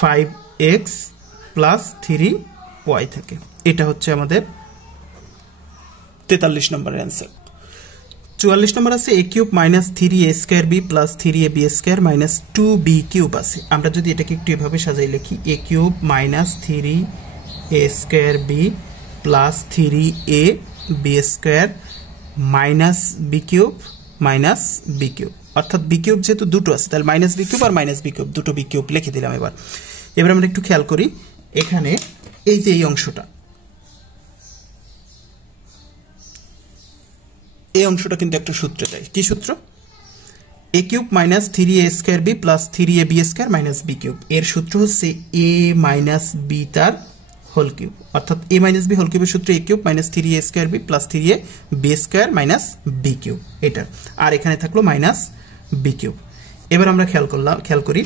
5x প্লাস 3y থাকে, এটা হচ্ছে আমাদের 43 নম্বরের অ্যান্সার। 44 নম্বর আছে a cube minus 3a square b plus 3ab square minus 2b cube আছে। আমরা যদি এটাকে একটু এভাবে সাজাই লিখি, a cube minus 3a square b plus 3ab square minus b cube minus b cube, অর্থাৎ বি কিউব যেহেতু দুটো আছে তাহলে মাইনাস বি কিউব আর মাইনাস বি কিউব, দুটো বি কিউব লিখে দিলাম। এবার আমরা একটু খেয়াল করি, এখানে এই যে এই অংশটা, এই অংশটা কিন্তু একটা সূত্র চাই। কি সূত্র? A cube minus 3a square b plus 3ab square minus b cube, এর সূত্র হচ্ছে a মাইনাস বি তার হোল কিউব, অর্থাৎ a মাইনাস বি হোল কিউবের সূত্র a cube minus 3a square b plus 3ab square minus b cube এটা, আর এখানে থাকলো মাইনাস বি কিউব। এবার আমরা খেয়াল করি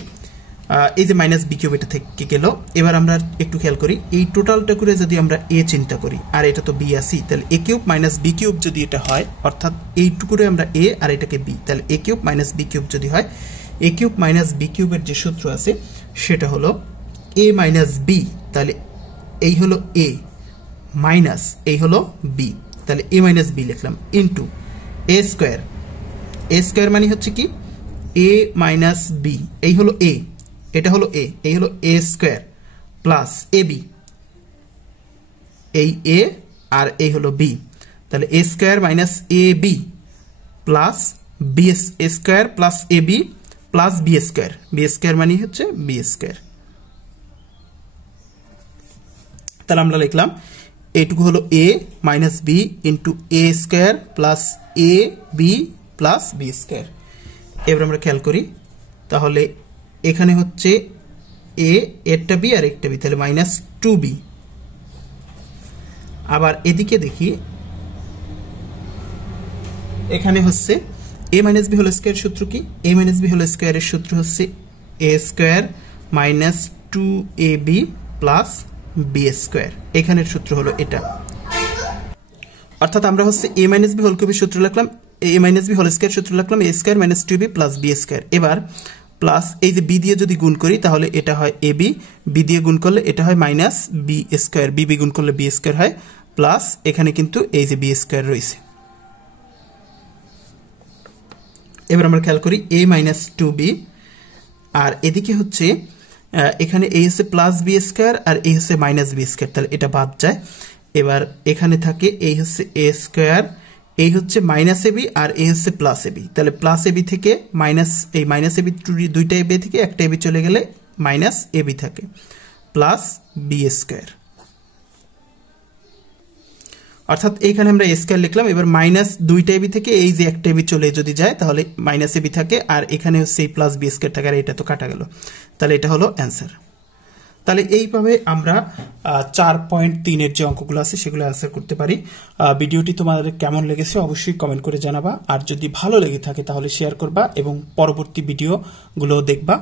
এই যে মাইনাস বি কিউব এটা থেকে গেল। এবার আমরা একটু খেয়াল করি এই টোটালটা করে যদি আমরা এ চিন্তা করি আর এটা তো বি আসি, তাহলে এ কিউব মাইনাস বি কিউব যদি এটা হয়, অর্থাৎ এইটুকুরে আমরা এ আর এটাকে বি, তাহলে এ কিউব মাইনাস বি কিউব যদি হয়, এ কিউব মাইনাস বি কিউবের যে সূত্র আছে সেটা হলো এ মাইনাস বি, তাহলে এই হলো এ মাইনাস এই হলো বি, তাহলে এ মাইনাস বি লিখলাম into A square, a square মানে হচ্ছে কি এ মাইনাস বি, এই হলো এ, এটা হলো এ, এই হলো a square plus A b, এই এ আর এই হলো বি, তাহলে এ square minus A B plus B square plus A B plus B square, B square মানে হচ্ছে বি স্কোয়ার। তাহলে আমরা লিখলাম এইটুকু হলো a minus B into A square plus A B plus B square. এবার আমরা খেয়াল করি, তাহলে এখানে হচ্ছে এ একটা বি আর একটা বি, তাহলে মাইনাস 2b। আবার এদিকে দেখি এখানে হচ্ছে a minus b whole square সূত্র কি, এ মাইনাস বি হোল স্কোয়ারের সূত্র হচ্ছে এ square minus 2ab plus B square, এখানের সূত্র হলো এটা। অর্থাৎ আমরা হচ্ছে এ মাইনাস বি হোল কিউবের সূত্র লিখলাম, a minus b whole square সূত্র লিখলাম a square minus 2b plus B square. এবার প্লাস এই যে বি দিয়ে যদি গুণ করি তাহলে এটা হয় এ বি, বি দিয়ে গুণ করলে এটা হয় minus b square, b b গুণ করলে বি স্কোয়ার হয়, প্লাস এখানে কিন্তু এই যে বি স্কোয়ার রয়েছে। এবার আমরা খেয়াল করি এ মাইনাস 2b, আর এদিকে হচ্ছে এখানে এই হচ্ছে প্লাস বি স্কোয়ার আর এই হচ্ছে মাইনাস বি স্কোয়ার, তাহলে এটা বাদ যায়। এবার এখানে থাকে এই হচ্ছে এ স্কোয়ার, এই হচ্ছে মাইনাস এবি আর এই হচ্ছে প্লাস এবি, তাহলে প্লাস এবি থেকে মাইনাস, এই মাইনাস এবি দুইটা এবি থেকে একটা এবি চলে গেলে মাইনাস এবি থাকে প্লাস বি স্কোয়ার, অর্থাৎ এইখানে আমরা স্কোয়ার লিখলাম। এবার মাইনাস দুইটা এবি থেকে এই যে একটা এবি চলে যদি যায় তাহলে মাইনাস এবি থাকে, আর এখানে হচ্ছে এই প্লাস বি স্কোয়ার থাকে, আর এটা তো কাটা গেল, তাহলে এটা হলো অ্যান্সার। তাহলে এইভাবে আমরা 4.3-এর যে অঙ্কগুলো আছে সেগুলো অ্যান্সার করতে পারি। ভিডিওটি তোমাদের কেমন লেগেছে অবশ্যই কমেন্ট করে জানাবা, আর যদি ভালো লেগে থাকে তাহলে শেয়ার করবা এবং পরবর্তী ভিডিওগুলো দেখবা।